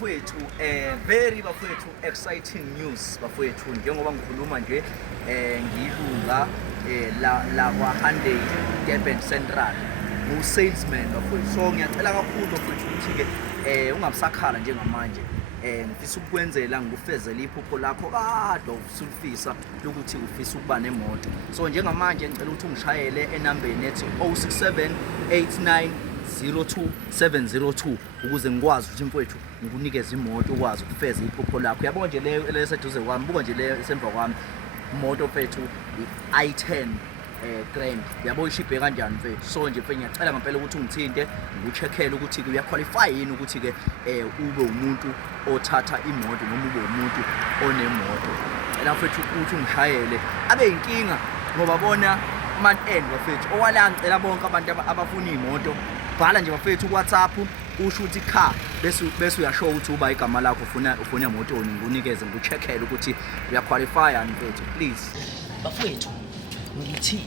bafowethu very bafowethu exciting news bafowethu njengoba ngikhuluma nje ngilunga la kwa Hyundai Durban Central ngu salesman bafowethu. So ngiyacela kakhulu bafowethu ukuthi ke ungabusakhala njengamanje ngifisa ukukwenzela ngikufezele iphupho lakho kade usulifisa lokuthi ufisa ukuba nemoto. So njengamanje ngicela ukuthi ungishayele enambeni ethi 0678902702 ukuze ngikwazi ukuthi mfowethu ngikunikeze imoto ukwazi ukufeza iphupho lakho. Yabona nje leyo leseduze kwami, buka nje leyo esemva kwami, imoto mfowethu i10 grand. Yabo ishibhe kanjani mfethu. So nje mfethu ngiyacela ngempela ukuthi ungithinte ngikucheckele ukuthi uya qualify yini ukuthi ke ube umuntu othatha imoto noma ube umuntu onemoto. Ela mfethu ukuthi ungishayele abe inkinga ngoba bona man end bafethu owala ngicela bonke abantu abafuna imoto bhala nje bafethu ku WhatsApp usho ukuthi car bese uyasho ukuthi uba igama lakho ufuna imoto ngikunikeze ngikucheckele ukuthi uya qualify and mfethu please bafethu ngithi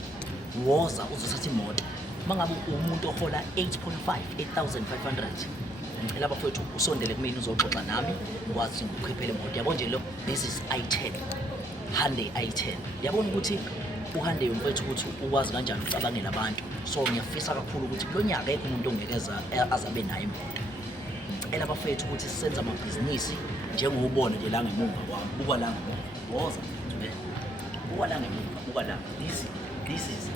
woza uzothatha imoto mangabe umuntu ohola 8,500 ngicela bafethu usondele kumina uzoxoxa nami ukwazi ukukhiphela imoto. Yabo nje lo this is i10 Hyundai i10. Yabona ukuthi uHyundai mfethu ukuthi ukwazi kanjani ukucabangela abantu. So ngiyafisa kakhulu ukuthi lo nyaka ekho umuntu ongekeza azabe nayo imoto. Ngicela bafethu ukuthi sisenze amabhizinisi njengobona nje la ngemuva kwami. Buka la ngemuva woza buka la ngemuva, buka la this is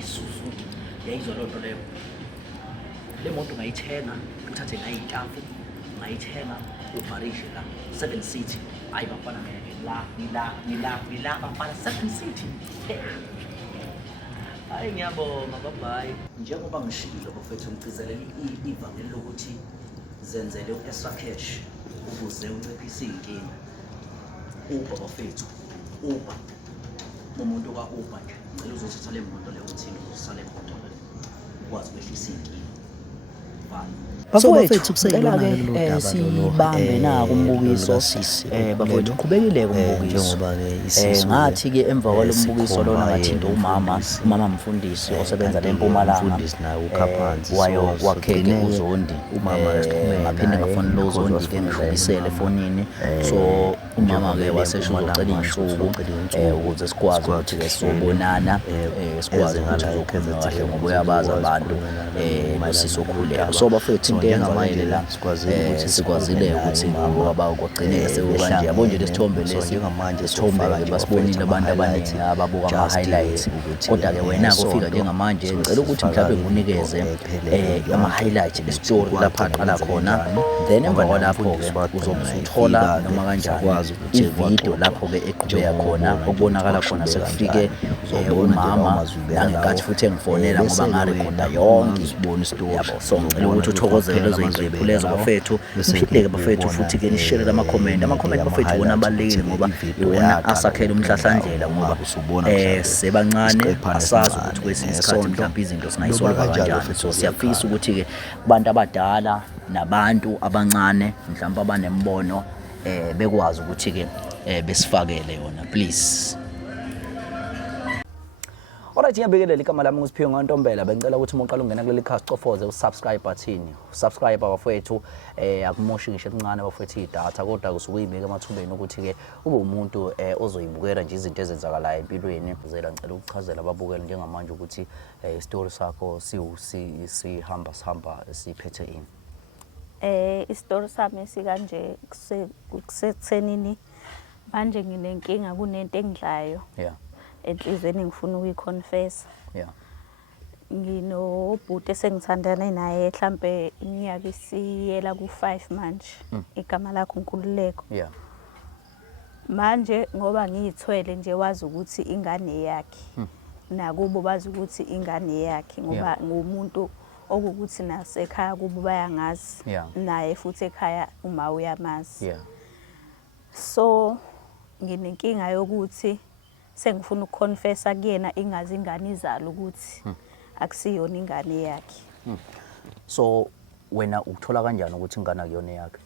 iSuzuki. Yayizwa lo nto leyo. Le moto ngayithenga uthathe ngayitafu ngayithenga uparishe la 7 seat. Hayi bafana ngila bafana 7 seat. Hayi ngiyabonga bye. Njengoba ngishilo bafethu ngicizelele ivangeli lokuthi zenzele extra cash ukuze unciphise inkinga. Uber bafethu Uber umuntu ka Uber nje ngicela uzothatha le moto leyo uthini usale moto ukwazi ukwehlisa inkinga. Bafowethu kuseyilona sibambe nako umbukiso bafowethu qhubekile umbukiso ngathi ke emva kwalombukiso lona ngathinta umama mfundisi osebenza leMpumalanga wayo wakheke uZondi umama ngaphinde ngafona lo Zondi ke ngishubisele efonini. So umama ke wasesho ucela insuku ukuze sikwazi ukuthi ke sobonana sikwazi ukuthi uzokhuluma kahle ngoba uyabaza abantu bosisokhuleka. So bafethu into engamayele la sikwazile ukuthi ngoba bakugcineke sekanje. Yabo nje lesithombe lesi njengamanje isithombe basibonile abantu abaningi ababuka ama highlights. Kodwa ke wena kufika njengamanje ngicela ukuthi mhlawumbe ngunikeze ama highlights story lapha aqala khona, then emva kwalapho uzomthola noma kanjani ivideo lapho ke eqhubeka khona okubonakala khona sekufike umama nangenkathi futhi engifonela ngoba ngarekhoda yonke isiboni story. Yabo so ngicela ukuthi uthokozele lezo iziphelezo bafethu siphileke bafethu futhi ke nishare ama comment bafethu wona abalekile ngoba iwona asakhela umhlahlandlela ngoba sebancane asazi ukuthi kwesinye isikhathi mhlawumbe izinto singayisolva kanjani. So siyafisa ukuthi ke abantu abadala nabantu abancane mhlawumbe abanembono bekwazi ukuthi ke besifakele yona please. Alright, ngiyabikelela igama lami nguSiphiwe Ngantombela. Bengicela ukuthi uma uqala ungena kuleli khasi cofoze usubscribe button. Subscribe bafethu akumoshi ngisho kancane bafethu idatha kodwa kusuke uyibeka emathubeni ukuthi ke ube umuntu ozoyibukela nje izinto ezenzakalayo empilweni. Ngicela ukuchazela ababukeli njengamanje ukuthi istory sakho sihamba siphethe ini. Istory sami sikanje kusethenini manje nginenkinga kunento engidlayo. Yeah. Enhlizweni ngifuna ukuyiconfess. Yeah. Nginobhuti esengithandane naye mhlambe iminyaka isiyela ku5 manje. Igama lakho uNkululeko. Yeah. Manje ngoba ngiyithwele nje wazi ukuthi ingane yakhe. Nakubo bazi ukuthi ingane yakhe ngoba ngumuntu okuthi nasekhaya kubo bayangazi. Naye futhi ekhaya uma uyamazi. Yeah. So nginenkinga yokuthi sengifuna ukuconfessa kuyena ingazi ingane izalo ukuthi akusiyona ingane yakhe. So wena ukuthola kanjani ukuthi ingane akuyona yakhe?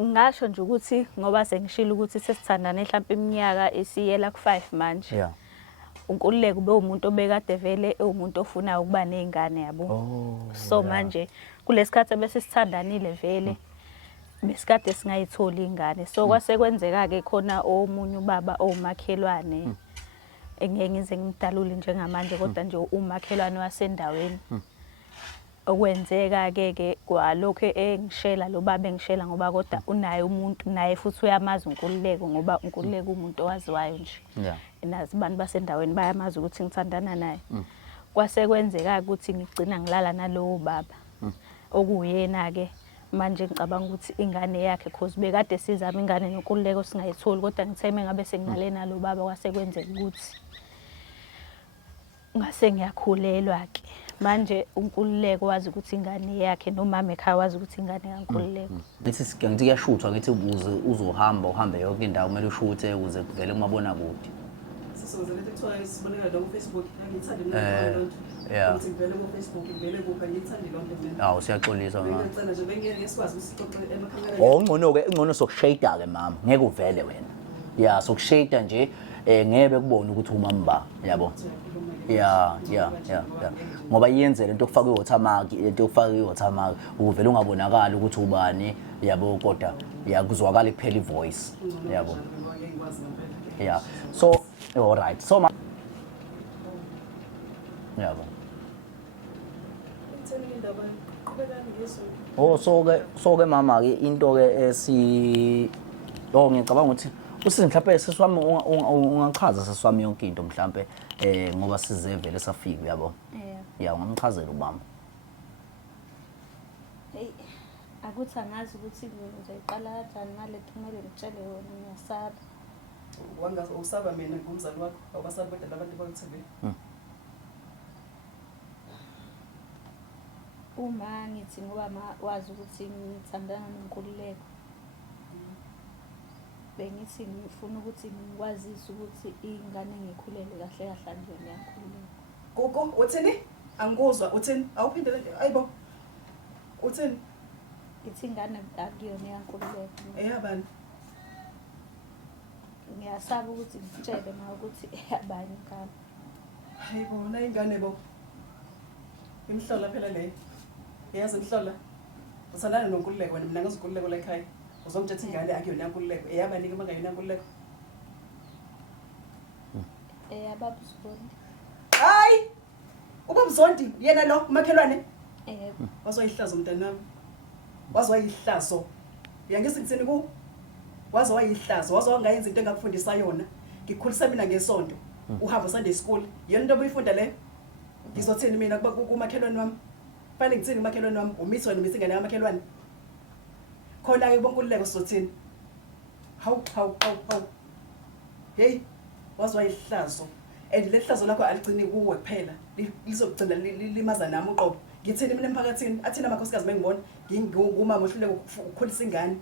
Ngasho nje ukuthi ngoba sengishilo ukuthi sesithandane mhlawumbe iminyaka isiyela ku5 manje. Yeah. uNkululeko ube umuntu obekade vele umuntu ofuna ukuba nezingane yabo. So manje kulesikhathi bese sithandanile vele besikade singayitholi ingane. So kwase kwenzeka-ke khona omunye ubaba owumakhelwane engeke ngize ngimdalule njengamanje kodwa nje umakhelwane wasendaweni. Okwenzeka-ke kwalokho engishela lo baba engishela ngoba kodwa unaye umuntu naye futhi uyamazi uNkululeko ngoba uNkululeko umuntu owaziwayo nje. Nazi abantu basendaweni bayamazi ukuthi ngithandana naye. Kwase kwenzeka ukuthi ngigcina ngilala nalowo baba. Okuyena-ke manje ngicabanga ukuthi ingane yakhe cause bekade sizama ingane noNkululeko singayitholi kodwa ngithe mengabe senginale nalo baba kwase kwenzeka ukuthi ngase ngiyakhulelwa-ke. Manje uNkululeko wazi ukuthi ingane yakhe nomama ekhaya wazi ukuthi ingane kaNkululeko. Ngithi kuyashuthwa ngithi ukuze uzohamba uhambe yonke indawo kumele ushuthe ukuze kuvele kumabona kude. Sizozele kuthiwa sibonela la ku Facebook angithandi lonto. Ukuthi ngivele ku Facebook ngivele kuphi angithandi lonto mina. Hawu siyaxolisa mama. Ngicela nje bengeke sikwazi usixoxe emakhamereni. Ngcono-ke ingcono sokushayida ke mama ngeke uvele wena. Ya sokushayida nje ngeke kubone ukuthi umamba yabo. Ya ngoba iyenze lento okufaka iwatermark lento okufaka iwatermark uvela ungabonakala ukuthi ubani yabo kodwa yakuzwakala kuphela ivoice yabo. Yeah, so all right, so yabo. Oh, so ke mama ke into ke ngicabanga ukuthi usize mhlawumbe seswami ungachaza seswami yonke into mhlawumbe ngoba sizevele safika yabo. Yeah, ungamchazela ubaba. Hey, akuthi angazi ukuthi ngizoyiqala kanjani ngale kumele ngitshele wona ngiyasaba. Wangazi usaba mina ngumzali wakho awubasabi kodwa labantu baku-TV. Uma ngithi ngoba wazi ukuthi ngithandana noNkululeko. Bengithi ngifuna ukuthi ngikwazise ukuthi ingane ngikhulele kahle kahle nje ngiyakhululeka. Gogo uthini? Angikuzwa uthini? Awuphindele ayibo. Uthini? Ithi ingane akuyona yaNkululeko. Eyabani? Ngiyasaba ukuthi ngitshele na ukuthi eyabani ingane. Hayibo na ingane bo. Imhlola phela leyo. Yazi imhlola. Uthandana noNkululeko wena mina ngaziNkululeko la ekhaya. Uzongithetha ingane akuyona yaNkululeko. Eyabani ke mangayona yaNkululeko? Baba Zondi. Hayi! Ubaba Zondi yena lo umakhelwane? Yebo. Wazoyihlazo mntanami. Wazoyihlazo. Uyangizwa ngitsini ku? Wazoyihlazo, wazongayenza into engakufundisa yona. Ngikhulisa mina ngesonto. Uhamba Sunday school. Yona into obuyifunda le? Ngizothini mina kumakhelwane wami? Fanele ngitsini umakhelwane wami? Umisi wena umisi ingane kamakhelwane. Khona ke boNkululeko sizothini? Hawu. Hey, wazoyihlazo. And lehlazo lakho aligcini kuwe kuphela. Lizogcina limaza nami uqobo. Ngithini mina emphakathini? Athina amakhosikazi mengibona ngingumama ohluleka ukukhulisa ingane.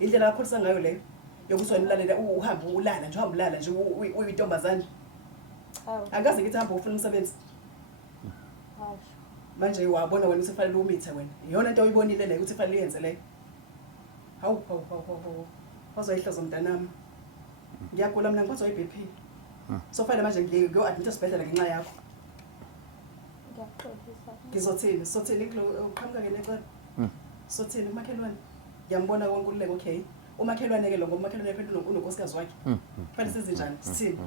Indlela akhulisa ngayo leyo. Yokuthi wena ulalela uhamba ulala nje uhamba ulala nje uyintombazane. Akaze ngithi hamba ufuna umsebenzi. Hawu. Manje wabona wena usefanele umithe wena. Iyona into oyibonile leyo ukuthi fanele uyenze leyo. Hawu. Wazoyihlazo mntanami. Ngiyagula mina ngiphathwa iBP. So fanele manje ngiyo-admit esibhedlela ngenxa yakho. Ngiyaxolisa. Sothini kulo uqhamuka ke necala. Sothini umakhelwane. Ngiyambona koNkululeko okay. Umakhelwane ke lo ngoba umakhelwane phela unonkosikazi wakhe. Fanele size njani? Sithini?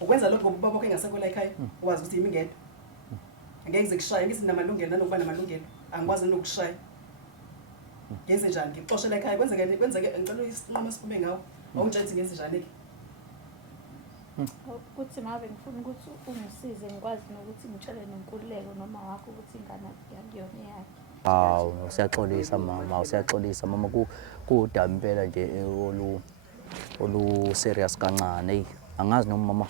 Ukwenza lokho ngoba bakho engasekho la ekhaya. Ukwazi ukuthi yimi ngedwa. Angeke ngizekushaye ngithi namalungelo nanokuba namalungelo. Angikwazi nokushaya. Ngenze njani? Ngixoshe la ekhaya kwenzeke ngicela isinqumo siphume ngawo. Awungitshela ngenze njani ke? Ukuthi mave ngifuna ukuthi ungisize ngikwazi nokuthi ngitshele noNkululeko noma wakho ukuthi ingane yakuyona yakhe. Hawu siyaxolisa mama, siyaxolisa mama kudaba impela nje olu serious kancane. Hey, angazi noma mama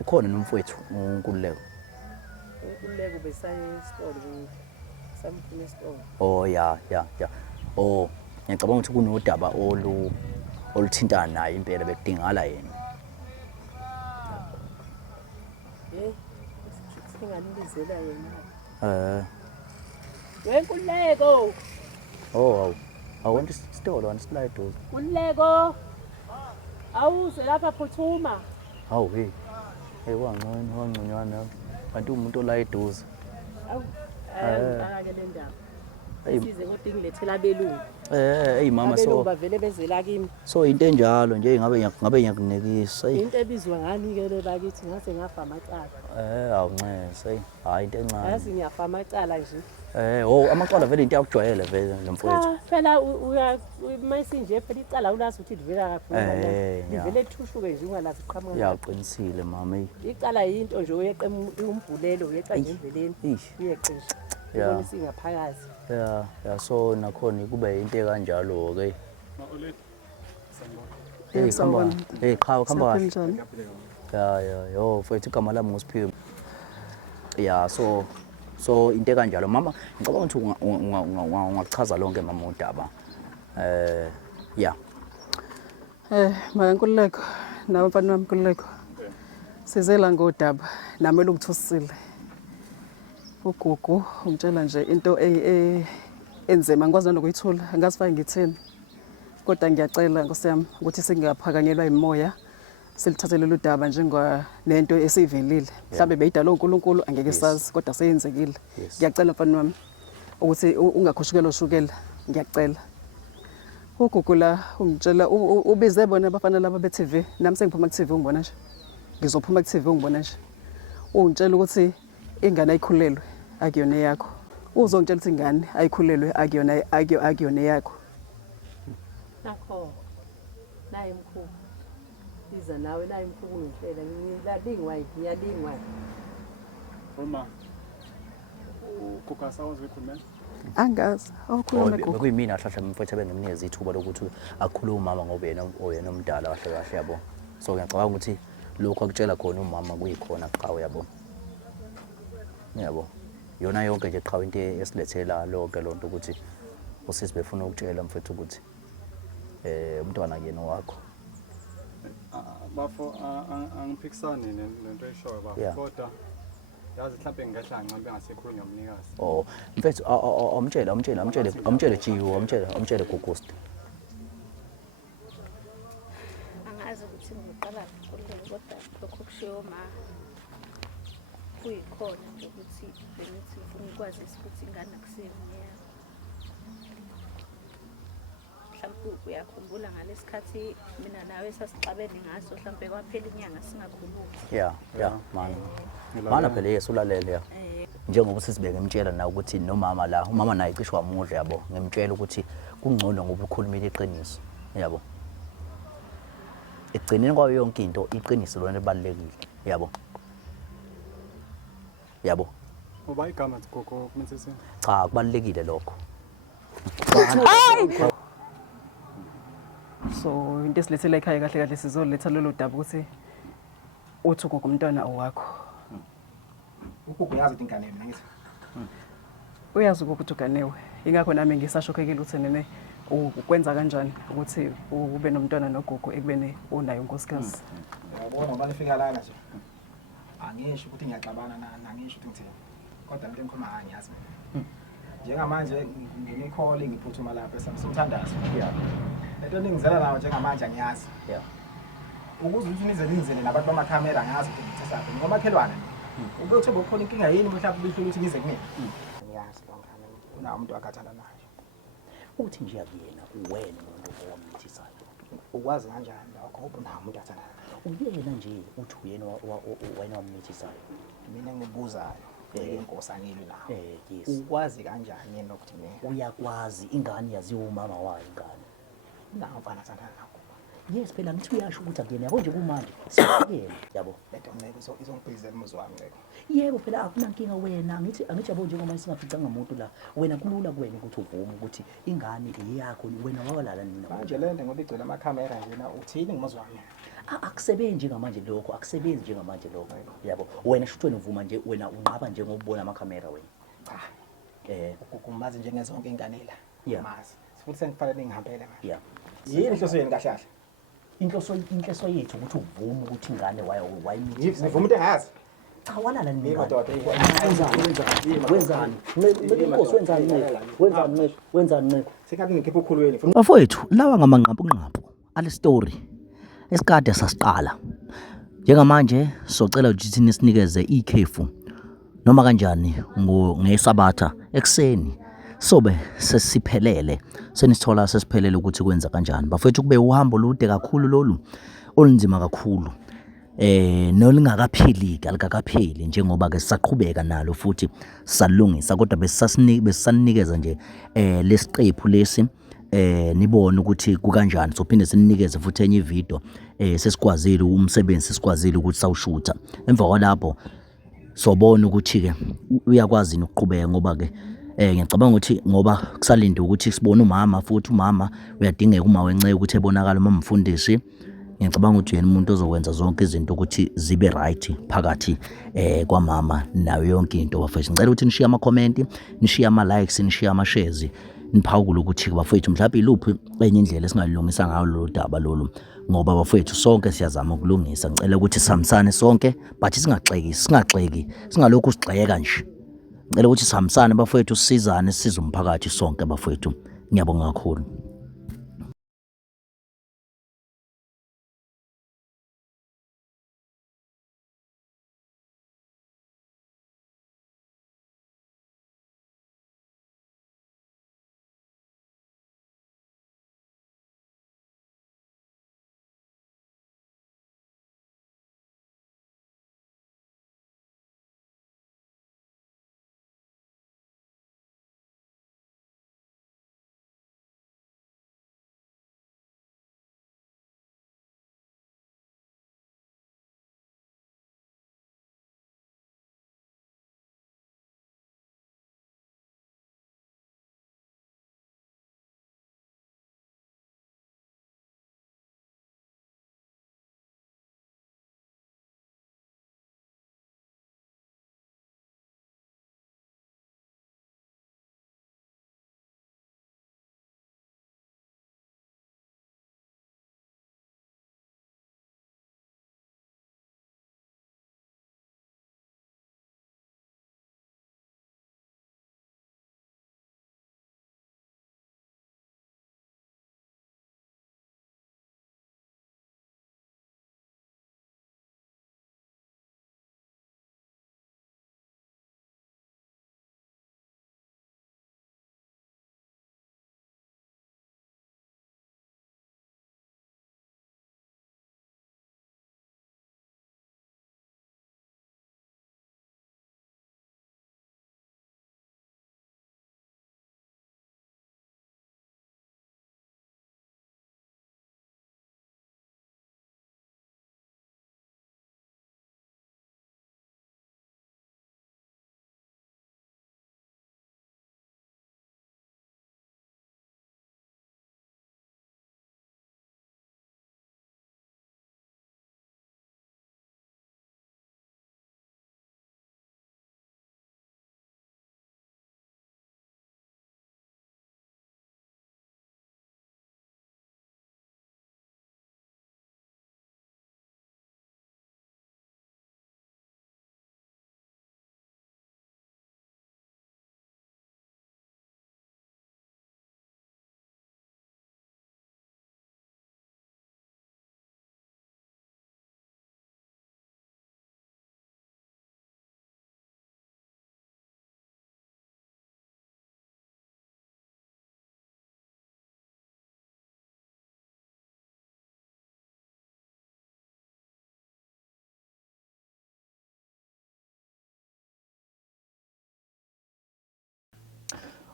ukhona nomfowethu uNkululeko. uNkululeko besaye store samfuna isitolo. Oh ya. Oh, ngiyacabanga ukuthi kunodaba oluthintana naye impela bekudingala yena. Singanibizela yena. Nkululeko. Oh, awona isitolo anisila eduze. Nkululeko. Awuzwe lapha phuthuma. Hawu hey wangconywana kanti umuntu ola eduze. Ngixaka le ndaba. Size kodwa ingilethela abelungu. Hey mama Abelungu so bavele bezela kimi. so into enjalo nje ngabe ngiyakunikisa. Into ebizwa ngani ke le bakithi ngase ngafa amacala. Awuncese. Hayi into encane. Yazi ngiyafa amacala nje. Amacala vele into yakujwayele vele nomfowethu. Phela mayisinje phela icala ulazi ukuthi livela kakhulu. Livele ethushuke nje ungalazi iqhamuka. Yaqinisile mama. Icala yinto nje uyeqa umbhulelo uyeqa nje endleleni. Uyeqisha. Ubona singaphakazi. So nakhona kube into kanjalo ke. Sawubona. Qhawe khamba kahle. Kanjani? Yo mfowethu igama lami nguSiphiwe. So into kanjalo mama ngicabanga ukuthi ungachaza lonke mama udaba. Mayankululeko nawe mfana wami Nkululeko. Sizela ngodaba nami lokuthussile. Ugugu ungitshela nje into enzima ngikwazi nokuyithula angasifaki ngithini. Kodwa ngiyacela nkosiyami ukuthi singaphakanyelwa imoya silithathele lo daba njengoba nento esivelile. Mhlawumbe beyidala uNkulunkulu angeke sazi kodwa seyenzekile. Ngiyacela mfana wami ukuthi ungakhushukelwa ushukela ngiyacela. Ugugu la ungitshela ubize bona abafana laba be-TV nami sengiphuma ku-TV ungibona nje. Ngizophuma ku-TV ungibona nje. Ungitshela ukuthi ingane ayikhulelwe akuyona yakho. Uzongitshela ukuthi ingane ayikhulelwe akuyona yakho. Nakho. Naye mkhulu. Iza nawe naye mkhulu ngihlela ngiyalingwa. Uma ukukasa wazikhuluma. Angazi awukhuluma gogo. Bekuyimina hlahla mfowethu benginikeza ithuba lokuthi akukhulume umama ngoba yena omdala kahle kahle yabo. So ngiyacabanga ukuthi lokho akutshela khona umama kuyikhona qhawe yabo. Yabo. Yona yonke nje qhawe into esilethela lonke lonto ukuthi usisi befuna ukutshela mfethu ukuthi umntwana kuyena wakho. Bafo angiphikisani nento eshoyo bafo kodwa yazi mhlawumbe ngehla ngicambe ngasekhulunywa umnikazi. Mfethu amtshele Jiwo amtshele Gugusti. Angazi ukuthi ngiqala kodwa lokho kushiwo ma kuyikhona nje ukuthi bengithi ufuna ukwazisa ukuthi ingane akusiyona yakho. Mhlawumbe uyakhumbula ngalesikhathi mina nawe sasixabene ngaso mhlawumbe kwaphela inyanga singakhulumi. Mana phela yesulalele ya. Njengoba sisibeke emtshela na ukuthi nomama la umama naye icishwa amudle yabo ngimtshela ukuthi kungcono ngoba ukhulumile iqiniso yabo. Egcineni kwayo yonke into iqiniso lona libalekile yabo. Uba igama gogo kumthetheni. Cha kubalekile lokho. So into esilethele ekhaya kahle kahle sizoletha lelo daba ukuthi uthi ugogo umntwana owakho. Ugogo yazi ukuthi ingane mina ngithi. Uyazi ukuthi uganewe. Ingakho nami ngisashokhekile ukuthi nene ukwenza kanjani ukuthi ube nomntwana nogogo ekubeni unayo unkosikazi. Yabona uma lifika lana nje. Angisho ukuthi ngiyaxabana nangisho ukuthi ngithini. Kodwa into engikhuluma ngayo ngiyazi. Njengamanje ngine-call ngiphuthuma lapha esamthandazo. Lento ningizela nawo njengamanje angiyazi. Ukuze ukuthi nizele nabantu bamakhamera ngazi ukuthi ngithesaphi ngoba makhelwane. Ube uthi bokhona inkinga yini mhlawumbe bifuna ukuthi ngize kumina. Ngiyazi lonke una umuntu akathanda naye. Uthi nje akuyena uwena umuntu owamthisayo. Ukwazi kanjani lokho ubona umuntu athanda. Uyena nje uthi uyena wena wamthisayo. Mina ngibuzayo. Inkosi angilwi nawe. Yes. Ukwazi kanjani yena ukuthi mina? Uyakwazi ingane yaziwa umama wayo ingane. Nawo mfana athanda nakho. Yes phela ngithi uyasho ukuthi akuyena yabo nje kumanje siyakuyena yabo. Lento ngeke izongibhizela umuzwa wami ngeke. Yebo phela akunankinga wena angithi yabo njengoba singaficanga umuntu la wena kulula kuwena ukuthi uvume ukuthi ingane iyakho wena wawalala nina. Manje lento ngoba igcwele amakhamera njena uthini ngimuzwa wami? Akusebenzi njengamanje lokho akusebenzi njengamanje lokho yabo wena shuthweni uvuma nje wena unqaba nje ngokubona amakhamera wena cha ukumazi njengezonke ingane la mazi futhi sengifanele ngihambele manje yini inhloso yeni kahle inhloso yethu ukuthi uvume ukuthi ingane wayimithi ngivuma into engazi cha walala nini madoda wenzani sekathi ngikhipha ukhulweni bafowethu lawa ngamanqabu ale story esikade sasiqala njengamanje socela ukuthi sinikeze ikhefu noma kanjani ngesabatha ekseni sobe sesiphelele senisithola sesiphelele ukuthi kwenza kanjani bafethu kube uhambo lude kakhulu lolu olunzima kakhulu nolingakapheli alikakapheli njengoba ke sisaqhubeka nalo futhi salungisa kodwa besaninikeza nje lesiqephu lesi nibone ukuthi kukanjani sophinde sininikeze futhi enye ivideo sesikwazile umsebenzi sesikwazile ukuthi sawushutha emva kwalapho sobona ukuthi ke uyakwazi ukuqhubeka ngoba ke ngiyacabanga ukuthi ngoba kusalinde ukuthi sibone umama futhi umama uyadingeka uma wenceke ukuthi ebonakala uma umfundisi ngiyacabanga ukuthi yena umuntu ozokwenza zonke izinto ukuthi zibe right phakathi kwamama nayo yonke into bafethu ngicela ukuthi nishiye ama comment nishiye ama likes nishiye ama shares niphawula ukuthi bafethu mhlawumbe iluphi enye indlela esingalungisa ngayo lo daba lolu ngoba bafethu sonke siyazama ukulungisa ngicela ukuthi sihambisane sonke but singaxeki singalokhu sigxeka nje ngicela ukuthi sihambisane bafethu sisizane size umphakathi sonke bafethu ngiyabonga kakhulu.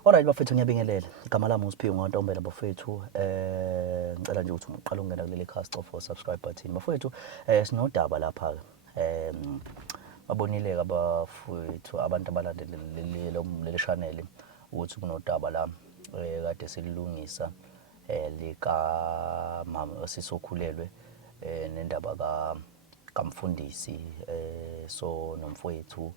Alright bafethu ngiyabingelela igama lami uSiphiwe ngoNtombela bafethu ngicela nje ukuthi uqale ungena kuleli cast of subscribe button bafethu sinodaba lapha babonile abafethu abantu abalandela leli channel ukuthi kunodaba la kade silungisa lika mama sisokhulelwe nendaba kaMfundisi so nomfowethu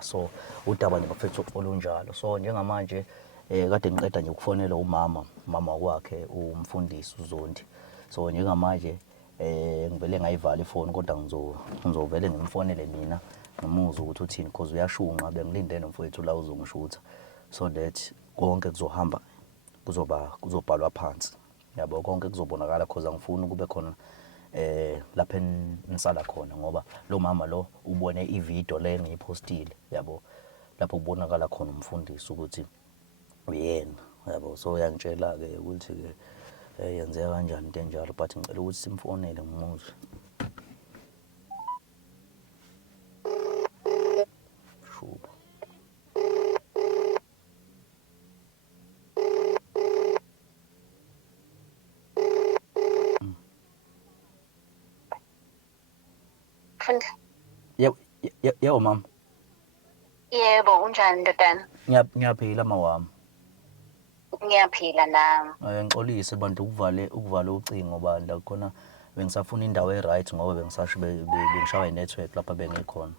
so udaba nje bafethu olunjalo so njengamanje kade ngiqeda nje ukufonela umama wakhe umfundisi uZondi so njengamanje ngivele ngayivala ifoni kodwa ngizovele ngimfonele mina ngimuza ukuthi uthini because uyashunqa bengilinde nomfowethu la uzongishutha so that konke kuzohamba kuzobhalwa phansi yabo konke kuzobonakala because angifuni kube khona lapha nisala khona ngoba lo mama lo ubone ivideo le engiyipostile yabo lapho kubonakala khona umfundisi ukuthi uyena yabo so uyangitshela ke ukuthi ke yenzeka kanjani into enjalo but ngicela ukuthi simfonele ngimuzwe shuba Yebo mama. Yebo, unjani ndodana? Ngiyaphila mawami. Ngiyaphila nami. Ngixolise bantu ukuvala ucingo bandla khona bengisafuna indawo eright ngoba bengisasho bengishawa inetwork lapha bengikhona.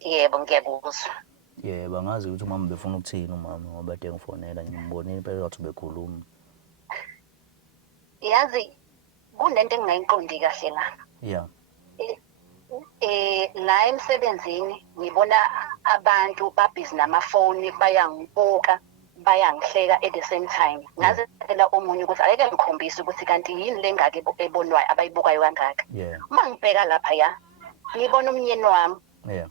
Yebo, ngiyakuzwa. Yebo, angazi ukuthi umama befuna ukuthini umama ngoba ade ngifonela ngimbonile phela ukuthi bekhuluma. Yazi kunento engingayiqondi kahle la. Yeah. La emsebenzini ngibona abantu babhizi namafoni bayangibuka bayangihleka at the same time. Ngaze phela omunye ukuthi ake ngikhombise ukuthi kanti yini lengake ebonwayo abayibukayo kangaka. Yeah. Uma ngibheka lapha ya ngibona umnyeni wami. Yeah.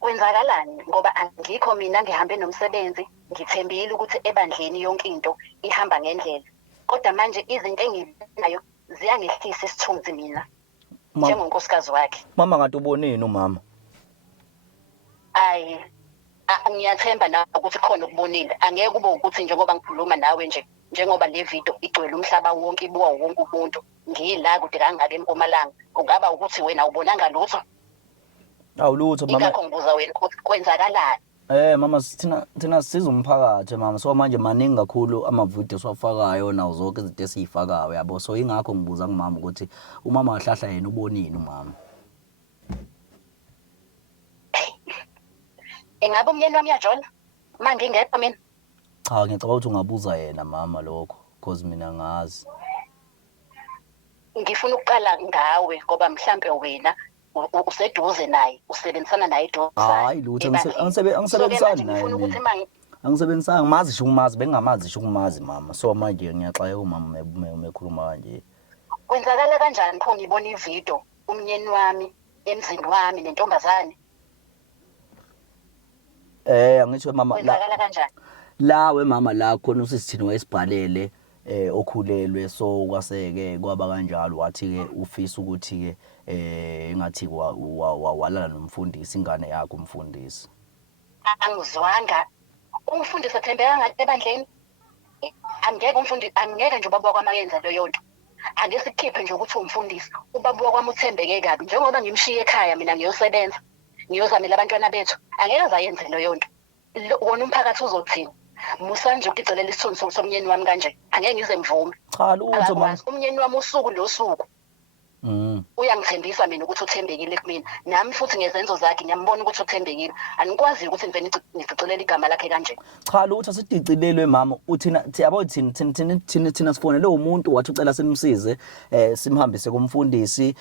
Kwenzakalani ngoba angikho mina ngihambe nomsebenzi ngithembile ukuthi ebandleni yonke into ihamba ngendlela. Kodwa manje izinto engibonayo ziyangehlisa isithunzi mina. Njengonkosikazi wakhe. Mama ngathi uboneni umama? Ayi. Ngiyathemba na ukuthi khona ukubonile. Angeke kube ukuthi njengoba ngikhuluma nawe nje njengoba le video igcwele umhlaba wonke ibuka wonke umuntu. Ngila kude kangaka eMpumalanga. Kungaba ukuthi wena ubonanga lutho? Awulutho mama. Ngakho ngibuza wena ukuthi kwenzakalani? Mama thina siza umphakathi mama so manje maningi kakhulu amavideo siwafakayo nawo zonke izinto esizifakayo yabo so ingakho ngibuza kumama ukuthi umama wahlahla yena ubonini umama. Engabe umyeni wami yajola? Manje ngingekho mina. Cha ngicabanga ukuthi ungabuza yena mama lokho because mina ngazi. Ngifuna ukuqala ngawe ngoba mhlambe wena useduze naye usebenzisana naye eduze. Hayi lutho angisebenzisani naye. Angisebenzisanga mazi sho umazi bengingamazi sho umazi mama so manje ngiyaxaya umama mekhuluma kanje. Kwenzakala kanjani pho ngibona ivideo umnyeni wami emzini wami nentombazane? Angisho mama kwenzakala kanjani? Lawe mama la khona usisithini wayesibhalele okhulelwe so kwaseke kwaba kanjalo wathi ke ufisa ukuthi ke engathi walala nomfundisi ingane yakhe umfundisi. Angizwanga. Umfundisi athembeka ngathi ebandleni. Angeke umfundisi angeke nje ubaba kwami ayenza leyo nto. Ake sikhiphe nje ukuthi umfundisi. Ubaba kwami uthembeke kabi njengoba ngimshiye ekhaya mina ngiyosebenza. Ngiyozamela abantwana bethu. Angeke azayenze leyo nto. Wona umphakathi uzothini? Musanje ukucelela isithunzi somnyeni wami kanje. Angeke ngize mvume. Cha lutho mama. Umnyeni wami usuku losuku. Uyangithembisa mina ukuthi uthembekile kumina. Nami futhi ngezenzo zakhe ngiyambona ukuthi uthembekile. Anikwazi ukuthi ngiveni ngicelela igama lakhe kanje. Cha lutho sidicilelwe mama. Uthina yabo thina sifonele umuntu wathi ucela simsize simhambise kumfundisi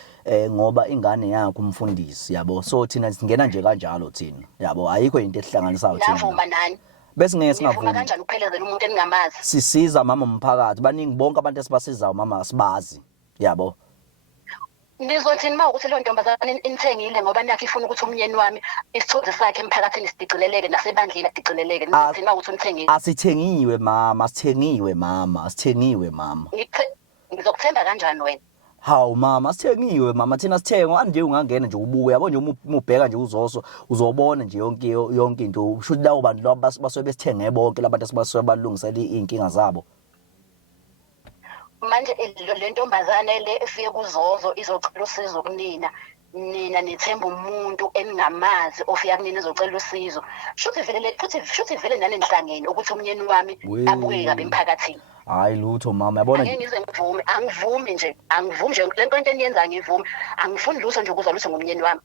ngoba ingane yakhe umfundisi yabo. So thina singena nje kanjalo thina. Yabo ayikho into ehlanganisayo thina. Navuma nani? Bese ngeke singavuma. Kanjani ukuphelezela umuntu engingamazi? Sisiza mama umphakathi baningi bonke abantu esibasizayo mama sibazi. Yabo. Nizothini mawukuthi lo ntombazane inithengile ngoba nakho ifuna ukuthi umnyeni wami isithunzi sakhe emphakathini sidicileleke nasebandleni adicileleke. Nizothini mawukuthi unithengile? Asithengiwe mama, sithengiwe mama. Ngizokuthemba kanjani wena? Hawu mama, sithengiwe mama, thina sithengwa nje ungangena nje ubuke yabo nje umubheka nje uzoso uzobona nje yonke into usho lawo bantu labo basuke besithenge bonke labantu asibasuke balungisela inkinga zabo. Manje le ntombazane le efike kuzozo izocela usizo kunina. Nina nithemba umuntu engingamazi ofika kunina ezocela usizo. Futhi vele nani nihlangene ukuthi umnyeni wami abuke kabi emphakathini. Hayi lutho mama yabona nje. Ngize ngivume, angivumi nje le nto eniyenza ngivume. Angifuni lutho nje ukuzwa lutho ngomnyeni wami.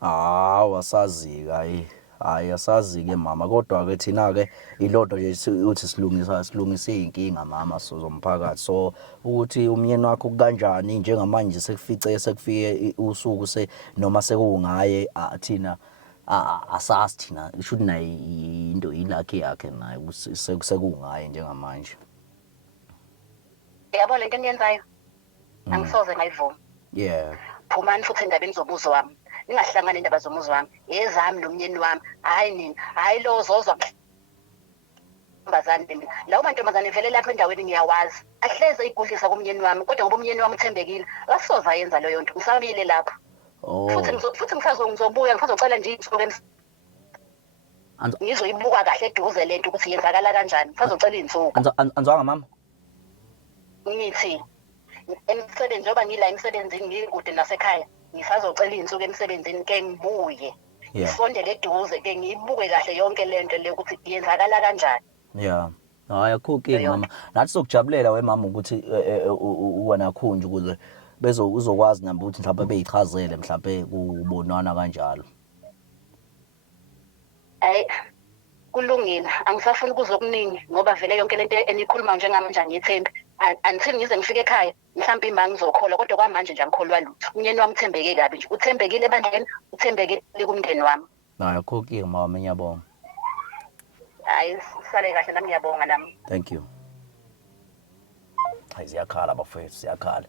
Hawu asazi-ke hayi asazi-ke mama kodwa ke thina ke ilodwa nje uthi silungise inkinga mama zomphakathi so ukuthi umnyeni wakho kanjani njengamanje sekufike usuku noma sekungaye thina asazi thina should nayo into ilakhe yakhe nayo sekungaye njengamanje. yabo lento eniyenzayo angisoze ngayivuma. Yeah. Phumani futhi endabeni zomuzi wami. Ningahlangana indaba zomuzi wami. Yezami nomnyeni wami. Hayi nina, hayi lo zozwa mbazane mina. Lawo mantombazane vele lapha endaweni ngiyawazi. Ahleze igudlisa kumnyeni wami, kodwa ngoba umnyeni wami uthembekile, akasoza yenza leyo nto. Ngisabile lapha. Futhi ngizobuya ngizocela nje insuku ngizoyibuka kahle eduze lento ukuthi yenzakala kanjani. Ngizocela insuku. Anzwanga mama? Ngithi emsebenzi njengoba ngila emsebenzini ngikude nasekhaya ngisazocela insuku emsebenzini ke ngibuye ngisondele eduze ke ngiyibuke kahle yonke lento le ukuthi yenzakala kanjani. Yeah. Hayi akho-ke mama. Nathi sokujabulela wemama ukuthi wena khunje ukuze uzokwazi nabo ukuthi mhlawumbe beyichazele mhlawumbe kubonana kanjalo. Hayi kulungile angisafuni kuzokuningi ngoba vele yonke lento enikhuluma njengamanje ngiyithembe. Until ngize ngifike ekhaya mhlawumbe imba ngizokholwa kodwa kwamanje nje angikholwa lutho. Umnyeni wami uthembeke kabi nje. Uthembekile ebandleni, uthembekile kumndeni wami. Hayi akho-ke mama ngiyabonga. Hayi sale kahle nami ngiyabonga nami. Thank you. Hayi ziyakhala bafethu ziyakhala.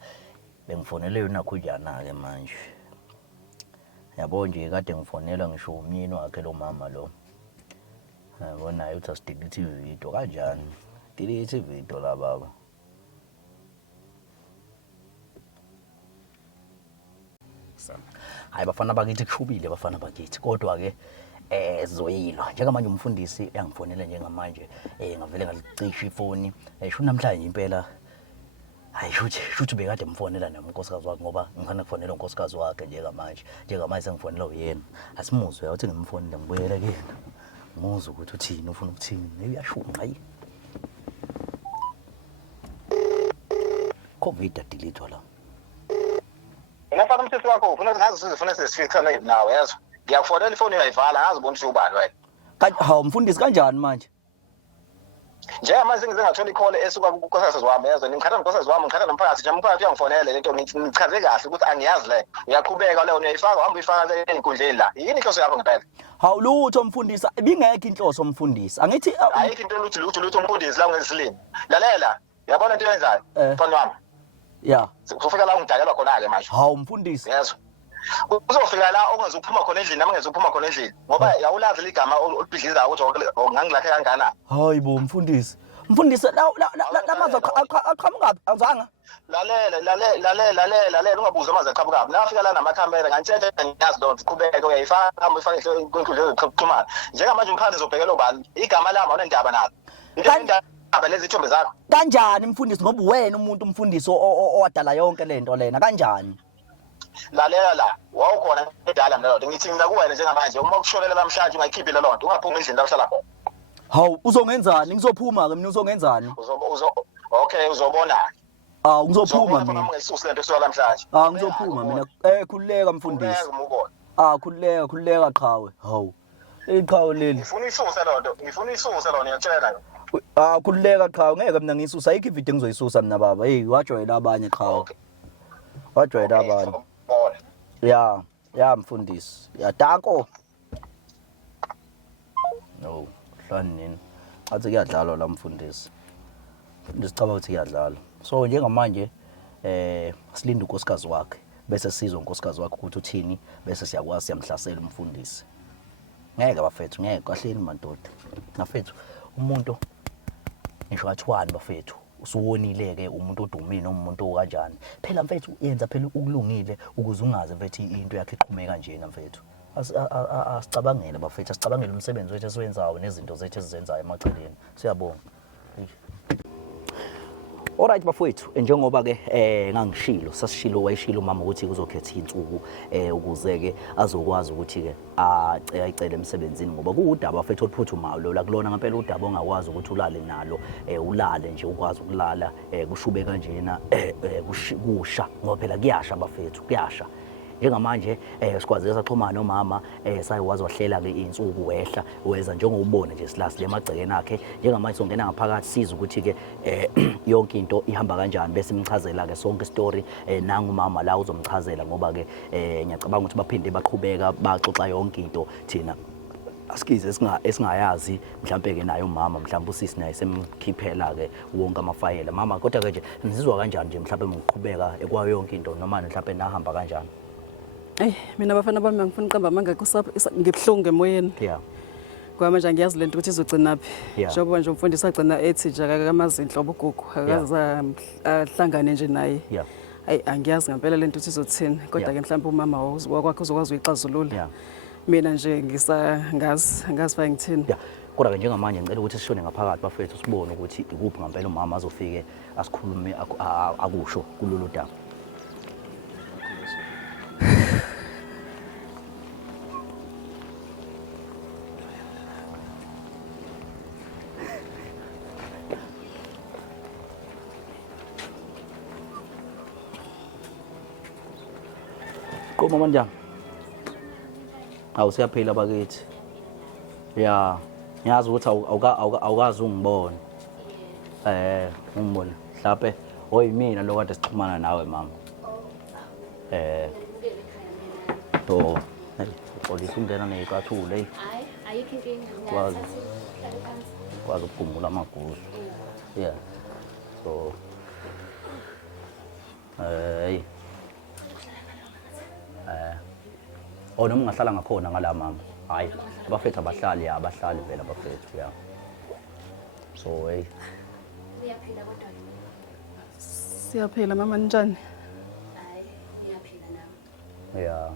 Bengifonele yona khujana ke manje. Yabo nje kade ngifonela ngisho umyeni wakhe lo mama lo. Yabona uthi asidilithe ividiyo kanjani? Delete ividiyo la baba. Hayi bafana bakithi kushubile bafana bakithi kodwa ke sizoyilwa njengamanje umfundisi uyangifonela njengamanje ngavele ngalicisha ifoni sho namhlanje impela hayi shuthi bekade mfonela nonkosikazi wakhe ngoba ngifana kufonela unkosikazi wakhe njengamanje sengifonela uyena asimuzwe uthi ngimfonele ngibuyele kuyena ngizwe ukuthi uthini ufuna ukuthini uyashunqa yi COVID delete la Ngiyafaka umthetho wakho ufuna ngazi sizifuna sesifica nawe yazo. Ngiyakufonela ifoni uyayivala ngazi bonke ubani wena. Hawu mfundisi kanjani manje? Njengamanje ngize ngathola i-call esuka kunkosikazi wami yazo ngikhatha nomnkosikazi wami ngikhatha nomphakathi nje umphakathi uyangifonela lento ngichaze kahle ukuthi angiyazi le. Uyaqhubeka leyo uyayifaka uhamba uyifaka enkundleni la. Yini inhloso yakho ngempela? Hawu lutho mfundisi ibingekho inhloso mfundisi. Angithi ayikho into lutho umfundisi la ngesilimi. Lalela yabona into yenzayo mfana wami. Yeah. Uzofika la ungidakelwa khona ke manje. Hawu mfundisi. Yezwa. Uzofika la ongezuphuma khona endlini nami ngezuphuma khona endlini. Ngoba yawulazi ligama olibhidliza ukuthi ngangilakhe kangana. Hayibo mfundisi. Mfundisi la maza aqhamuka azanga. Lalela ungabuza amazi aqhamuka. Nafika la namakhamera ngantshela ngiyazi lonto uqhubeke uyayifaka uyifaka enkundleni zokuxhumana. Njengamanje umphakathi uzobhekela ubani igama lami awunendaba nalo. Lezi thombe zakho kanjani mfundisi ngoba wena umuntu umfundisi owadala yonke lento lena kanjani lalela la wawukhona edala mina lonto ngithi mina kuwena njengamanje uma ukushonela namhlanje ungayikhiphi lonto ungaphumi endlini la uhlala khona hawu uzongenzani ngizophuma ke mina uzongenzani okay uzobona ngizophuma mina ngisusa lento esuka namhlanje ngizophuma mina khululeka mfundisi khululeka qhawe hawu iqhawe leli ngifuna isuse lonto ngiyakutshela khululeka qhawe ngeke mina ngisusa ayikho ividiyo engizoyisusa mina baba hey wajwayela abanye qhawe wajwayela abanye ya mfundisi ya danko no hlanini athi kuyadlalwa la mfundisi ngicabanga ukuthi kuyadlalwa so njengamanje silinda unkosikazi wakhe bese sizwe unkosikazi wakhe ukuthi uthini bese siyakwazi siyamhlasela umfundisi ngeke bafethu ngeke kahleni madoda nafethu umuntu ngisho athwani bafethu usuwonile ke umuntu odumile umuntu kanjani phela mfethu yenza phela ukulungile ukuze ungaze mfethu into yakhe iqhumeka kanjena mfethu asicabangele bafethu asicabangele umsebenzi wethu esiwenzayo nezinto zethu esizenzayo emaceleni siyabonga Alright bafowethu njengoba ke ngangishilo sasishilo wayishilo mama ukuthi kuzokhetha insuku ukuze ke azokwazi ukuthi ke ayicele emsebenzini ngoba kuudaba bafethu oluphuthumayo lo la kulona ngempela udaba ongakwazi ukuthi ulale nalo ulale nje ukwazi ukulala kushube kanjena kusha ngoba phela kuyasha bafethu kuyasha njengamanje sikwazile saxhumana nomama sayiwazi wahlela ke insuku wehla weza njengobone nje silasi lemagcekeni akhe njengamanje songena ngaphakathi siza ukuthi ke yonke into ihamba kanjani bese imchazela ke sonke story nangu umama la uzomchazela ngoba ke ngiyacabanga ukuthi baphinde baqhubeka baxoxa yonke into thina asikize esingayazi mhlambe ke naye umama mhlambe usisi naye semkhiphela ke wonke amafayela mama kodwa ke nje nizizwa kanjani nje mhlambe ngokuqhubeka ekwayo yonke into noma mhlambe nahamba kanjani Mina abafana bami angifuni uqamba manga ngibhlungu emoyeni. yeah Ngoba manje ngiyazi lento ukuthi izogcinaphi. Yeah. Njengoba nje umfundisi agcina ethi nje akamazinhlobo ugugu akaza ahlangane nje naye. yeah Angiyazi ngempela lento ukuthi izothini kodwa ke mhlawumbe umama wakhe uzokwazi uyixazulula. yeah Mina nje angazi fa ngithini. yeah kodwa ke njengamanje ngicela ukuthi sishone ngaphakathi bafethu sibone ukuthi ikuphi ngempela umama azofike asikhulume akusho kulolu daba Koma manjani? Awusiyaphila bakithi. Yeah. Ngiyazi ukuthi awukazi ungibone. Ungibone. Mhlawumbe oyimina lo kade sixhumana nawe mama. To. Polisi ungena nezicathule. Hayi, ayikho inkinga. Kwazi. Kwazi ukugumula amaguzu. Yeah. So noma ungahlala ngakhona ngala mama hayi abafethu abahlali vela abafethu yeah so Niyaphila kodwa Siyaphila mama njani? hayi niyaphila nawe. yeah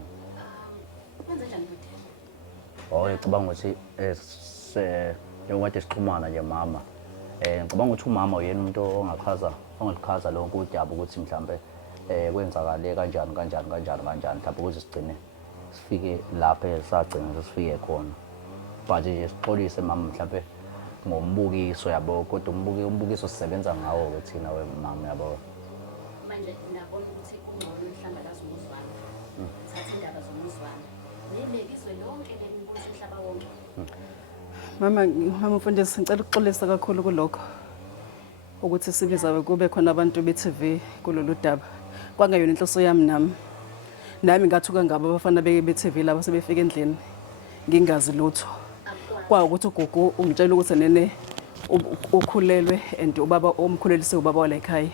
Kwenza njani manje? ngicabanga ukuthi njengoba sixhumana nje mama ngicabanga ukuthi umama uyena umuntu ongalikhaza lonke udaba ukuthi mhlambe kwenzakale kanjani mhlawumbe ukuthi sigcine sifike lapha esagcina sifike khona but nje sixolise mama mhlawumbe ngombukiso yabo kodwa umbukiso sisebenza ngawo ke thina mama yabo Manje nabona ukuthi ungcono mhlamba la zomuzwana. Thatha indaba zomuzwana. Nemekiswe yonke le nkosi emhlaba wonke. Mama mfundisi ngicela ukuxolisa kakhulu kulokho. Ukuthi sibiza kube khona abantu be-TV kulolu daba. Kwangayona inhloso yami nami ngathuka ngabo abafana be-TV labo sebefika endlini ngingazi lutho kwa ukuthi ugugu umtshela ukuthi nene ukhulelwe and ubaba omkhulelise ubaba wala ekhaya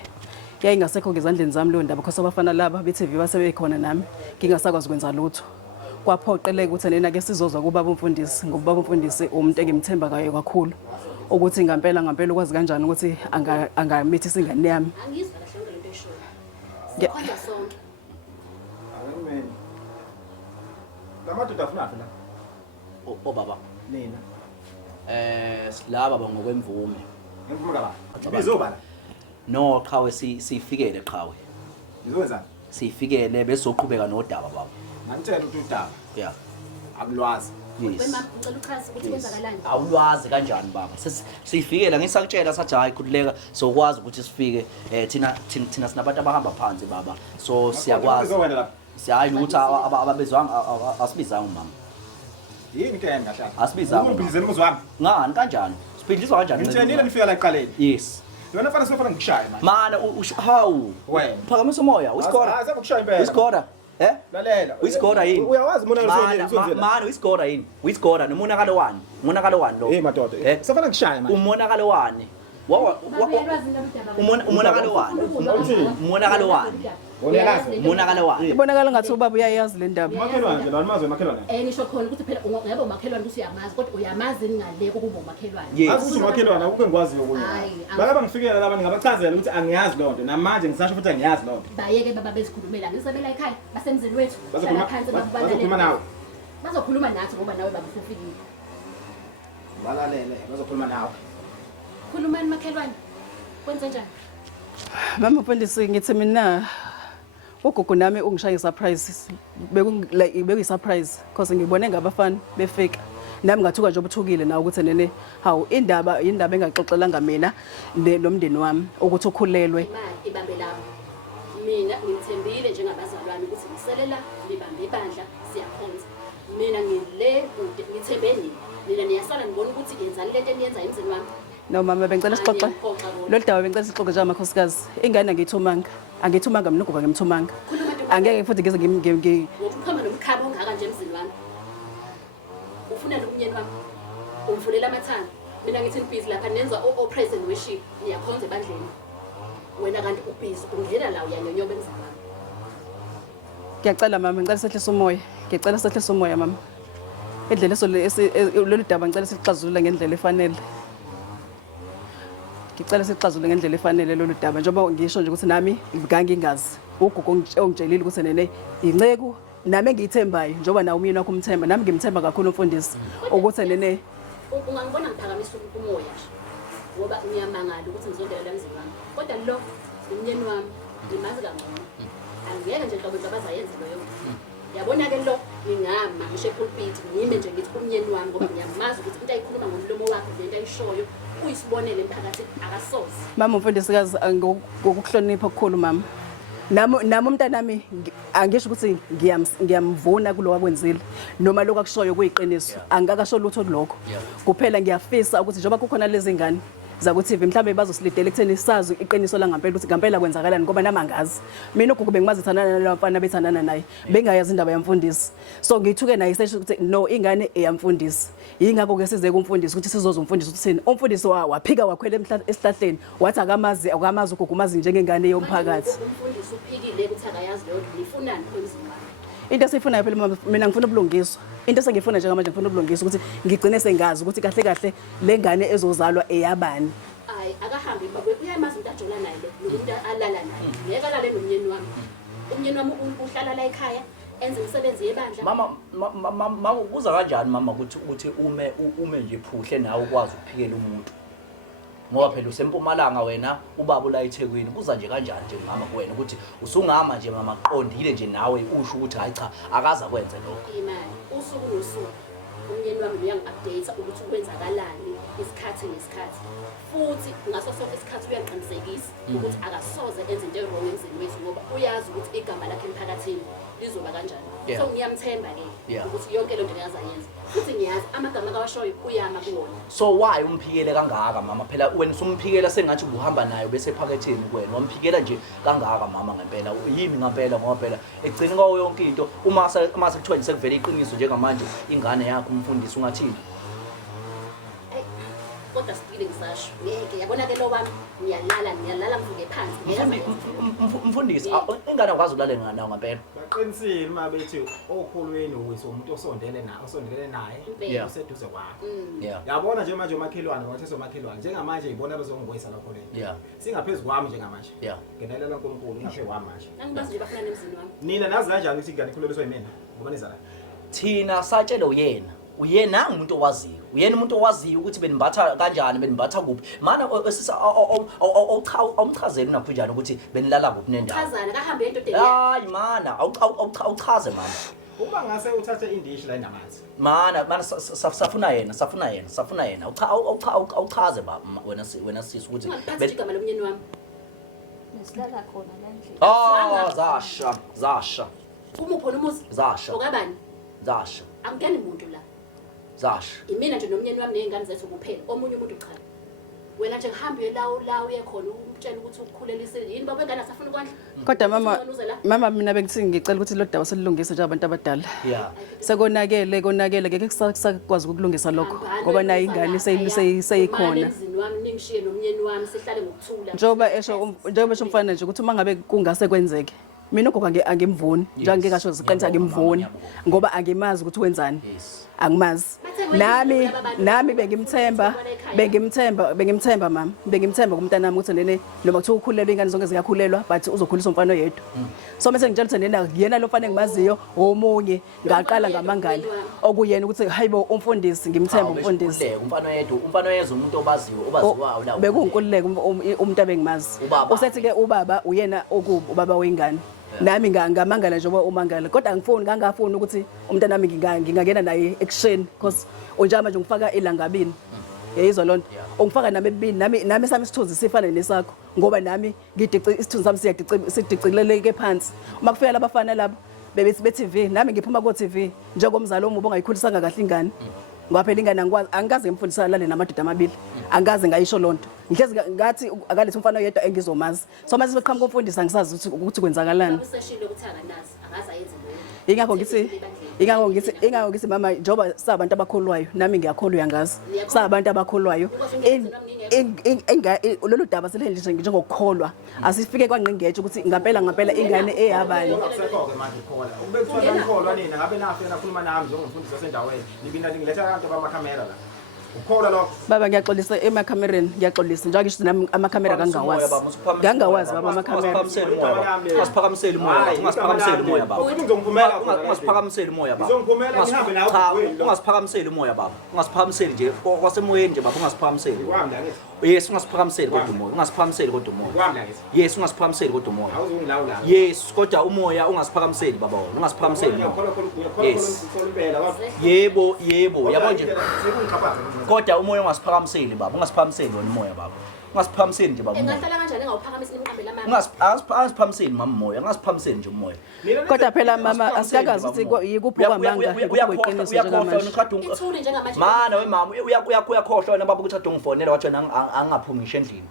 yayingasekho ngezandleni zami lo ndaba because abafana laba be-TV basebekhona nami ngingasakwazi ukwenza lutho kwaphoqeleka ukuthi nena ke sizozwa kubaba umfundisi ngoba ubaba umfundisi umuntu engimthemba kayo kakhulu ukuthi ngempela ukwazi kanjani ukuthi angamithisa ingane yami Angizwa kahle lento eshoyo. Sikhonza sonke. Amen. Lamadoda afuna la. baba Nina. Silaba ngokwemvume Ngimvume kabani? Bizobala. no qhawe sifikele qhawe Izowenzani? sifikele bese soqhubeka nodaba baba Ngantshela ukuthi udaba. yeah Akulwazi. yes Wemama ngicela uchaze ukuthi kwenzakalani. awulwazi kanjani baba sifikela ngisakutshela sathi hayi khulileka sokwazi ukuthi sifike thina sinabantu abahamba phansi baba so siyakwazi Izowena lapha. siyayi ukuthi ababezwanga asibizanga mama Yini ke ngahlala? Asibizanga. Ubhize emuzwami. ngani kanjani siphindiswa kanjani Ngithenile nifika la eqaleni. yes Yona fanele sifana ngikushaya manje. mana hawu Wena. phakamisa umoya usikora Ah, sekukushaya impela. usikora Lalela. uyisikora yini Uyawazi mina ngizozenzela. mana uyisikora yini uyisikora nomonakalo wani umonakalo wani lo Hey madoda. Sifana ngikushaya manje. umonakalo wani umonakalo wani umonakalo wani Uyalazi? umonakalo wani ibonakala ngathi ubaba uyayazi le ndaba Makhelwane nje mazi makhelwane. Nisho khona ukuthi phela ngabe umakhelwane ukuthi uyamazi kodwa uyamazi ngale ukuba umakhelwane. yes Akuthi makhelwane akukho engikwaziyo kuyo. Hayi, Bala bangifikela laba ngingabachazela ukuthi angiyazi lonto namanje ngisasho futhi angiyazi lonto. Bayeke baba bezikhulumela ngisabela ekhaya basemzini wethu. Bazokhuluma nawe. Bazokhuluma nathi ngoba nawe baba usufikile. Balalele bazokhuluma nawe. Khulumani makhelwane. Kwenze njani? mama mfundisi ngithi mina ugugu nami ungishaye surprise bekuyi-surprise because ngibone ngabafana befika nami ngathuka nje ubuthukile nawe ukuthi nene hawu indaba engaxoxelanga mina nomndeni wami ukuthi ukhulelwe Imali ibambe lapho. Mina ngithembile njengabazalwane ukuthi ngiselela ngibambe ibandla siyakhonza. Mina ngile ngithembeni. Mina niyasala ngibona ukuthi yenzani lento eniyenza emzini wami. no mama bengicela sixoxe lolu daba bengicela sixoxe nje amakhosikazi ingane angiyithumanga mina ngoba ngimthumanga angeke futhi ngize Ngokukhamba nomkhaba ongaka nje emzini wami. ufunela umnyeni wami umvulela amathanga mina ngithi nibhizi lapha nenza o-praise and worship niyakhonza ebandleni wena kanti ubhizi ungena la uyanyonyoba emzabami. Ngiyacela mama ngicela sehlisa umoya. Ngicela sehlisa umoya mama. Indlela lolu daba ngicela silixazulule ngendlela efanele. Ngicela silixazulule ngendlela efanele lolu daba njengoba ngisho nje ukuthi nami ngingazi. Ugogo ongitshelile ukuthi nene inceku nami engiyithembayo njengoba nawe umyeni wakho umthemba nami ngimthemba kakhulu umfundisi ukuthi nene ungangibona ngiphakamisa umoya nje ngoba ngiyamangala ukuthi ngizondelela emzini wami kodwa lo umyeni wami ngimazi kangcono angeke nje hlobo abazayenza loyo yabona-ke lo ngingama ngisho epulpit ngime nje ngithi umyeni wami ngoba ngiyamazi ukuthi into ayikhuluma ngomlomo wakhe lento ayishoyo uyisibonele emphakathini akasoze. Mama umfundisikazi ngokuhlonipha okukhulu mama nami umntanami angisho ukuthi ngiyamvuna kulo akwenzile noma lokho akushoyo kuyiqiniso angakasho lutho kuloko kuphela ngiyafisa ukuthi njengoba kukhona lezi ngane zaku-TV mhlambe bazosilidela ekutheni sazi iqiniso la ngempela ukuthi ngempela kwenzakalani ngoba nami angazi mina ugogo bengimazi thanana nalabo bafana bethandana naye bengayazi indaba yamfundisi so ngithuke naye sesho ukuthi no ingane eyamfundisi yingakho-ke sizeke umfundisi ukuthi sizoza umfundisi uthini umfundisi waphika wakhwela esihlahleni wathi akamazi ugogo umazi njengengane yomphakathi. Umfundisi uphikile ukuthi akayazi leyo nto nifunani emzini wami. Into esiyifunayo phela mama mina ngifuna ubulungiswa into esengifuna njengamanje ngifuna ubulungiswa ukuthi ngigcine sengazi ukuthi kahle kahle le ngane ezozalwa eyabani. Hayi akahambi baba uyamazi umuntu ajola naye lo umuntu alala naye ngeke alale nomyeni wami umyeni wami uhlala la ekhaya enze umsebenzi yebandla. Mama kuza kanjani mama ukuthi ume nje phuhle nawe ukwazi ukuphikela umuntu ngoba phela usempumalanga wena ubaba la eThekwini kuza nje kanjani nje mama kuwena ukuthi usungama nje mama qondile nje nawe usho ukuthi hayi cha akaza kwenza lokho. Imali usuku nosuku umyeni wami uyangi-update ukuthi kwenzakalani isikhathi nesikhathi futhi ngaso sonke isikhathi uyaqinisekisa ukuthi akasoze enze into wrong emzini wethu ngoba uyazi ukuthi igama lakhe emphakathini lizoba kanjani. So ngiyamthemba-ke ukuthi yonke lento ngiyazayenza futhi ngiyazi amagama kawashoyo uyama kuwona. So why umphikele kangaka mama phela wena sumphikela sengathi ubuhamba nayo bese ephaketheni kuwena wamphikela nje kangaka mama ngempela yini ngempela ngoba phela egcini kwawo yonke into uma sekuthiwa nje sekuvela iqiniso njengamanje ingane yakho umfundisi ungathini. Kodwa sipile ngisasho ngeke yabona-ke lo wami ngiyalala ngivuke phansi. Mfundisi ingane akwazi ukulala nayo ngempela. Baqinisile uma bethi okhulweni uyise umuntu osondele naye useduze kwakho. Yabona nje manje umakhelwane wathi umakhelwane njengamanje ngibona bezongwesa lapho lento. Singaphezulu kwami njengamanje. Ngenalela uNkulunkulu ngaphe kwami manje. Angibazi nje bafana nemzini wami. Nina nazi kanjani ukuthi ingane ikhuleliswa yimina ngoba nizala? Thina satshela uyena umuntu owaziyo uyena umuntu owaziyo ukuthi benimbatha kanjani benimbatha kuphi mana awumchazeli nakhunjani ukuthi benilala kuphi nendawo. Chazana kahambe entodeni. Hayi mana awuchaze mama. Uma ngase uthathe indishi la inamanzi. Mana safuna yena awuchaze baba wena sisi ukuthi ngiphathe igama lomnyeni wami. Nesilala khona la endlini. Zasha. Uma ukhona umuzi? Zasha. Okabani? Zasha. Angikeni umuntu la. Zasha. Imina nje nomnyeni wami nezingane zethu kuphela. Omunye umuntu cha. Wena nje ngihambe la uye khona umtshela ukuthi ukukhulelise yini baba engane asafuna ukwandla. Kodwa mama mina bengithi ngicela ukuthi lo daba selilungise nje abantu abadala. Sekonakele ngeke kusakwazi ukulungisa lokho ngoba nayo ingane seyikhona. Emzini wami ningishiye nomnyeni wami sihlale ngokuthula. Njengoba esho umfana nje ukuthi uma ngabe kungase kwenzeke mina ugogo angimvuni njengoba ngikasho ziqinisa angimvuni ngoba angimazi ukuthi wenzani angimazi nami bengimthemba mama bengimthemba kumntanami ukuthi nene noma kuthiwa ukhulelwe ingane zonke ziyakhulelwa but uzokhuliswa umfana oyedwa so mase ngitshela ukuthi nena yena lo mfana engimaziyo omunye ngaqala ngamangala okuyena ukuthi hayibo umfundisi ngimthemba umfundisi umfana oyedwa umuntu obaziwayo la bekunkululeka umuntu abengimazi usethi ke ubaba uyena okubi ubaba wengane nami ngamangala njengoba umangala kodwa angifuni ukuthi umntanami ngingangena naye ekusheni because unjama nje ngifaka ilangabini yayizwa lonto ungifaka nami ebini nami sami isithunzi sifana nesakho ngoba nami isithunzi sami sidicileleke phansi uma kufika labafana labo bebethi be-TV nami ngiphuma ko-TV njengomzali omubi ongayikhulisanga kahle ingane ngoba phela ingane angikaze ngimfundisa lale namadoda amabili angikaze ngayisho lonto ngihlezi ngathi akalethe umfana oyedwa engizomazi so mase beqhamuka umfundisi angisazi ukuthi kwenzakalani. Useshilo ukuthi akanazi angaze ayenze lento. ingakho ngithi mama njoba sabantu abakholwayo nami ngiyakholwa ngazi sabantu abakholwayo lolu daba selendle njengokukholwa asifike kwangqingetshe ukuthi ngempela ingane eyabani Akusekho-ke manje ukholwa. Ubekuthiwa nikholwa nina ngabe nafe nakhuluma nami njengomfundisi wasendaweni. Nibina niletha abantu bamakhamera la. Ukholwa lokho. baba ngiyaxolisa emakhamereni ngiyaxolisa njengoba ngisho nami amakhamera kangawazi baba amakhamera Ungasiphakamseli umoya, ungasiphakamseli umoya baba. Ngizongivumela Ungasiphakamseli umoya baba. Ngizongivumela ngihambe nawe Cha, kuwena. ungasiphakamseli umoya baba. Ungasiphakamseli nje kwasemoyeni nje baba, ungasiphakamseli. Kwami la ngithi. Yes, ungasiphakamseli kodwa umoya. Ungasiphakamseli kodwa umoya. Kwami la ngithi. Yes, ungasiphakamseli kodwa umoya. Awuzungilawula. Yes, kodwa umoya ungasiphakamseli baba wona. Ungasiphakamseli. Yes. Yebo, yabo nje. Kodwa umoya ungasiphakamseli baba. Ungasiphakamseli wona umoya baba. Ungasiphakamseli nje baba. Engahlala kanjani engawuphakamisa imqambe lamama? Ungasiphakamseli mama umoya. Ungasiphakamseli nje umoya. kodwa phela mama asikakazi ukuthi yikuphi kwamanga iqiniso njengamanje Ithuli njengamanje. Mana we mama uyakhohlwa wena baba ukuthi ade ungifonela wathi wena angaphumi ngisho endlini.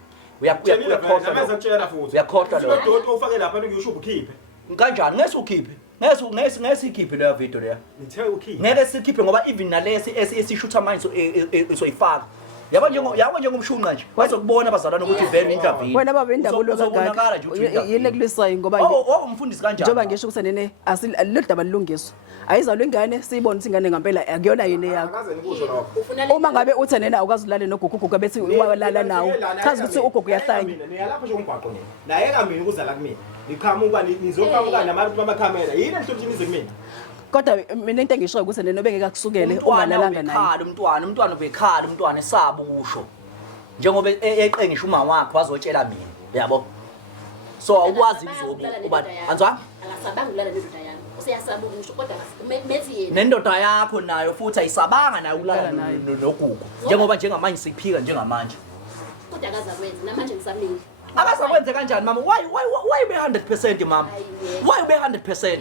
Uyakhohlwa. Namenza kutshela futhi. Uyakhohlwa lo. Lo ufake lapha ngisho ukhiphe. Kanjani ngeke ukhiphe? Ngeke sikhiphe leyo video leyo. Ngithe ukhiphe. Ngeke sikhiphe ngoba even nalesi esishutha manje soyifaka. Yabo njengomshunqa nje. Bazokubona abazalwane ukuthi vele interview. wena baba indaba lo kangaka yini ekulisayo ngoba umfundisi kanjani? njengoba ngisho ukuthi nene lo daba lilungiswa ayizalwe ingane siyibone ukuthi ingane ngempela akuyona yini yakho Akaze nikusho lokho. uma ngabe uthi nena awukazi ulale nogugugu bethi walala nawo chaza ukuthi ugogo uyahlanya Niyalapha nje umgwaqo nina. Nayeka mina ukuzala kumina. Niqhamuka nizoqhamuka nabantu bamakhamera. Yini enhluthu nize kumina? kodwa mina into engishoyo ukuthi nena obengeka kusukele ungalalanga naye Umntwana ubekhala umntwana esaba ukusho. Njengoba eqe ngisho uma wakhe wazotshela mina. Yabo. So awukwazi ukuzoku uba anzwa? Akasabanga ukulala nendoda yami. Useyasaba ukusho kodwa methi yena. Nendoda yakho nayo futhi ayisabanga nayo ukulala nogugu. Njengamanje siphika njengamanje. Kodwa akazakwenza namanje ngisamile. Akasakwenze kanjani mama? Why be 100% mama? Why be 100%?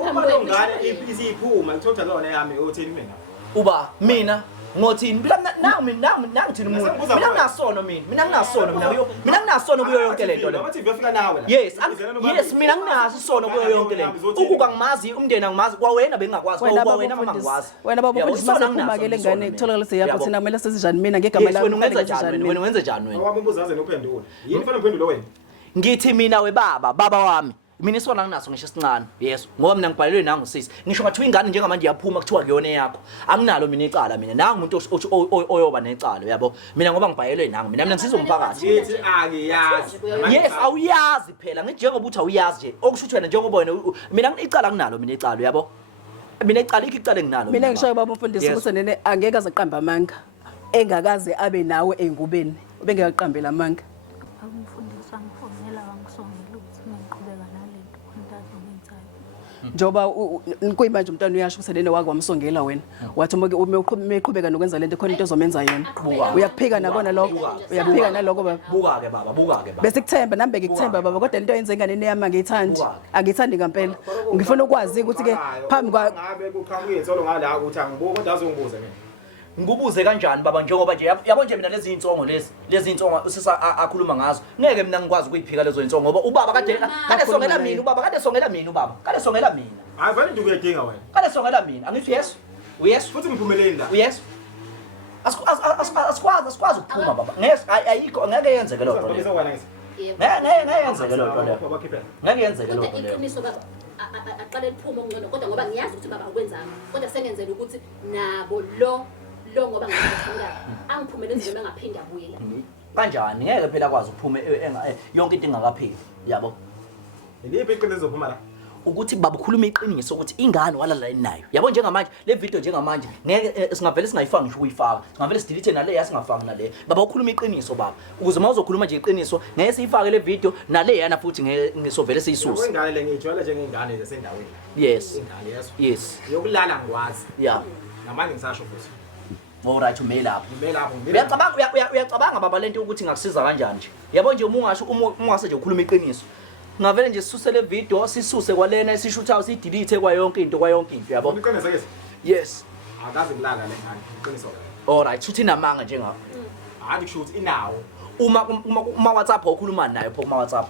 Uma lo ngane isiphuma ngithola lona yami uthini mina. Uba mina ngothini nangithini umuntu mina nginasono mina nginasono kuyo yonke lento le. Bathi befika nawe la. Yes mina nginaso isono kuyo yonke lento. Ukuba ngimazi umndeni angimazi kwawena bengingakwazi kwawena mama ngikwazi. wena baba mfundisi masephuma ke lengane kutholakala seyakho thina kumele sesijani mina ngegama lami wena wenze njani wena? Awabumbuza aze nophendula. Yini fanele uphendule wena? Ngithi mina baba wami mina isona nginaso ngisho esincane yes ngoba mina ngibhalelwe nangu sisi ngisho ngathi ingane njengamanje iyaphuma kuthiwa kuyona yakho anginalo mina icala mina nangu umuntu oyoba necala yabo mina ngoba ngibhalelwe nangu mina ngisizwe umphakathi Yithi angiyazi. yes awuyazi phela ngithi njengoba uthi awuyazi nje okusho wena njengoba wena mina icala nginalo mina icala yabo mina icala icala nginalo mina ngishoyo baba mfundisi ukuthi nene angeke azaqamba amanga engakaze abe nawe engubeni ubengeka qambela amanga Akumfundisa ngifonela wangisongela ukuthi ngiqhubeka nalento kontazi ngenzayo. njoba kuyimanje umntwana uyasho ukuthi nene wake wamsongela wena wathi uma uqhubeka nokwenza lento khona into ezomenza yena uyakuphika nakona lokho uyakuphika naloko baba buka-ke baba bese kuthemba nambe ngikuthemba baba kodwa lento yenze ingane yami angiyithandi ngempela ngifuna ukwazi ukuthi ke phambi kwa ngabe kuqhamuka insolo ngala ukuthi angibuka kodwa azongibuza mina. Ngibuze kanjani baba njengoba nje yabo nje mina lezi insongo usisa akhuluma ngazo ngeke mina ngikwazi ukuyiphika lezo insongo ngoba ubaba kade songela mina ubaba kade songela mina Hayi vele nje uyadinga wena. kade songela mina angithi yes Futhi ngiphumelele la. yes asikwazi ukuphuma baba ayikho ngeke yenzeke lo nto Ngizokwenza wena ngithi. ngeke yenzeke lo nto leyo ngeke yenzeke lo Kodwa nto leyo iqiniso baba aqale liphuma okungcono kodwa ngoba ngiyazi ukuthi baba ukwenzanga kodwa sengenzela ukuthi nabo lo ngoba ngiyathandana angiphumele endlini engaphinda abuyela kanjani ngeke phela kwazi uphume yonke into ingakapheli yabo Iliphi iqiniso lizophuma la? ukuthi babukhuluma iqiniso ukuthi ingane walala nayo yabo njengamanje le video njengamanje ngeke singavele singayifanga ngisho ukuyifaka singavele sidelete nale yasingafanga nale baba ukhuluma iqiniso baba ukuze mawuzokhuluma nje iqiniso ngeke siyifake le video nale yana futhi ngisovele siyisuse Ingane le ngijwayele njengengane zasendaweni. yes Ingane yeso. yes Yokulala ngikwazi. yeah Namanje ngisasho futhi. alright ume lapho Ngimela lapho uyacabanga baba lento ukuthi ngakusiza kanjani nje yabo nje uma ungasho ungase nje ukhuluma iqiniso ngavele nje sisuse le video sisuse kwalena esishuthayo sidelete kwa yonke into yabo Iqiniso ke. yes Akazi kulala le ngane. Iqiniso. alright uthi namanga njengapho Hayi kusho ukuthi inawo. uma WhatsApp ukhuluma naye pho kuma WhatsApp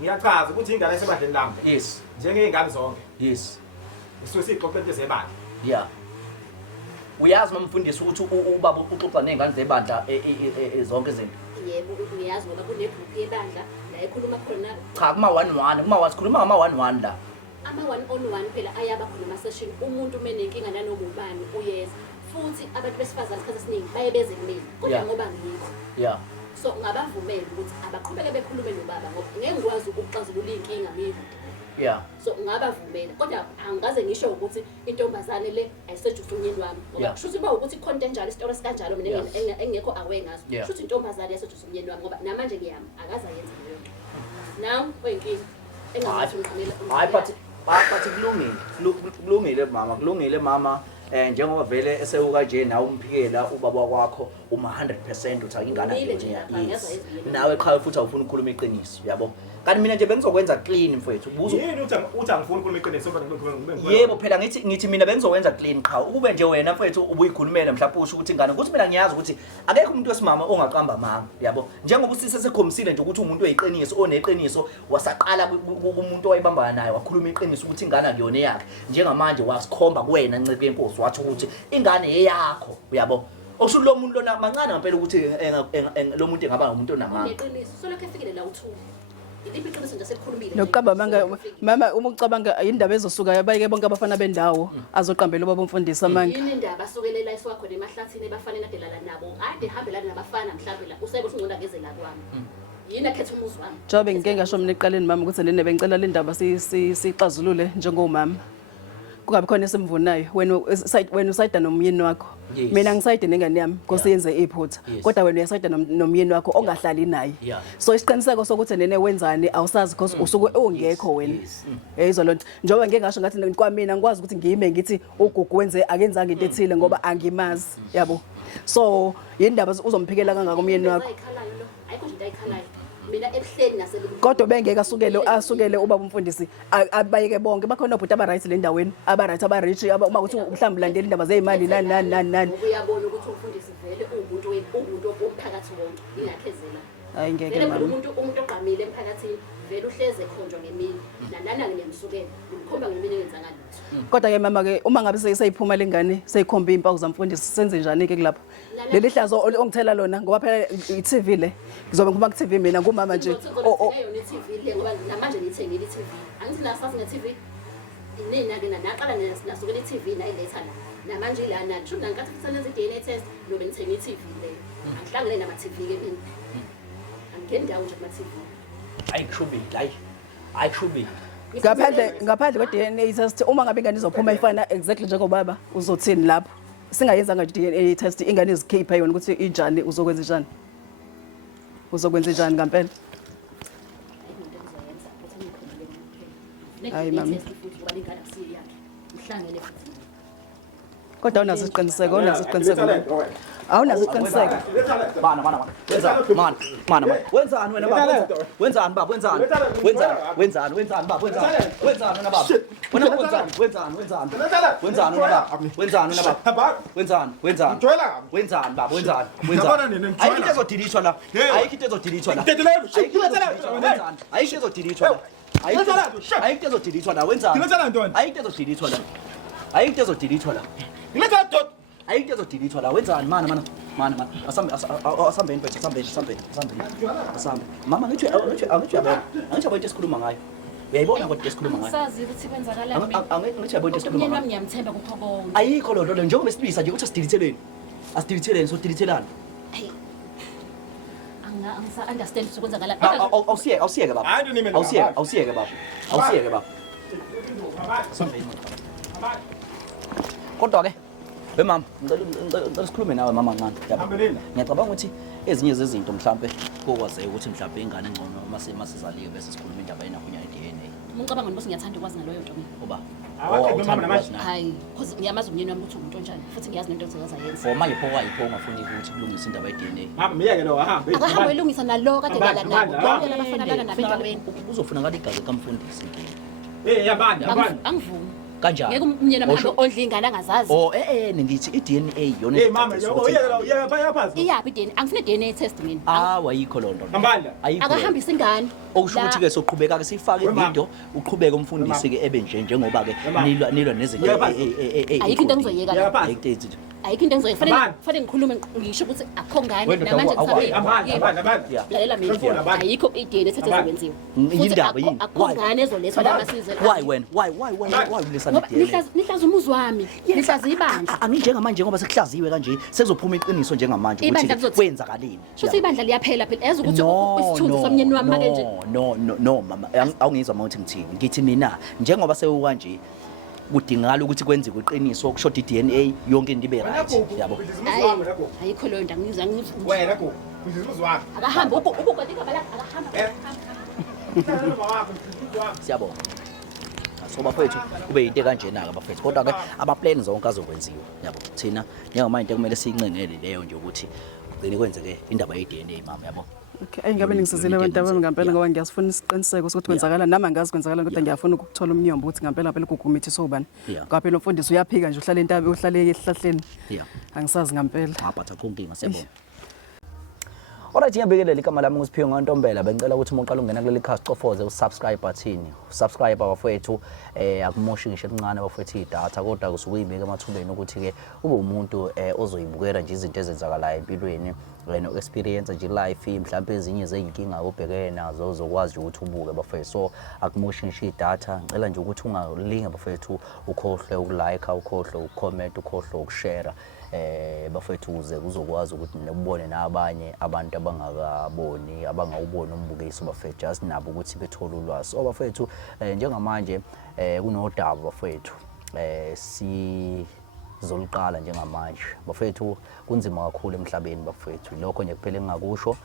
Ngiyachaza ukuthi ingane esebandleni lami. Yes. Njengezingane zonke. Yes. Isuke siqoqete zebandla. Yeah. Uyazi nomfundisi ukuthi ubaba uxoxa nezingane zebandla zonke izinto. Yebo uyazi ngoba kunegroup yebandla la ekhuluma khona Cha kuma 1-1 kuma wasikhuluma ngama 1-1 la. ama 1-on-1 phela ayaba khona ama session umuntu menenkinga nanoma ubani uyeza futhi abantu besifazane isikhathi esiningi baye beze kumina kodwa ngoba ngikho Yeah. so ngabavumela ukuthi abaqhubeke bekhulume nobaba ngoba ngeke ngikwazi ukuxazulula inkinga mina. Yeah. So ngabavumela kodwa angikaze ngisho ukuthi intombazane le ayisetshenziswa umyeni wami ngoba kusho ukuthi ukuthi content enjalo isitori esikanjalo mina engekho aware ngaso kusho ukuthi intombazane yasetshenziswa umyeni wami ngoba namanje ngiyami akaze ayenze leyo nto. Now oyinkinga engathi hayi but kulungile mama njengoba vele esewuka nje nawe umphikela ubaba wakho uma 100% uthi akingana nje yes nawe qhawe futhi awufuna ukukhuluma iqiniso yabo kanti mina nje bengizokwenza clean mfowethu ubuza yini uthi angifuni ukukhuluma iqiniso kodwa yebo phela ngithi mina bengizokwenza clean qha ukube nje wena mfowethu ubuyikhulumela mhlawumbe usho ukuthi ingane ukuthi mina ngiyazi ukuthi akekho umuntu wesimama ongaqamba mama yabo njengoba usise sekhomisile nje ukuthi umuntu oyiqiniso oneqiniso wasaqala kumuntu owayibambana naye wakhuluma iqiniso ukuthi ingane akuyona yakhe njengamanje wasikhomba kuwena nceke yenkosi wathi ukuthi ingane eyakho uyabo okusho lo muntu lona mancane ngempela ukuthi lo muntu engaba umuntu onamanga uneqiniso solokho efikile la u2 iliphi iqiniso nje selikhulumile nokuqamba mama uma ucabanga indaba ezosuka yabayike bonke abafana bendawo azoqambela ubaba umfundisi amanga yini indaba asukelela isiwakhona emahlathini ebafanele adelala nabo ade hambelana nabafana mhlawumbe la usebe ungqonda ngeze la kwami yini akhetha umuzi wami Jobe ngike ngasho mina eqaleni mama ukuthi nene bengicela le ndaba sixazulule njengomama kungabi khona esimvunayo wena usayida nomyeni wakho mina ngisayide nengane yami because yenze iphutha kodwa wena uyasayida nomyeni wakho ongahlali naye so isiqiniseko sokuthi nene wenzani awusazi because usuke ungekho wena yizwa lonto njengoba ngeke ngasho ngathi kwamina ngikwazi ukuthi ngiyime ngithi ugugu wenze akenzanga into ethile ngoba angimazi yabo so yindaba uzomphikela kangaka umyeni wakho ayikho nje into ayikhalayo mina ebuhleni nasebukhulu kodwa bengeke asukele ubaba umfundisi abayeke bonke bakhona obhuti aba-right le ndaweni aba-right aba-rich uma kuthi mhlawumbe ulandela indaba zey'mali nani uyabona ukuthi umfundisi vele umuntu womphakathi wonke ingakhezela hayi ngeke umuntu ogqamile emphakathini vele uhleze khonjwa ngemini nanana ngiyamsukela ngimkhomba ngemini engenzanga lutho kodwa-ke mama-ke uma ngabe seyiphuma le ngane seyikhomba iy'mpawu zamfundisi senze njani-ke kulapho leli hlazo ongithela lona ngoba phela i-TV le ngizobe ngikhuluma ku-TV mina ngumama nje i-TV le ngoba namanje ngiyithengile i-TV angithi nasazi nge-TV nina-ke naqala nasukela i-TV nayiletha la namanje ilana sho nankathi futhi senze i-DNA test nobe ngithenge i-TV le angihlangene nama-TV-ke mina angingeni ndawo nje kuma-TV ayishubi ngaphandle kwe-DNA test uma ngabe ingane izophuma ifana exactly njengobaba uzothini lapho singayenzanga nje i-DNA test ingane izikhipha yona ukuthi injani uzokwenza njani ngempela hayi mama kodwa awunazo isiqiniseko awunazo isiqiniseko mana wenzani wena baba wenzani baba wenzani baba wenzani wena baba wenzani baba ayikho ezodilishwa la ayikho ezodilishwa la ayikho ezodilishwa la wenzani mana asambe mama ngithi yabona into esikhuluma ngayo uyayibona kodwa esikhuluma ngayo sazi ukuthi kwenzakalani angithi yabona into esikhuluma ngayo ngiyamthemba kukho konke ayikho lo nto njengoba silisa nje ukuthi asidilitheleni sodilithelana understand ukwenzakala awusiyeke baba awusiyeke baba kodwa ke mama ngicela sikhulume nawe mama ncane ngiyacabanga ukuthi ezinye zezinto mhlambe kokwaziyo ukuthi mhlambe ingane engcono masizaliwe bese sikhuluma indaba yenakunya i-DNA ngicabanga ukuthi ngiyathanda ukwazi ngaloyo nto mina uba hayi because ngiyamazi umyeni wami ukuthi umuntu onjani futhi ngiyazi nento engizoyenza for manje pho ungafuni ukuthi kulungise indaba ye-DNA mama miyeke lo ahambe akahambe elungisa nalo kade dala nabo bonke labafanalana nabo endaweni uzofuna ngale igazi kamfundisi yabani angivumi Kanjani? Ngeke umnyeni ahambe ondla ingane angazazi. Oh ngithi i-DNA yona. Hey mama, uyeka phansi. Iyaphi i-DNA? Angifuni i-DNA test mina. Ayikho lonto. Hambanda. Akahambisa ingane. Okusho ukuthi ke soqhubeka ke sifake ividiyo uqhubeke umfundisi ke ebe njengoba ke nilwa nezinto ayikho into engizoyeka la. Ayikho into engizoyeka. Fanele ngikhulume ngisho ukuthi akho ngane namanje ngisabe. Hambanda. Lalela mina. Ayikho i-DNA test ezokwenziwa. Yindaba yini? Akho ngane ezolethwa la masizwe. Why ulesana DNA? Nihlaza umuzi wami. Nihlaza ibandla. Anginjengamanje ngoba sekuhlaziwe kanje sekuzophuma iqiniso njengamanje ukuthi kwenzakaleni. Futhi ibandla liyaphela phela yazi ukuthi isithunzi somnyeni wami make nje. No mama awungizwa mawuthi ngithini ngithi mina njengoba sewukanje kudingakala ukuthi kwenziwe iqiniso kushoda i-DNA yonke into ibe right yabo. Ayikho leyo nto angizwa ngithi wena go uzimuzi wakho akahamba ukugada igaba lakhe akahamba. Siyabona so bafethu kube into kanjena ke bafethu kodwa ke ama-plan zonke azokwenziwa yabo thina njengamanje into kumele siyinqengele leyo nje ukuthi ugcine kwenzeke indaba ye-DNA mama yabo. Okay, engabe ngisizile abantu abami ngempela ngoba ngiyasifuna isiqiniseko sokuthi kwenzakala nama ngazi kwenzakala kodwa ngiyafuna ukuthola umnyombo ukuthi ngempela phela ugugumithi sobani. Ngoba phela umfundisi uyaphika nje uhlala entabe uhlale ehlahleni. Angisazi ngempela. But akho nkinga siyabona. Alright, ngiyabikelela igama lami nguSiphiwe Ngantombela. Bengicela ukuthi uma uqala ungena kuleli khasi cofoze usubscribe button. Subscribe abafowethu akumoshi ngisho encane abafowethu idatha kodwa kusuke uyibeka emathubeni ukuthi ke ube umuntu ozoyibukela nje izinto ezenzakalayo empilweni wena experience nje life mhlawumbe ezinye zeyinkinga obhekene nazo uzokwazi ukuthi ubuke bafowethu. So akumoshi ngisho idatha. Ngicela nje ukuthi ungalinga bafowethu ukhohle ukulike, ukhohle ukucomment, ukhohle ukushare. Bafethu uze kuzokwazi ukuthi nebone nabanye abantu abangakaboni abangawuboni umbukiso bafethu just nabo ukuthi bethole ulwazi. So bafethu njengamanje kunodaba bafethu sizoliqala njengamanje bafethu kunzima kakhulu emhlabeni bafethu lokho nje kuphela engakusho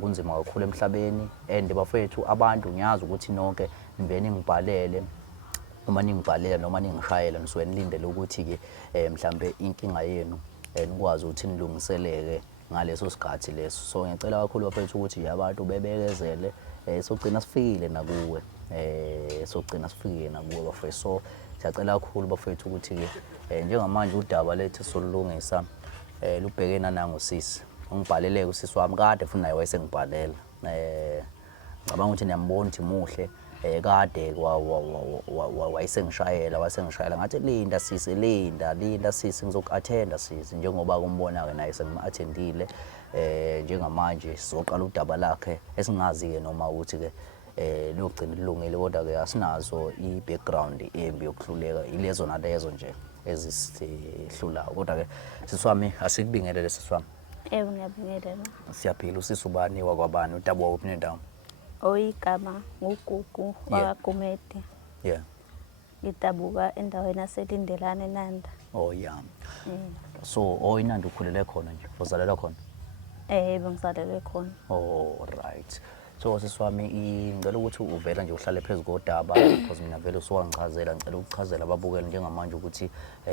kunzima kakhulu emhlabeni and bafethu abantu ngiyazi ukuthi nonke niveni ngibhalele uma ningibhalela noma ningishayela nisuke nilindele ukuthi ke mhlambe inkinga yenu nikwazi ukuthi nilungiseleke ngaleso sikhathi leso. So ngicela kakhulu bafethu ukuthi abantu bebekezele sogcina sifikile nakuwe sogcina sifikile nakuwe bafethu. So siyacela kakhulu bafethu ukuthi ke njengamanje udaba lethu solulungisa lubhekena nangosisi ungibhaleleke usisi wami kade futhi naye wayesengibhalela ngicabanga ukuthi niyambona ukuthi muhle kade wayesengishayela ngathi linda sisi linda sisi ngizoku-attenda sisi njengoba kumbona-ke naye sengima-attendile njengamanje sizoqala udaba lakhe esingazi-ke noma ukuthi-ke liyogcina lilungile kodwa-ke asinazo i-background embi yokuhluleka ilezo nalezo nje ezisihlulayo kodwa-ke sisi wami asikubingelele sisi wami. Yebo ngiyabingelela. Siyaphila usisi ubani wakwabani udaba waphi nendawo? Oyigama nguGugu wakwaGumede. Yeah. Ngitabuka endaweni yaseLindelane eNanda. Oh yeah. So oyiNanda ukhulele khona nje uzalela khona? Yebo ngizalelwe khona. Oh right. So sisiwami ngicela ukuthi uvela nje uhlale phezulu kodaba because mina vele usuwangichazela ngicela ukuchazela ababukeli njengamanje ukuthi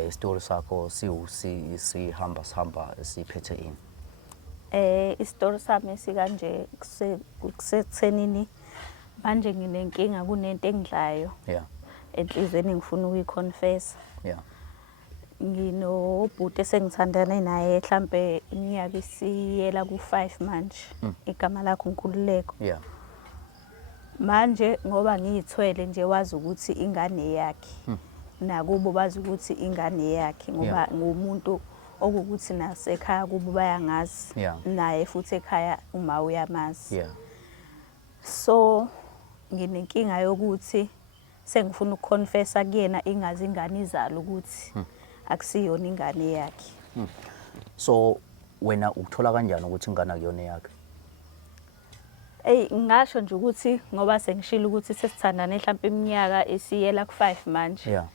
istory sakho sihamba siphethe ini. Istory sami sikanje kusethenini manje nginenkinga kunento engidlayo. Yeah. Enhlizweni ngifuna ukuyiconfess. Yeah. Nginobhuti esengithandane naye mhlambe iminyaka isiyela ku5 manje. Igama lakho uNkululeko. Yeah. Manje ngoba ngiyithwele nje wazi ukuthi ingane yakhe. Nakubo bazi ukuthi ingane yakhe ngoba ngumuntu okukuthi nasekhaya kubo bayangazi naye futhi ekhaya uma uyamazi. So nginenkinga yokuthi sengifuna ukuconfessa kuyena ingazi ingane izalo ukuthi akusiyona ingane yakhe. So wena ukuthola kanjani ukuthi ingane akuyona yakhe? Ngasho nje ukuthi ngoba sengishilo ukuthi sesithandane mhlawumbe iminyaka esiyela ku5 manje. Yeah.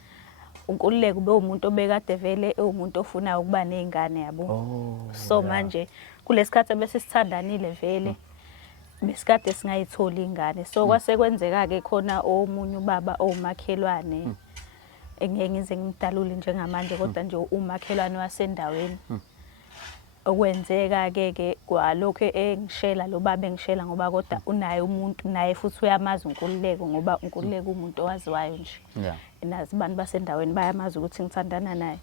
uNkululeko ube umuntu obekade vele umuntu ofuna ukuba nezingane yabo. So manje kulesikhathi bese sithandanile vele besikade singayitholi ingane. So kwase kwenzeka ke khona omunye ubaba omakhelwane engeke ngize ngimdalule njengamanje kodwa nje umakhelwane wasendaweni. Okwenzeka ke kwalokho engishela lo baba engishela ngoba kodwa unaye umuntu naye futhi uyamazi uNkululeko ngoba uNkululeko umuntu owaziwayo nje. nazi abantu basendaweni bayamazi ukuthi ngithandana naye.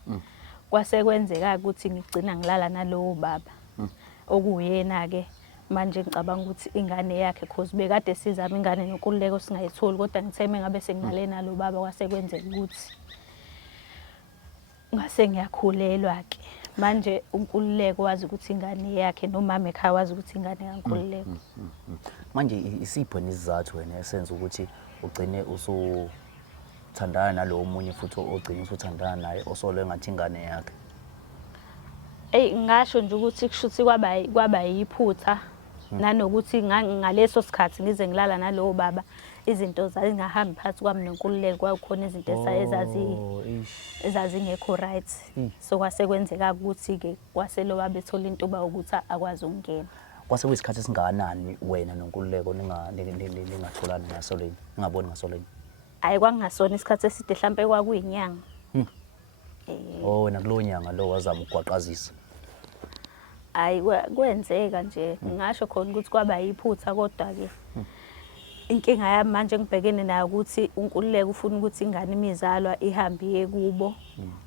Kwase kwenzeka ukuthi ngigcina ngilala nalowo baba okuyena-ke manje ngicabanga ukuthi ingane yakhe cause bekade sizama ingane noNkululeko singayitholi kodwa ngithe mengabe sengingale nalo baba kwase kwenzeka ukuthi ngase ngiyakhulelwa-ke manje uNkululeko wazi ukuthi ingane yakhe nomama ekhaya wazi ukuthi ingane kaNkululeko. Manje isipho nesizathu wena esenza ukuthi ugcine usuthandana nalowo munye futhi ogcina usuthandana naye osolwe ngathi ingane yakhe? Ngasho nje ukuthi kushuthi kwaba yiphutha nanokuthi ngaleso sikhathi ngize ngilala nalowo baba izinto zazingahambi phansi kwami noNkululeko kwakukhona izinto ezazingekho right. So kwase kwenzeka ukuthi-ke kwase lo baba ethola intuba ukuthi akwazi ukungena. Kwase kuyisikhathi esingakanani wena noNkululeko ningatholani ngasoleni ningaboni ngasoleni? Hayi kwangasona isikhathi eside mhlambe kwakuyinyanga. Wena kulowo nyanga lo wazama ukugwaqazisa? Hayi kwenzeka nje ngisho khona ukuthi kwaba yiphutha kodwa-ke inkinga yami manje ngibhekene nayo ukuthi uNkululeko ufuna ukuthi ingane imizalwa ihambe iye kubo,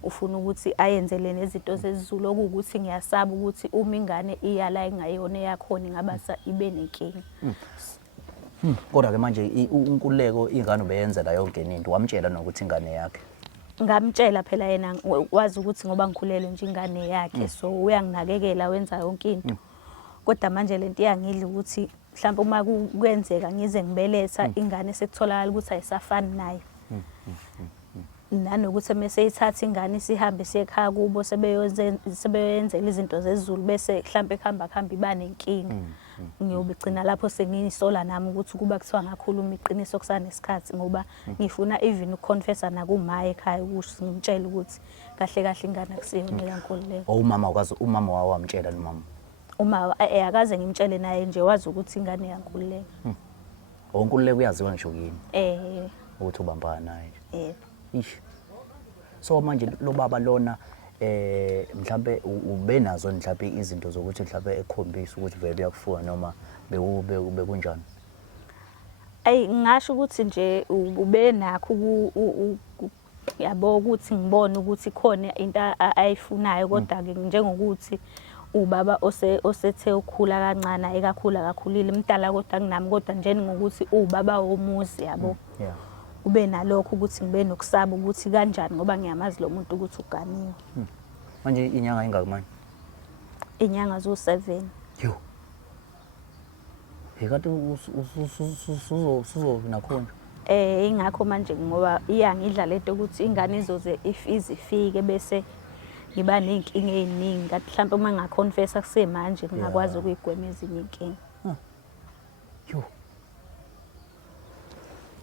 ufuna ukuthi ayenzele nezinto zezizulu okuwukuthi ngiyasaba ukuthi uma ingane iya la engayona eyakhona ingabasa ibe nenkinga. Kodwa-ke manje uNkululeko ingane ubeyenzela yonke into, wamtshela nokuthi ingane yakhe? Ngamtshela phela yena wazi ukuthi ngoba ngikhulelwe nje ingane yakhe so uyanginakekela wenza yonke into. Kodwa manje lento iyangidla ukuthi mhlawumbe uma kwenzeka ngize ngibeletha ingane sekutholakala ukuthi ayisafani naye. Nanokuthi meseyithatha ingane sihambe siyekhaya kubo sebeyenzela izinto zezulu bese mhlawumbe kuhamba iba nenkinga. Ngiyobigcina lapho sengiyisola nami ukuthi kuba kuthiwa ngakhuluma iqiniso kusanesikhathi ngoba ngifuna even ukuconfessa nakumaye ekhaya ukuthi ngimtshele ukuthi kahle kahle ingane akusiyona kaNkululeko. Umama wawo wamtshela nomama? Uma akaze ngimtshele naye nje wazi ukuthi ingane yaNkululeko. uNkululeko uyaziwa ngisho yini? Ukuthi ubambana naye. Ish. So manje lo baba lona mhlambe ubenazo mhlambe izinto zokuthi mhlambe ekhombisa ukuthi vele uyakufuna noma bekunjani? Ngasho ukuthi nje ubenakho yabo ukuthi ngibone ukuthi khona into ayifunayo kodwa-ke njengokuthi ubaba osethe ukhula kancane ekakhula kakhulile mdala kodwa kunami kodwa njengokuthi ubaba womuzi yabo. Ube nalokho ukuthi ngibe nokusaba ukuthi kanjani ngoba ngiyamazi lo muntu ukuthi uganiwe. Manje inyanga ingaki manje? Inyanga zo7. Yo. Ekade usuzo nakhona. Ingakho manje ngoba iyangidla lento ukuthi ingane izoze ifike bese ngiba nenkinga eziningi ngathi mhlawumbe uma ngaconfessa kusemanje ngingakwazi ukuyigwema ezinye inkinga. Yo.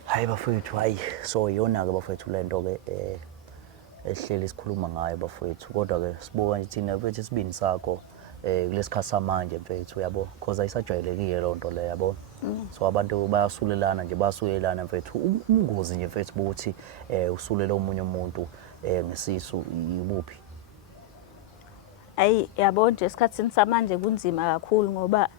Hayi bafowethu, hayi so iyona-ke bafowethu lento-ke esihleli sikhuluma ngayo bafowethu kodwa-ke sibuka nje thina mfethu isibini sakho kulesikhathi samanje mfethu yabo because ayisajwayelekile loo nto leyo yabo. So abantu bayasulelana nje basulelana mfethu ubungozi nje mfethu bokuthi usulela omunye umuntu ngesisu ibuphi? Ayi yabo nje esikhathini samanje kunzima kakhulu ngoba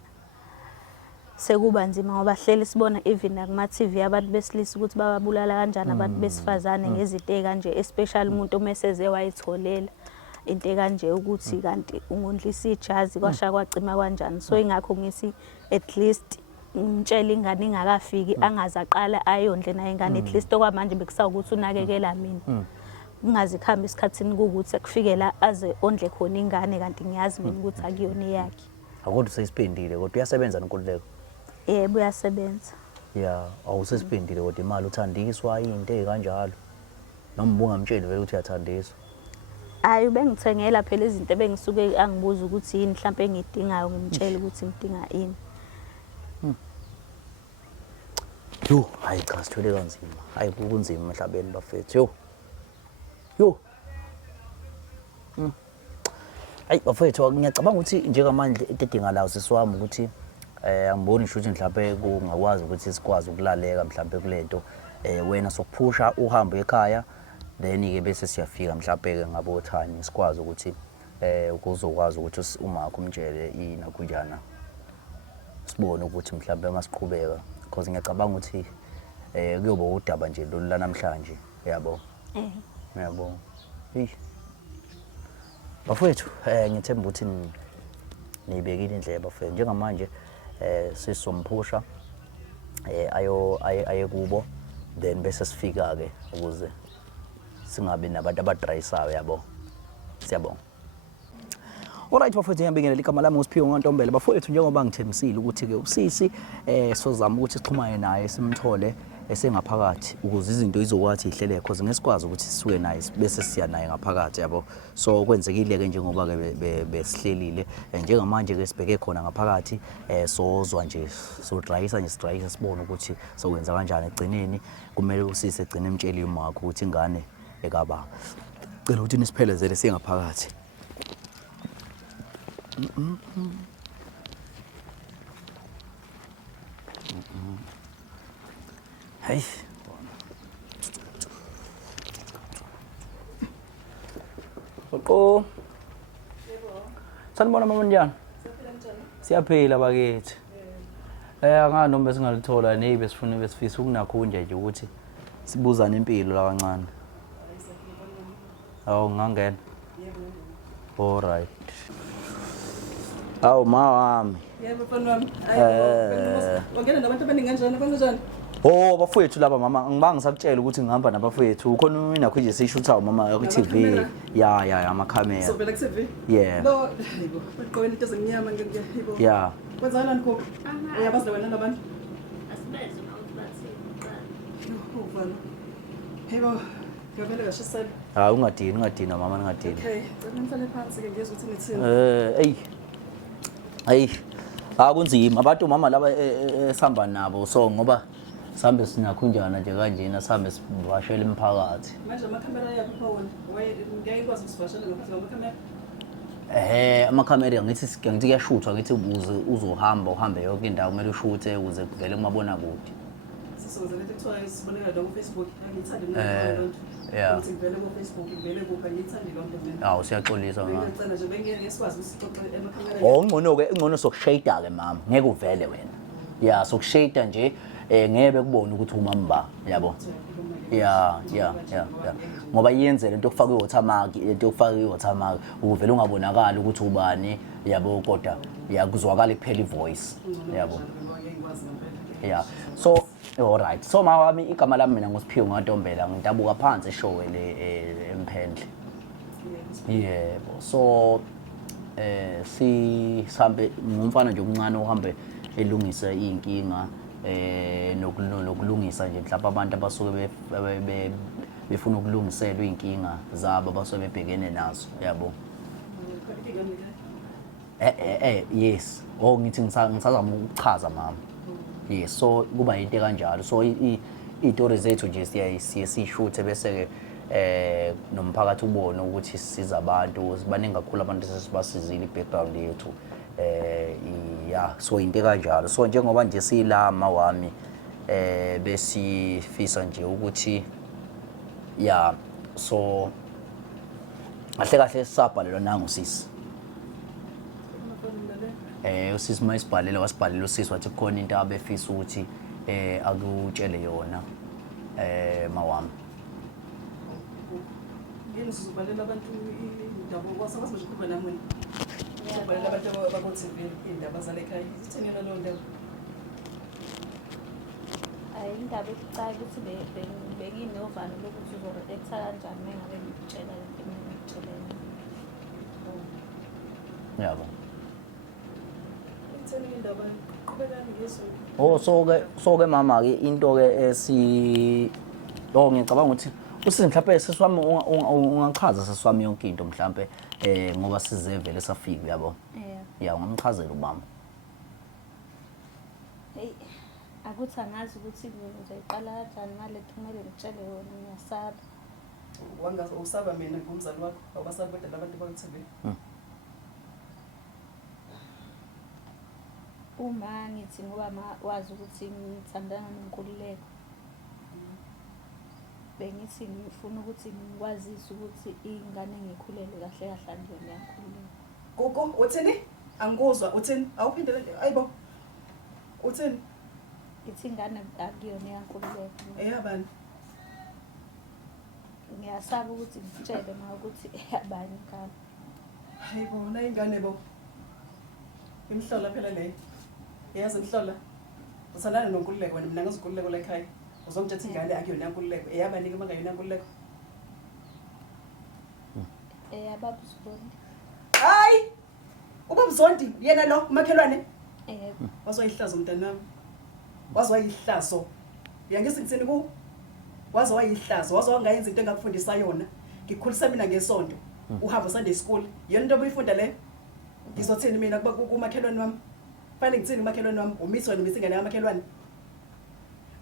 sekuba nzima ngoba hleli sibona even nakuma TV abantu besilisa ukuthi bababulala kanjani abantu besifazane ngezinto ekanje especially umuntu omeseze wayitholela into ekanje ukuthi kanti ungondlisa ijazi kwasha kwacima kanjani. So ingakho ngithi at least ngitshela ingane ingakafiki angazaqala ayondle naye ingane at least okwamanje bekusawukuthi unakekela mina. Ungazikhambi isikhathini ukuthi kufike la aze ondle khona ingane kanti ngiyazi mina ukuthi akuyona yakhe. Akodwa sesiphendile kodwa uyasebenza noNkululeko? Yebo uyasebenza. Yeah, awusesiphendile kodwa imali uthandiswa into ezikanjalo. Noma ubungamtsheli vele ukuthi uyathandiswa. Hayi bengithengela phela izinto bengisuke angibuza ukuthi yini mhlawumbe engidingayo ngimtshela ukuthi ngidinga ini. Yo, hayi cha sithwele kanzima. Hayi kunzima emhlabeni bafethu. Yo. Hayi bafethu ngiyacabanga ukuthi njengamanje intedinga lawo sisiwami ukuthi angiboni ngisho ukuthi mhlawumbe kungakwazi ukuthi sikwazi ukulaleka mhlawumbe kulento wena sokuphusha uhambe ekhaya then-ke bese siyafika mhlawumbe-ke ngabothani sikwazi ukuthi ukuzokwazi ukuthi umakho umtshele ina kunjana sibone ukuthi mhlawumbe masiqhubeka because ngiyacabanga ukuthi kuyoba udaba nje lolu lanamhlanje yabo. Ngiyabonga. Hey. Bafowethu, ngithemba ukuthi nibekile indlela bafowethu. Njengamanje sisomphusha aye kubo then bese sifika ke ukuze singabe nabantu abadrayisayo yabo. Siyabonga. Alright bafowethu, ngiyabingelela igama lami nguSiphiwe Ntombela. Bafowethu, njengoba ngithembisile ukuthi ke usisi sozama ukuthi sixhumane naye simthole esengaphakathi ukuze izinto izokwathi ihlele because ngesikwazi ukuthi sisuke naye bese siya naye ngaphakathi yabo. So kwenzekile ke njengoba ke besihlelile njengamanje ke sibheke khona ngaphakathi sozwa nje so drayisa nje sidrayisa sibone ukuthi sokwenza kanjani egcineni. Kumele usisi egcine emtsheli umakho ukuthi ingane ekaba cela ukuthi nisiphelezele singaphakathi. Hey. Oko. Sanibona mama njani? Siyaphila bakithi. Anganombe singalithola neyibe sifuna besifisa ukunakho nje ukuthi sibuzana impilo la kancane. Awu ngangena. Alright. Awu mawami. Yebo mfana wami. Ungena nabantu abaningi kanjani kanjani? Oh bafowethu laba mama ngibanga ngisakutshela ukuthi ngihamba nabafowethu ukhona unakho nje sishuthayo mama ku TV ya amakhamera. So vela ku TV? Yeah. No, yebo. Uqoweni into ezimnyama ngiyebo. Yeah. Kwenzani khona? Uyabazi wena nabantu? Asibeze ukuthi bathi Uvalo. Yebo. Ngiyavela kashisela. Ungadini mama ningadini. Okay, ngicela phansi ke ngizwe ukuthi nithini. Hey. Kunzima abantu mama laba esihamba nabo so ngoba sihambe sinakhunjana nje kanjena sihambe sivashela imphakathi. Manje amakhamera yakho phone ngiyayikwazi ukusivashela ngaphansi kwamakhamera. Amakhamera ngithi kuyashuthwa ngithi uzohamba uhambe yonke indawo kumele ushuthe ukuze kuvele kumabona kude. Sizoze lethe kuthiwa siboneka la ku Facebook angithandi lonto. Yeah. Ukuthi ngivele ku Facebook ngivele kupha ngithandi lonto mina. Hawu siyaxolisa mama. Ngicela nje bengeke sikwazi usixoxe emakhamera. Ngcono sokushada ke mama ngeke uvele wena. Yeah sokushada nje ngeke kubone ukuthi umamba yabo. Yeah. Ngoba yenze lento yokufaka iwatermark lento yokufaka iwatermark uvele ungabonakala ukuthi ubani yabo kodwa yakuzwakala kuphela ivoice yabo. Yeah. So alright. So mawami igama lami mina nguSiphiwe Ntombela ngidabuka phansi eshow le eMphendle. Yebo. So sihambe ngumfana nje omncane ohambe elungisa inkinga nokulungisa nje mhlawumbe abantu abasuke befuna ukulungiselwa inkinga zabo abasuke bebhekene nazo yabo. Yes. Ngithi ngisazama ukuchaza mama. Yes, so kuba into kanjalo. So izitori zethu nje siye sishuthe bese ke nomphakathi ubone ukuthi sisiza abantu baningi kakhulu abantu sesibasizile ibackground yethu. So into kanjalo. So njengoba nje silama wami besifisa nje ukuthi so kahle sisabhalelwa nangu sisi. Usisi mayisibhalela wasibhalela usisi wathi khona into abefisa ukuthi akutshele yona mawami. Yini sizobalela abantu indaba kwasabazi nje kuba namini. Sizobalela abantu abako TV indaba zale ekhaya. Ithini yona lo ndaba? Indaba ebucayi ukuthi benginovalo lokuthi uzoreacta kanjani mengabe ngikutshela lento engikutshela. Yabo. So ke mama ke into ke ngicabanga ukuthi usisi mhlawumbe seswami ungachaza seswami yonke into mhlawumbe ngoba sizevele safika yabo. Yeah ngamchazela ubaba. Hey akuthi angazi ukuthi ngizoyiqala kanjani ngale kumele ngitshele yona ngiyasaba. Wangazi usaba mina ngumzali wakho awubasabi kodwa labantu baku TV. Uma ngithi ngoba wazi ukuthi ngithandana noNkululeko bengithi ngifuna ukuthi ngikwazise ukuthi ingane ngikhulele kahle anje ngiyakhululeka. Gogo uthini? Angikuzwa uthini? Awuphindele ayibo. Uthini? Ithi ingane akuyona iyankululeka. Eyabani? ngiyasaba ukuthi ngitshele ma ukuthi abanye ngani. Hayi bona ingane bo. Imhlola phela le. Yazi imhlola. Usalana nonkululeko wena mina ngazikululeko la ekhaya. Uzongithetha ingane akuyona inkululeko. Eyabanike mangayona inkululeko. Baba Zondi. Hayi! Ubaba Zondi yena lo umakhelwane. Yebo. Wazoyihlazo mntanami. Wazoyihlazo. Uyangisa ngitsini ku? Wazoyihlazo, wazongayenza into engakufundisa yona. Ngikhulisa mina ngesonto. Uhamba Sunday school. Yona into obuyifunda le. Ngizothini mina kuba kumakhelwane wami? Fanele ngitsini umakhelwane wami? Umisi wena umisi ingane yamakhelwane.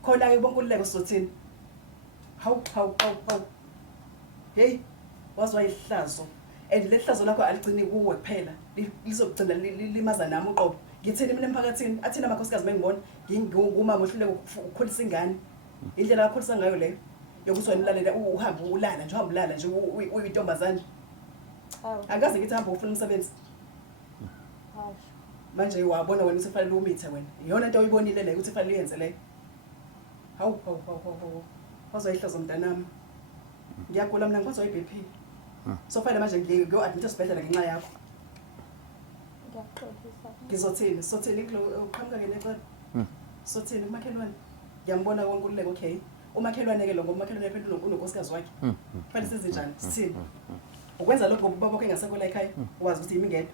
Khona ke bonkululeko sizothini? Hawu. Hey, wazoyihlazo. And lehlazo lakho aligcini kuwe kuphela. Lizogcina limaza nami uqobo. Ngithini mina emphakathini? Athina amakhosikazi mengibona ngingumama ohluleka ukukhulisa ingane. Indlela akhulisa ngayo leyo. Yokuthi wena ulalela uhamba ulala nje uhamba ulala nje uyintombazane. Akaze ngithi hamba ufuna umsebenzi. Hawu. Manje wabona wena usefanele umithe wena. Iyona into oyibonile le ukuthi fanele uyenze le. Hawu. Wazoyihlazo mntanami. Ngiyagula mina ngiphathwa iBP. So fanele manje ngiyo-admit esibhedlela ngenxa yakho. Ngiyaxolisa. Sothini kulo uqhamuka ke necala. Sothini umakhelwane. Ngiyambona konkululeko okay. Umakhelwane ke lo ngoba umakhelwane phela unonkosikazi wakhe. Fanele sizinjani? Sithini? Ukwenza lokho ubaba wakho engasekho la ekhaya. Wazi ukuthi yimi ngedwa.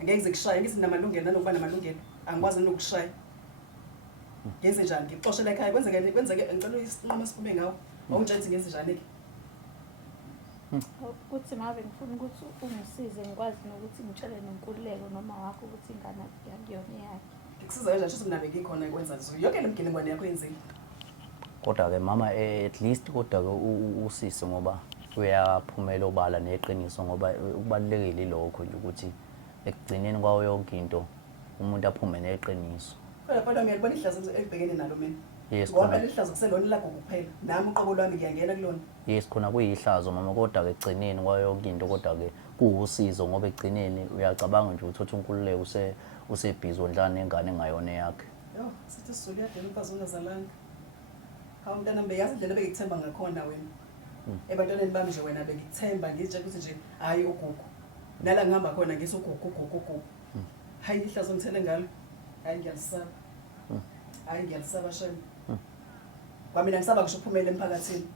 Angeke ngikushaya ngithi namalungelo nanokuba namalungelo. Angikwazi nokushaya. Ngenze njani? Ngixoshe la ekhaya kwenzeke ngicela isinqumo siphume ngawo. Awungitshela ngenze njani ke? Ukuthi mave ngifuna ukuthi ungisize ngikwazi nokuthi ngitshele nonkululeko noma wakho ukuthi ingane yakuyona yakhe. Ngikusiza kanjani ukuthi mina bengikhona ukwenza nje. Yonke le mgilingwane yakho yenzile. Kodwa ke mama at least kodwa ke usisi ngoba uyaphumela obala neqiniso ngoba ukubalekile lokho nje ukuthi ekugcineni kwawo yonke into umuntu aphume neqiniso. Kodwa ngiyalibona ihlazo elibhekene nalo mina. Yes, ngoba ihlazo kuselona lakho kuphela. Nami uqobo lwami ngiyangena kulona. Yes, khona kuyihlazo mama kodwa ke egcineni kwayo yonke into kodwa ke kuwusizo ngoba egcineni uyacabanga nje uthatha unkululeko usebhizi ondlana nengane engayona yakhe. Yo, sithi sizulu yadela umfazi ongazalanga. Hawu mntana mbe yazi indlela bengikuthemba ngakhona wena. Ebantwaneni bami nje wena bengikuthemba ngitshe ukuthi nje hayi ugugu. Nala ngihamba khona ngisugugu. Hayi ihlazo ngithele ngalo. Hayi ngiyalisaba. Hayi ngiyalisaba shame. Kwamina ngisaba ngisho uphumela emphakathini.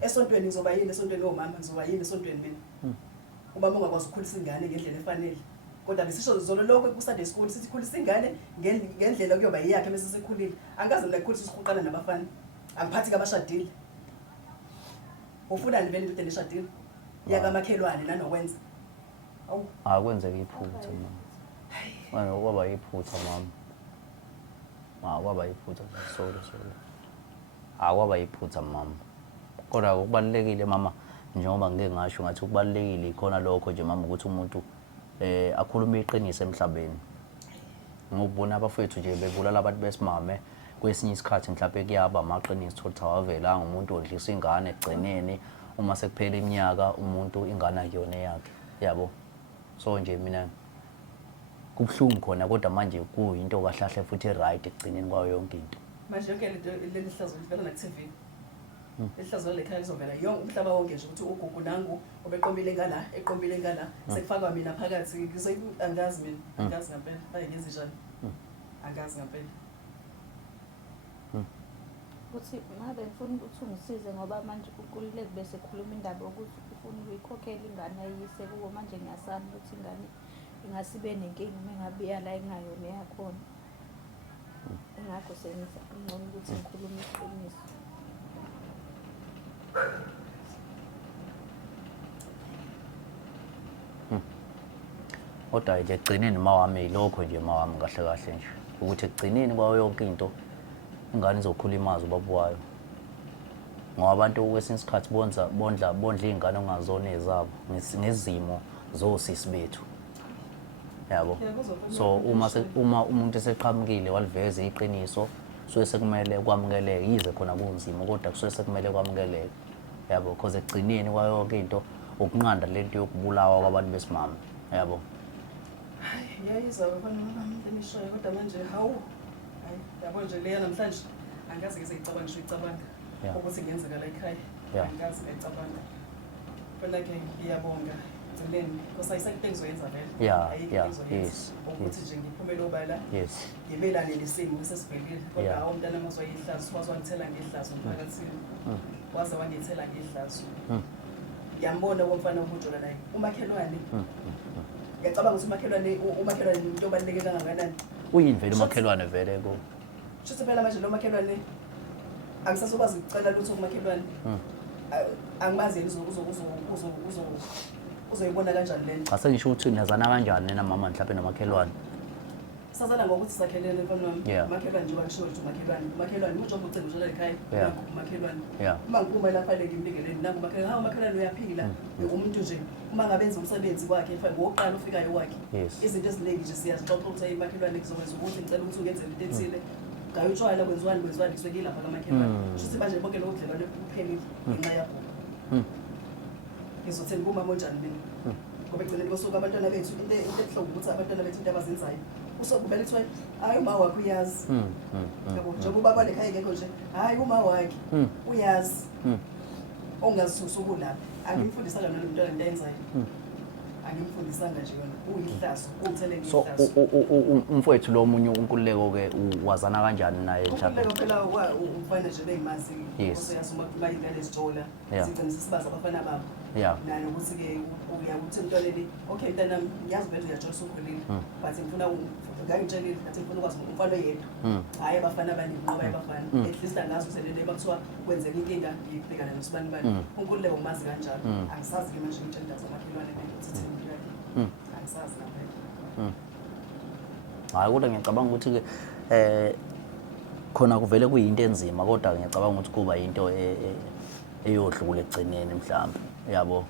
Esontweni ngizoba yini esontweni omama ngizoba yini esontweni mina. Ubaba ungakwazi ukukhulisa ingane ngendlela efanele. Kodwa besisho zolo lokho ku-Sunday school sithi khulisa ingane ngendlela kuyoba yiyakhe bese sekhulile. Angikaze mina ukukhulisa isiqhaqana nabafana. Angiphathi kabashadile. Ufuna nivele into leshadile. Yaka makhelwane nanokwenza. Awu. Akwenzeka iphutha mama. Manje kwaba iphutha mama. Kwaba iphutha sorry. Kwaba iphutha mama. Kodwa ukubalekile mama njengoba ngeke ngasho ngathi ukubalekile khona lokho nje mama ukuthi umuntu akhulume iqiniso emhlabeni. Ngokubona abafethu nje bebulala abantu besimame kwesinye isikhathi mhlawumbe kuyaba amaqiniso thothi awavelanga umuntu odlisa ingane egcineni uma sekuphela iminyaka umuntu ingane akuyona yakhe yabo. So nje mina kubhlungu khona kodwa manje kuyinto kahlahle futhi right egcineni kwayo yonke into. Manje yonke lento leli hlazo livela na TV. Ihlazo lekhaya lizovela yonke umhlaba wonke nje ukuthi ugugu nangu obeqombile ngala sekufakwa mina phakathi angazi mina angazi ngempela baye ngenze njani angazi ngempela. Ukuthi ngabe ngifuna ukuthi ungisize ngoba manje ukululeke bese khuluma indaba ukuthi ufuna ukuyikhokhela ingane ayise kuwo manje ngiyasaba ukuthi ingane ingasibe nenkinga uma ngabiya la engayona yakhona. Engakho sengiza ngcono ukuthi ngikhulume iqiniso. Kodwa nje egcineni mawami ilokho nje mawami kahle nje ukuthi egcineni kwayo yonke into ingane izokhula imazi ubaba wayo. Ngoba abantu kwesinye isikhathi bondla izingane ongazona ezabo ngezimo zosisi bethu. Yabo. So uma umuntu eseqhamukile waliveza iqiniso suke sekumele kwamukeleke yize khona kunzima kodwa kusuke sekumele kwamukeleke. Yabo because egcineni kwayo yonke into ukunqanda lento yokubulawa kwabantu besimama. Yabo. Yayizaba bafana ngishoyo kodwa manje hawu. Hayi yabo nje leya namhlanje angaze ngizicabanga ngisho icabanga. ukuthi kuyenzeka la ekhaya angikazi ngiyacabanga kodwa-ke ngiyabonga egcineni because ayisekho into engizoyenza vele yes ukuthi nje ngiphumele obala yes ngimelane nesimo esesibhekile kodwa hawu umntana mazwa ihlazo waze wangithela ngehlazo emphakathini waze wangithela ngehlazo ngiyambona komfana okujola naye umakhelwane ngiyacabanga ukuthi umakhelwane into obaluleke kangakanani uyini vele umakhelwane vele ko shuthi phela manje lo makhelwane angisasokwazi ukucela lutho kumakhelwane angimazi uzoyibona kanjani lento ase ngisho ukuthi nazana kanjani nina mama mhlawumbe nomakhelwane sazana ngokuthi sakhelene mfana wami umakhelwane nje wangisho ukuthi umakhelwane ujoba ucinga njalo ekhaya umakhelwane uma ngiphuma la fanele ngimnikeleni nangu umakhelwane umakhelwane uyaphila umuntu nje uma ngabenza umsebenzi wakhe ngokuqala ufikayo wakhe izinto eziningi nje siyazixoxa ukuthi umakhelwane kuzokwenza ukuthi ngicela ukuthi ungenze into ethile ngayo utshwala kwenziwani kusuke lapha kamakhelwane shuthi manje bonke lokho budlelwane buphelile ngenxa yakho ngizotheni kumama onjani mina ngoba egcineni kosuku abantwana bethu into ebuhlungu ukuthi abantwana bethu into abazenzayo usobubele kuthiwa hayi uma wakhe uyazi yabo njengoba ubaba lekhaya ngekho nje hayi uma wakhe uyazi ongazisusa ukulapha angimfundisanga nalo mntwana into ayenzayo angimfundisanga nje yona uyihlazo uthele ngehlazo so umfowethu lo omunye unkululeko-ke wazana kanjani naye unkululeko phela ufana nje beyimazi useyazi uma ingane zijola sigcine sisibaza abafana babo nanokuthi-ke uyakuthi emntwaneni okay mntanami ngiyazi vele uyajola usukhulile but ngifuna ngangitshelile athi ngifuna ukwazi umfana oyedwa hhayi abafana abaningi ngoba abafana at least angazi uselele makuthiwa kwenzeka inkinga ngibhekana nosibani bani unkululeko ngumazi kanjalo angisazi-ke manje ngitshela indawo zamakhelwane ukuthi angisazi naphela hhayi kodwa ngiyacabanga ukuthi-ke khona kuvele kuyinto enzima kodwa ngiyacabanga ukuthi kuba yinto eyodlula ekugcineni mhlawumbe yabo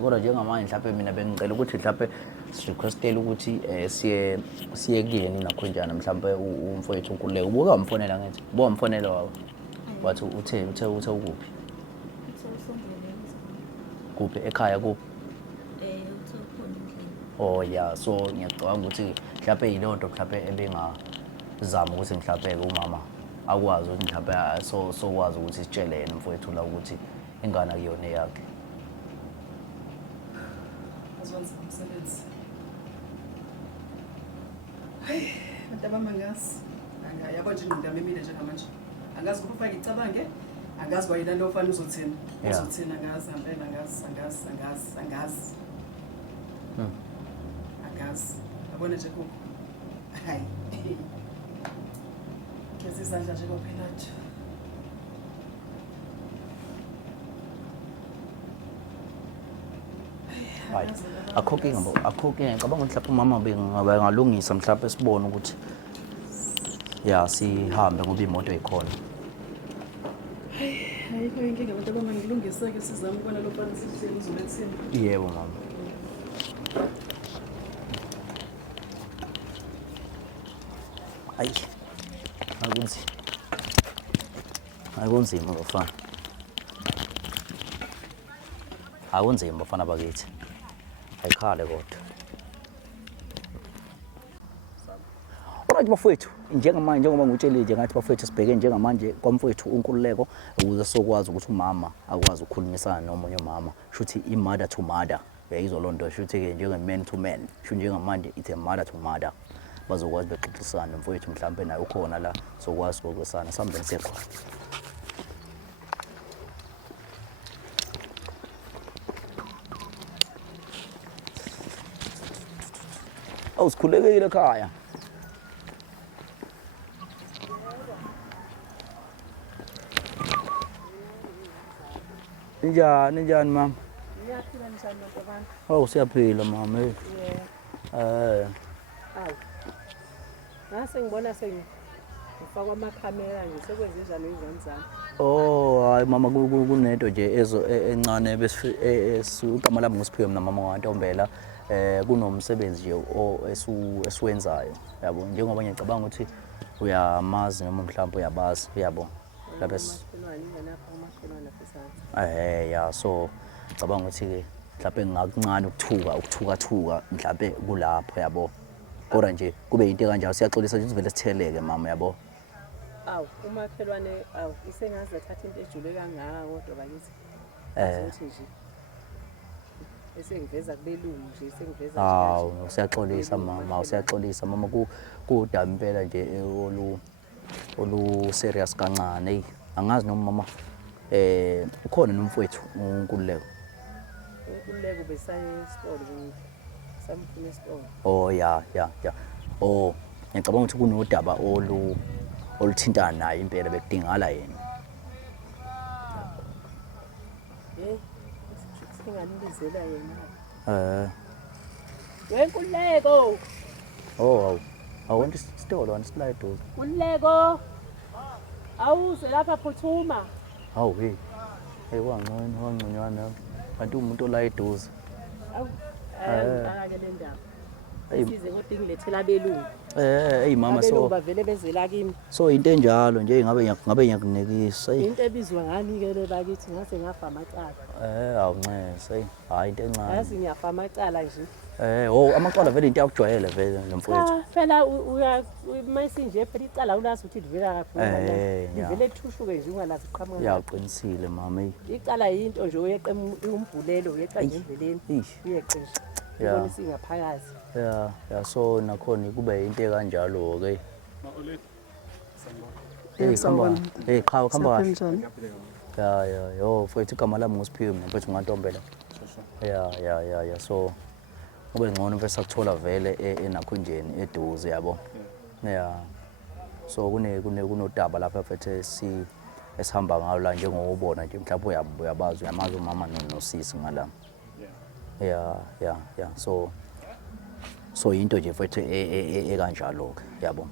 kodwa njengamanje mhlawumbe mina bengicela ukuthi mhlawumbe sirequestele ukuthi siye kuyeni nakhonjani mhlawumbe umfowethu unkululeko ubuke wamfonela ngithi wamfonela wawo wathi uthe ukuphi kuphi ekhaya kuphi so ngiyacabanga ukuthi mhlawumbe yileyo nto mhlawumbe ebengazama ukuthi mhlawumbe umama akwazi ukuthi mhlawumbe sokwazi ukuthi sitshele yena mfowethu la ukuthi ingane akuyona eyakhe azwenza umsebenzi hayi bantu abamangazi yabo nje ingqondo emile njengamanje angazi ukuthi ufake icabange angazi kwayena lo fana uzothina angazi ngempela angazi yabona nje ku hayi kesi isandla nje kophela nje hayi akho-ke ngicabanga ukuthi mhlawumbe umama bengalungisa mhlawumbe sibone ukuthi sihambe ngoba imoto ikhona ayikho inkinga abantu abangilungise-ke sizame ukubona lo fana sihleli uzolethini yebo mama hayi akunzima bafana akunzima bafana bakithi ayikhale kodwa alright bafowethu njengamanje njengoba ngikutshelile nje ngathi bafowethu sibheke njengamanje kwamfowethu unkululeko ukuze sokwazi ukuthi umama akwazi ukukhulumisana nomunye umama shuthi i-mother to mother yayizwa loo nto shuthi-ke njenge-man to man sho njengamanje it's a mother to mother bazokwazi bexoxisana mfowethu mhlawumbe naye ukhona la sokwazi ukuxoxisana sihambeni siyekhona sikhulekile ekhaya Njani mama? Ngiyaphila njani abantu? Siyaphila mama. Hayi. Ngase ngibona ngifaka amakhamera nje sekwenze njalo izandla zami. Hayi mama kunento nje encane igama lami ngusiphiwe mina mama waNtombela. Kunomsebenzi nje esiwenzayo yabo njengoba ngiyacabanga ukuthi uyamazi noma mhlawumbe uyabazi yabo lapha so cabanga ukuthi ke mhlawumbe ngakuncane ukuthuka mhlawumbe kulapho yabo kodwa nje kube into kanjalo siyaxolisa nje vele sitheleke mama yabo awu umakhelwane awu isengaze athatha into ejule kangaka kodwa bakithi azothi nje esengiveza kubelungu nje sengiveza Hawu usiyaxolisa mama usiyaxolisa mama kudaba impela nje olu serious kancane hey angazi noma mama ukhona nomfowethu uNkululeko uNkululeko besaye esitolo samfuna esitolo oh ya oh ngicabanga ukuthi kunodaba oluthintana naye impela bekudingala yena singanibizela yena weNkululeko oh awona isitolo wona slide doors Nkululeko awuze lapha phuthuma hawu hey wangconywana kanti umuntu ola eduze awu ayangibhakanye le ndaba size kodwa ingilethela belungu hey mama so bavele bezela kimi so into enjalo nje ngabe ngiyakunikisa into ebizwa ngani ke le bakithi ngase ngafa amacala awuncese hayi into encane yazi ngiyafa amacala nje amacala vele into yakujwayele vele nomfowethu phela mayisinje phela icala ulazi ukuthi livela kakhulu livele ethushuke nje ungalazi iqhamuka yaqinisile mama icala into nje uyeqa umbhulelo uyeqa endleleni uyeqisha ubona singaphakathi so nakhona kube into ekanjalo ke khamba mfowethu igama lami nguSiphiwe mina mfowethu ngaNtombela so ube ngcono bese akuthola vele enakhunjeni eduze yabo so kunodaba lapha mfethu esihamba ngalo la njengobona nje mhlawumbe uyabazi uyamazi umama nosisi ngala so into nje mfethu ekanjalo ke yabo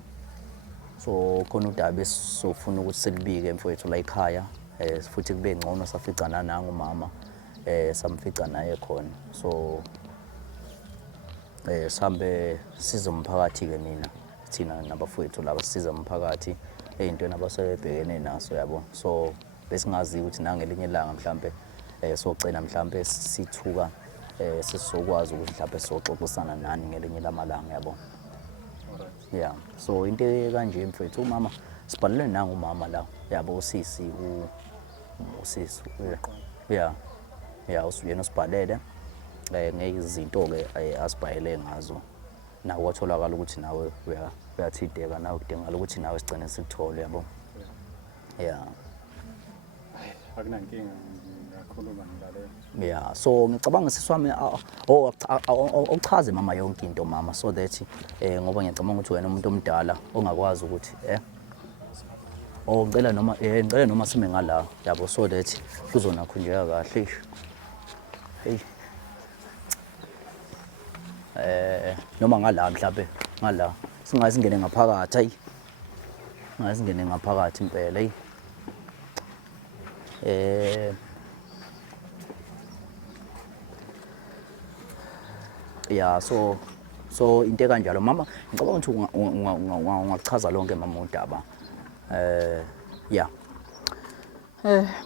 so khona udaba esofuna ukuthi silibike mfethu la ekhaya futhi kube ngcono saficana nangumama samfica naye khona so sambe siza umphakathi ke mina thina nabafowethu laba siza umphakathi eyintweni abasebhekene naso yabo so besingazi ukuthi nangelinye ilanga mhlambe socela mhlambe sithuka sisokwazi ukuthi mhlambe soxoxisana nani ngelinye lamalanga yabo so into kanje mfethu umama sibhalele nangumama la yabo usisi usisi usuyena usibhalele ngezinto ke asibhayele ngazo nawe watholakala ukuthi nawe uyathideka nawe kudingala ukuthi nawe sigcine sikuthole yabo akunankinga ngakhuluma ngilalela so ngicabanga siswami uchaze mama yonke into mama so that ngoba ngiyacabanga ukuthi wena umuntu omdala ongakwazi ukuthi ngicela noma sime ngala yabo so that kuzonakhunjeka kahle noma ngala mhlawumbe ngala singazingene ngaphakathi hayi ngazingene ngaphakathi impela so into kanjalo mama ngicabanga ukuthi ungachaza lonke mama udaba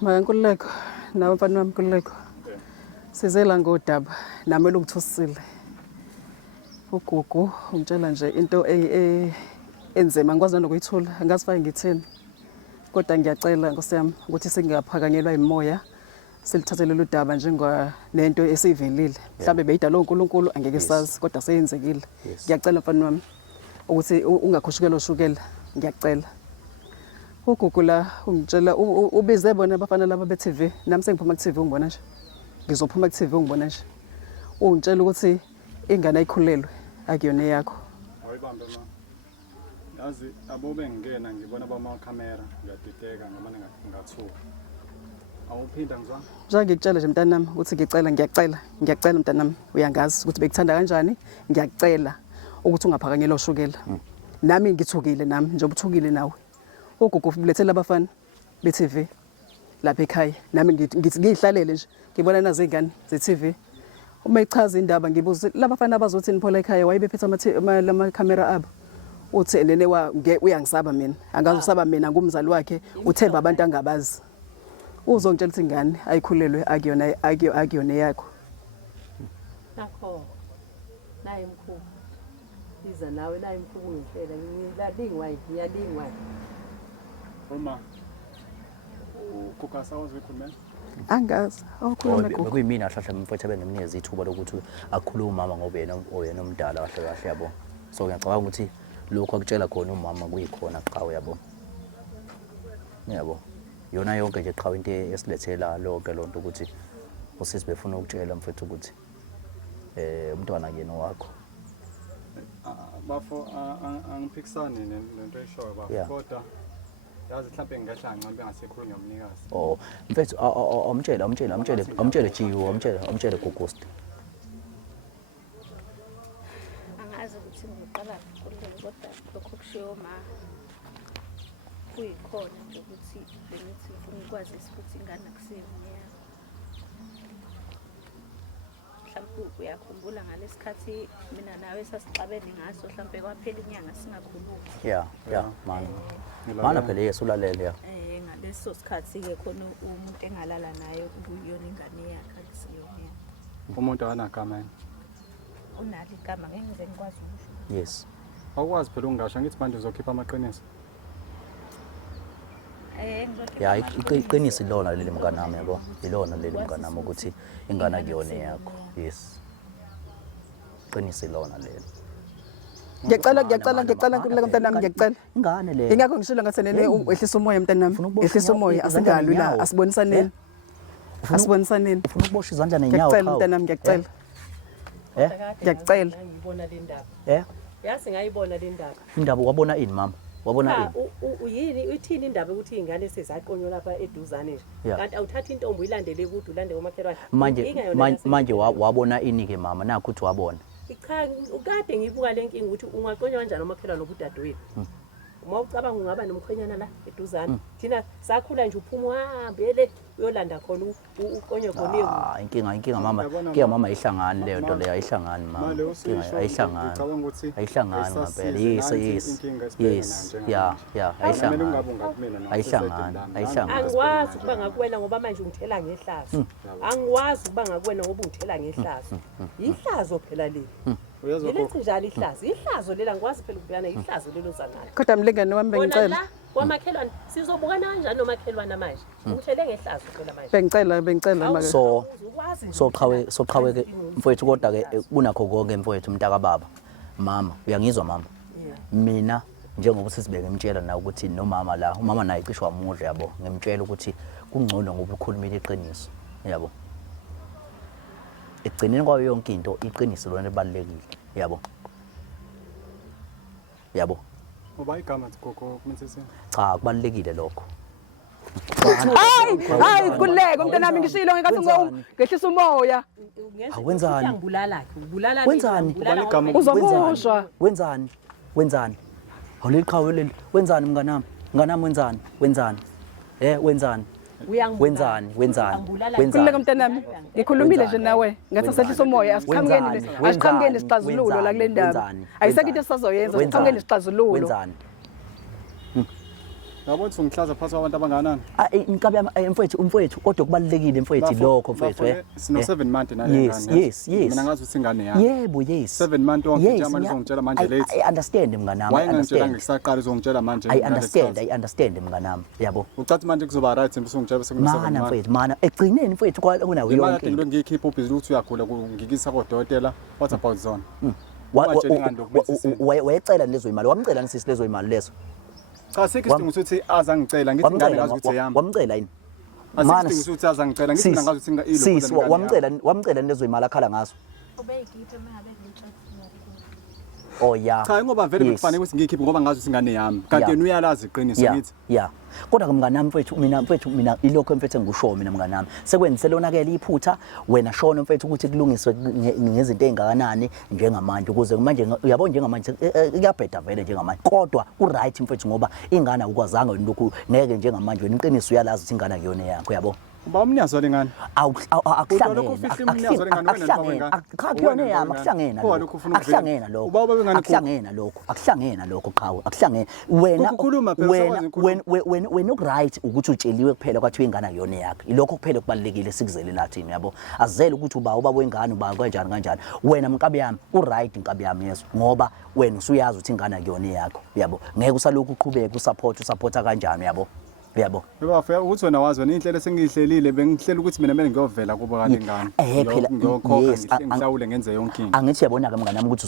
Nkululeko nawe mfana wami Nkululeko sizela ngodaba nami lokuthusiile ugugu ungitshela nje into enzima ngikwazi nokuyithula angasifake ngithini kodwa ngiyacela Nkosi yami ukuthi singaphakanyelwa imoya silithathele lo daba njengoba nento esivelile mhlambe beyidala uNkulunkulu angeke sazi kodwa seyenzekile ngiyacela mfana wami ukuthi ungakhushukelwa ushukela ngiyacela ugugu la ungitshela ubize bona abafana laba be-TV nami sengiphuma ku-TV ungibona nje ngizophuma ku-TV ungibona nje ungitshela ukuthi ingane ayikhulelwe akuyona yakho awuyibambe ma yazi abobe ngingena ngibona bamakhamera ngiyadideka ngoba ngathuka awuphinda ngizwa njengoba ngikutshela nje mntanami ukuthi ngiyacela mntanami uyangazi ukuthi bekuthanda kanjani ngiyacela ukuthi ungaphakanyelwa ushukela nami ngithukile nami njengoba uthukile nawe ugugu ubulethela abafana be-TV lapha ekhaya nami ngihlalele nje ngibona nazo izingane ze-TV uma ichaza indaba ngibuza labafana abazothini phola ekhaya wayebephethe amakhamera abo uthi nene uyangisaba mina angazi usaba mina ngumzali wakhe uthemba abantu angabazi uzongitshela ukuthi ingane ayikhulelwe akuyona yakho nakho naye mkhulu iza nawe naye mkhulu ngihlela ngiyalingwa Uma ukukasa wazi ukukhuluma. Angazi. Awukhuluma gogo. Bekuyimina hlahla mfowethu abenginikeza ithuba lokuthi akhulume umama ngoba yena omdala kahle kahle yabo. So ngiyacabanga ukuthi lokho akutshela khona umama kuyikhona qhawe yabo. Yabo. Yona yonke nje qhawe into esilethela lonke lonto ukuthi usisi befuna ukutshela mfowethu ukuthi umntwana kuyena wakho. Bafo angiphikisani nento eshoyo bafo kodwa yazi mhlawumbe ngingehla ngincambe ngasekhulunywa umnikazi. Oh mfethu amtshele Jiwo amtshele Gugusti. Angazi ukuthi ngiqala ukukhuluma kodwa lokho kushiwo ma kuyikhona nje ukuthi bengithi ngifuna ukwazisa ukuthi ingane akusiyona yakho. Mhlawumbe uyakhumbula ngalesikhathi mina nawe sasixabene ngaso mhlawumbe kwaphela inyanga singakhulumi. Yeah mana phela yesulalele ya. Ngaleso sikhathi ke khona umuntu engalala naye kuyona ingane yakhe akusiyona yakhe. Umuntu akanagama yini? Unalo igama ngeke ngize ngikwazi ukusho. Yes. Awukwazi phela ungasho ngithi manje uzokhipha amaqiniso. Ya iqinisi lona leli mnganami yabo. Ilona leli mnganami ukuthi ingane akuyona yakho. Yes. Qinisi lona leli. Ngiyacela kulela mntanami ngiyacela. Ingane le. Ingakho ngishilo ngathi nene ehlisa umoya mntanami. Ehlisa umoya asingalwi la asibonisaneni. Asibonisaneni. Ufuna ukubosha izandla nenyawo. Ngiyacela mntanami ngiyacela. Ngiyacela. Ngiyibona le ndaba. Yasi ngayibona le ndaba. Indaba wabona ini mama? Wabona ini? Uyini uthini indaba ukuthi ingane sezaqonywa lapha eduzane nje. Kanti awuthathi intombi uyilandele kude ulande komakhelwane. Manje wabona ini ke mama nakho uthi wabona. Cha ukade ngibuka lenkingi ukuthi ungaqonywa kanjani omakhelwane obudadewethu. Uma ucabanga ungaba nomkhwenyana la eduzane. Thina sakhula nje uphuma uhambele uyolanda khona uqonywe khona inkinga mama ayihlangani leyo nto leyo ayihlangani mama. Ayihlangani ngempela. Yes. Ayihlangani. Angikwazi ukuba ngakuwena ngoba manje ungithela ngehlazo. Angikwazi ukuba ngakuwena ngoba ungithela ngehlazo. Ihlazo phela leli. Uyazi njalo ihlazo. Ihlazo lela ngikwazi phela ukubuyana ihlazo lelo zanalo. Kodwa mlingane wami bengicela. Kwamakhelwane sizobukana kanjani nomakhelwane manje? Uthele ngehlazo phela manje. Bengicela manje. So qhawe ke mfowethu kodwa ke kunakho konke mfowethu umntaka baba. Mama uyangizwa mama? Mina njengoba sisibeke emtshela na ukuthi nomama la umama naye cishe wamudla yabo ngimtshela ukuthi kungcono ngoba ukhulumile iqiniso yabo. Egcineni kwayo yonke into iqiniso lona libalekile yabo. Ngoba igama gogo kumthetheni. Cha kubalekile lokho. Hayi kuleke umntanami ngishilo ngekathi ngehlisa umoya. Wenzani? Uyangibulala ke ubulala wenzani? Uzokushwa. Wenzani? Awuleli qhawe leli. Wenzani mnganami? Mnganami wenzani? Wenzani? Wenzani? Kuleke mntanami ngikhulumile nje nawe ngathi asehlisa umoya asiqhamukeni isixazululo la kule ndaba. Ayisekho into esisazoyenza siqhamukeni isixazululo. Wenzani? Yabo ukuthi ungihlaza phansi kwabantu abanganani? Inkabi umfowethu kodwa kubalekile mfowethu lokho mfowethu sino 7 months nale ngane. Yes. Mina ngazi ukuthi ingane yakho. Yebo yes. 7 months onke nje manje uzongitshela manje late. I understand mnganami. Wayengitshela ngisaqala uzongitshela manje. I understand mnganami. Yabo. Ucathi manje kuzoba right ngizongitshela bese kuna 7 months. Mana egcineni mfowethu kunayo yonke. Into ngiyikhipha ubhizi ukuthi uyagula ngikisa kodokotela. What about zone? Wayecela lezo imali. Wamcela nisisi lezo imali lezo. Cha sekisidinga ukuthi azangicela ngithi ingane ngazi ukuthi eyami. Wamcela yini? Mana sekisidinga ukuthi azangicela ngithi mina ngazi ukuthi ilo. Sis wamcela lezo imali akhala ngazo. Ubeyigiphe mangabe ngicela. Oh yeah. Cha ngoba vele bekufanele ukuthi ngiyikhiphe ngoba ngazi ukuthi ingane yami. Kanti yena uyalazi iqiniso ngithi. Yeah. Kodwa ke mnganami mfethu ilokho mfethu engikusho mina mnganami. Sekwenziselonakela iphutha wena shona mfethu ukuthi kulungiswe ngezinto ezingakanani njengamanje ukuze manje uyabona njengamanje kuyabheda vele njengamanje. Kodwa uright mfethu ngoba ingane ukwazanga lokhu ngeke njengamanje wena iqiniso uyalazi ukuthi ingane akuyona yakho yabo. Uba umnyazo lengane. Akuhlangena lokho qhawe. Akuhlangena. Wena ukright ukuthi utsheliwe kuphela kwathi ingane akuyona yakho. Ilokho kuphela kubalekile sikuzele lathini yabo. Azele ukuthi uba wengane uba kanjani. Wena mkabi yami uright inkabi yami yeso ngoba wena usuyazi ukuthi ingane akuyona yakho yabo. Ngeke usalokhu uqhubeke usupporta kanjani yabo. Yabo. Bafika ukuthi wena wazi wena inhlelo sengiyihlelile bengihlela ukuthi mina kumele ngiyovela kubo kalengane. Phela Ngiyokhokha ngihlawule ngenze yonke into. Angithi yabona ke mngani wami ukuthi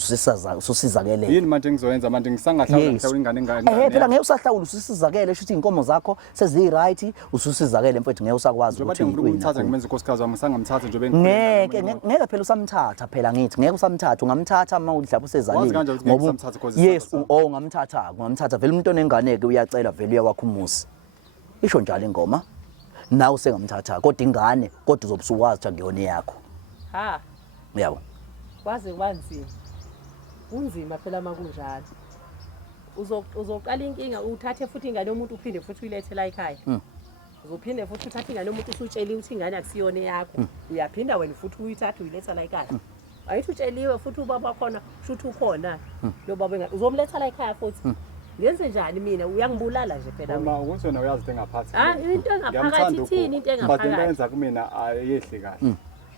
usisizakele. Yini manje engizoyenza manje ngisangahlawula ngihlawula ingane. Phela ngeke usahlawula usisizakele shuthi inkomo zakho sezi-right ususizakele mfethu ngeke usakwazi ukuthi ngimthatha ngimenze unkosikazi wami ngisangamthatha nje ngeke phela usamthatha phela ngithi ngeke usamthatha ungamthatha uma udlapha usezalile yes ungamthatha vele umuntu onengane ke uyacela vele uyakwakho umusi isho njalo ingoma nawe usengamthatha kodwa ingane kodwa uzobusuwazi ukuthi ngiyona yakho ha yabo kwaze kwanzima kunzima phela makunjalo uzoqala inkinga uthathe futhi ingane yomuntu uphinde futhi uyilethe la ekhaya uzophinde futhi uthathe ingane yomuntu usutsheliwe ukuthi ingane akusiyona yakho uyaphinda wena futhi uyithathe uyiletha la ekhaya ayithi utsheliwe futhi ubaba khona ushuthi ukhona lo baba uzomletha la ekhaya futhi ngenze njani mina uyangibulala nje phela uma ukuthi wena uyazi into engaphathi into engaphakathi ithini into engaphakathi but into yenza kumina ayehli kahle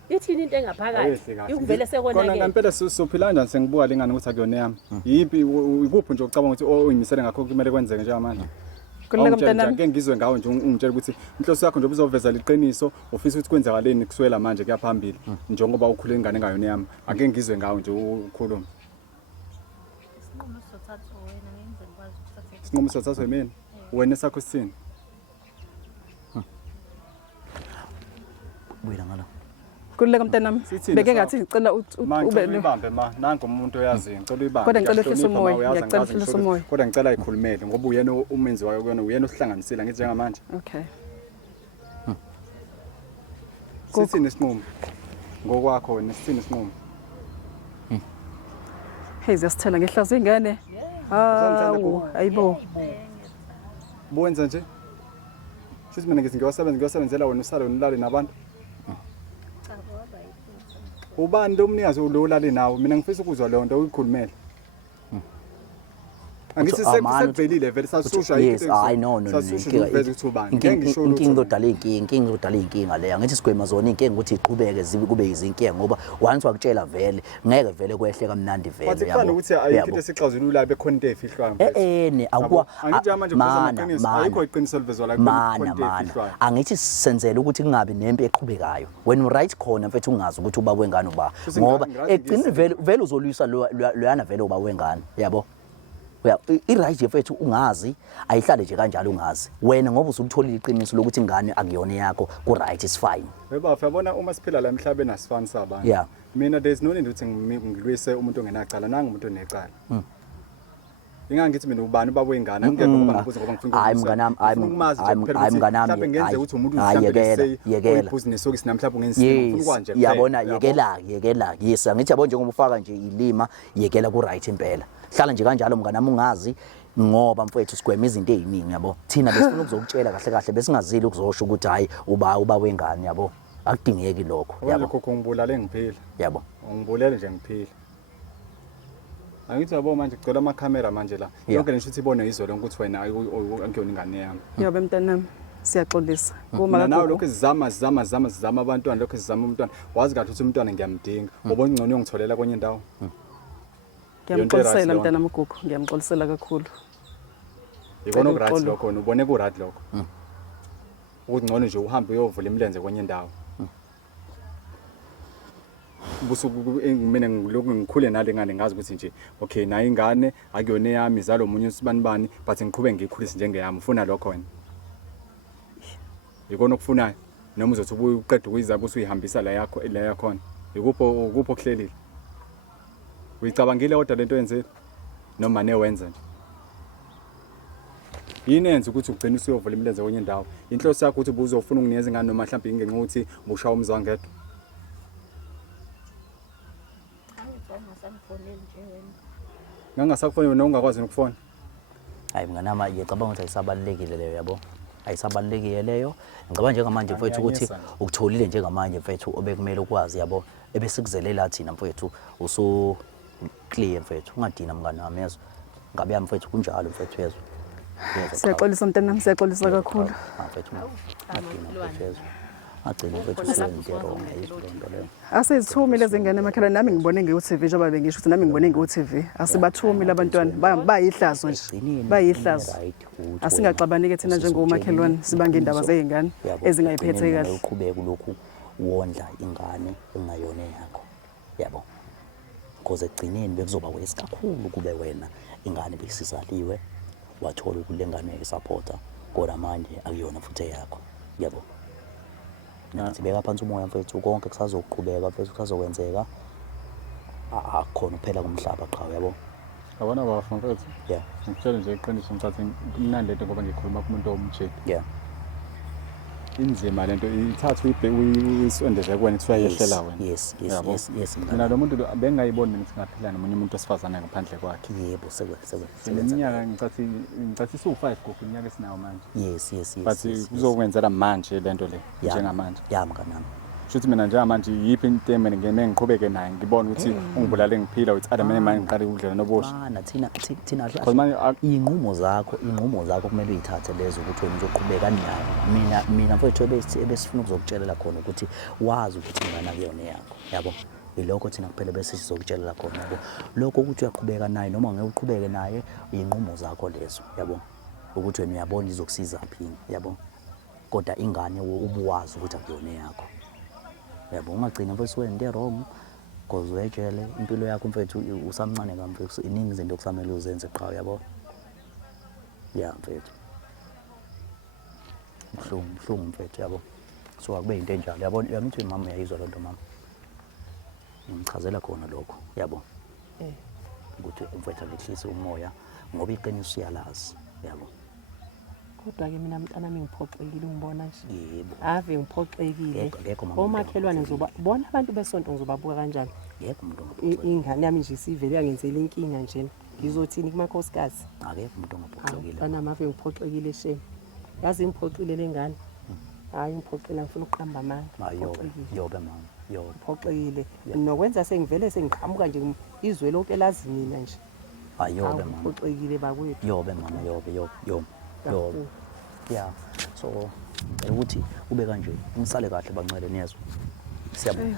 ithini into engaphakathi ikuvele sekonakele kona ngempela sizophila kanjani sengibuka lengane ukuthi akuyona yami yipi ikuphi nje ucabanga ukuthi oyimisele ngakho kumele kwenzeke njengamanje kuleka mntana ngeke ngizwe ngawo nje ungitshela ukuthi inhloso yakho nje uzoveza liqiniso ufisa ukuthi kwenzakaleni kuswela manje kuyaphambili njengoba ukhule ingane ngayona yami ake ngizwe ngawo nje ukhuluma sinqumo sothathwe mina wena sakho sithini buya ngala kuleka mntanami beke ngathi ngicela ube ubambe nangu umuntu oyazi ngicela uyibambe kodwa ngicela uhlisa umoya ngiyacela uhlisa umoya kodwa ngicela ayikhulumele ngoba uyena umenzi wayo kuyona uyena osihlanganisile ngithi njengamanje okay sithini isinqumo ngokwakho wena sithini isinqumo hey ziyasithela ngehlazo ingane hawu ayibo buwenza nje sithi mina ngithi ngiyosebenzela wena usale unilale nabantu ubani lo mnikazi ololale nawe mina ngifisa ukuzwa le nto uyikhulumele angithi sekubelile vele sasusha yes I know inkinga odala inkinga le angithi sigwema zona inkinga ukuthi iqhubeke zibe kube izinkinga ngoba once wakutshela vele ngeke vele kwehle kamnandi vele yabo kwathi ukuthi ayikho into esixazulula bekhona into efihlwayo ne akwa angithi manje kusamaqiniso ayikho iqiniso livezwa la khona into efihlwayo angithi sisenzele ukuthi kungabi nempi eqhubekayo when right khona mfethu ungazi ukuthi uba wengane uba ngoba egcina vele uzolwisa loyana vele uba wengane yabo i-right yethu ungazi ayihlale nje kanjalo ungazi wena ngoba usukutholile iqiniso lokuthi ingane akuyona yakho ku right is fine weba yabona uma siphila la emhlabeni asifani sabantu mina there's no need ukuthi ngilwise umuntu ongenacala nanga umuntu onecala ingangithi mina ubani ubaba wengane ngeke ngoba ngibuza ngoba ngifuna hayi mnganami hayi mnganami mhlawumbe ngenze ukuthi umuntu mhlawumbe yekela business okisi namhlanje ngensini ngifuna kwanje yabona yekela yes angithi yabo njengoba ufaka nje ilima yekela ku right impela hlala nje kanjalo mnganami ungazi ngoba mfowethu sigwema izinto eziningi yabo thina besifuna ukuzokutshela kahle kahle besingazili ukuzosho ukuthi hayi uba wengane yabo akudingeki lokho yabo lokho ngibulale ngiphila yabo ngibulele nje ngiphila angithi yabo manje ngicela amakhamera manje la yonke le nshuthi ibone izolo ukuthi wena akuyona ingane yami yobe mntanami siyaxolisa kuma nawe lokho sizama abantwana lokho sizama umntwana wazi kahle ukuthi umntwana ngiyamdinga ubona ngcono uyongitholela kwenye indawo ngiyamxolisela mntanami uGugu ngiyamxolisela kakhulu yikona uRat lokho ubone ku Rat lokho ukuthi ngcono nje uhambe uyovula imilenze kwenye indawo busuku mina ngilokhu ngikhule nale ngane ngazi ukuthi nje okay nayo ingane akuyona yami izalo umunye usibani but ngiqhube ngikhulise njengeyami ufuna lokho wena yikona okufunayo noma uzothi ubuye uqede ukuyizaba usuyihambisa la yakhona ikupho okuhlelile uyicabangile kodwa lento yenzile noma newenza nje yini yenza ukuthi ugcine usiyovula imilenze kwenye indawo inhloso yakho ukuthi ubuzofuna unginikeza ingane noma mhlawumbe ingenxa ukuthi ubushawa umzwangedwa ngangasakufoni wena ungakwazi ukufona hayi mnganama ngiyacabanga ukuthi ayisabalekile leyo yabo ayisabalekile leyo ngicabanga njengamanje mfowethu ukuthi ukutholile njengamanje mfowethu obekumele ukwazi yabo ebesikuzelela thina mfowethu uso clear mfowethu ungadina mngani wami yezo ngabe yami mfowethu kunjalo mfowethu yezo siyaxolisa mntanami siyaxolisa kakhulu mfowethu ngadina mfowethu yezo agcina mfethu sente wrong ayizolonto leyo. Asizithumi lezi ngane emakhelwane nami ngibone nge-TV njengoba bengisho ukuthi nami ngibone nge-TV. Asibathumi labantwana bayihlazo nje. Bayihlazo. Asingaxabanike thina njengomakhelwane sibanga indaba zezingane ezingayiphethe kahle. Uqhubeka lokhu wondla ingane engayona yakho. Yabo. Because egcineni bekuzoba kwesikakhulu kube wena ingane besizaliwe wathola ukulengane isupporter kodwa manje akuyona futhi yakho. Yabo. Sibeka phansi umoya mfethu konke kusazoqhubeka mfethu kusazokwenzeka akukhona kuphela kumhlaba qha yabo. Abona bafa mfethu. Yeah. Ngitshela nje iqiniso mthathe kumnandi lento ngoba ngikhuluma kumuntu omtshela. Yeah. Inzima lento ithatha uyisondeze kuwena kuthiwa yehlela wena. Yes. Mina lo muntu bengayiboni ukuthi ngaphila nomunye umuntu osifazana ngaphandle kwakhe. Yebo Iminyaka ngicathi su5 gogo iminyaka esinayo manje. Yes. But kuzokwenzela manje lento le njengamanje. Yami kanami. Futhi mina njengamanje yipi into mina ngene ngiqhubeke naye ngibona ukuthi ungibulale ngiphila with other men manje ngiqale ukudlela nobosha. Mana thina inqumo zakho kumele uyithathe lezo ukuthi wena uzoqhubeka nayo. Mina mfowethu ebesifuna ukuzokutshela khona ukuthi wazi ukuthi ingane akuyona yakho. Yabo. Yilokho thina kuphela bese sizokutshela khona yabo. Lokho ukuthi uyaqhubeka naye noma ngeke uqhubeke naye inqumo zakho lezo. Yabo. Ukuthi wena uyabona izokusiza phi. Yabo. Kodwa ingane ubuwazi ukuthi akuyona yakho. Yabo ungagcina mfethu wena wrong because uyejele impilo yakho mfethu usamncane kamfethu iningi izinto okusamele uzenze qha yabo. Yeah mfethu. Mhlungu mfethu yabo. So akube into enjalo yabo yamithi mama uyayizwa lonto mama. Ngimchazela khona lokho yabo. Ukuthi mfethu lehlise umoya ngoba iqiniso uyalazi yabo. Kodwa ke mina mntana nami ngiphoxekile ungibona nje. Yebo. Ave ngiphoxekile. Omakhelwane ngizoba bona abantu besonto ngizobabuka kanjani? Yebo umuntu ongaphoxekile. Ingane yami nje sivele yangenzela inkinga nje. Ngizothini kumakhosikazi? Akekho umuntu ongaphoxekile. Mntana nami ave ngiphoxekile shame. Yazi ngiphoxile lengane. Hayi ngiphoxile ngifuna ukuqamba amanga. Yobe mama. Yobe. Ngiphoxekile. Nokwenza sengivele sengiqhamuka nje izwe lonke elazi mina nje. Ayobe mama. Ngiphoxekile bakwethu. Yobe mama yobe. Yeah. So ukuthi ube kanje ngisale kahle bancele niyezwa.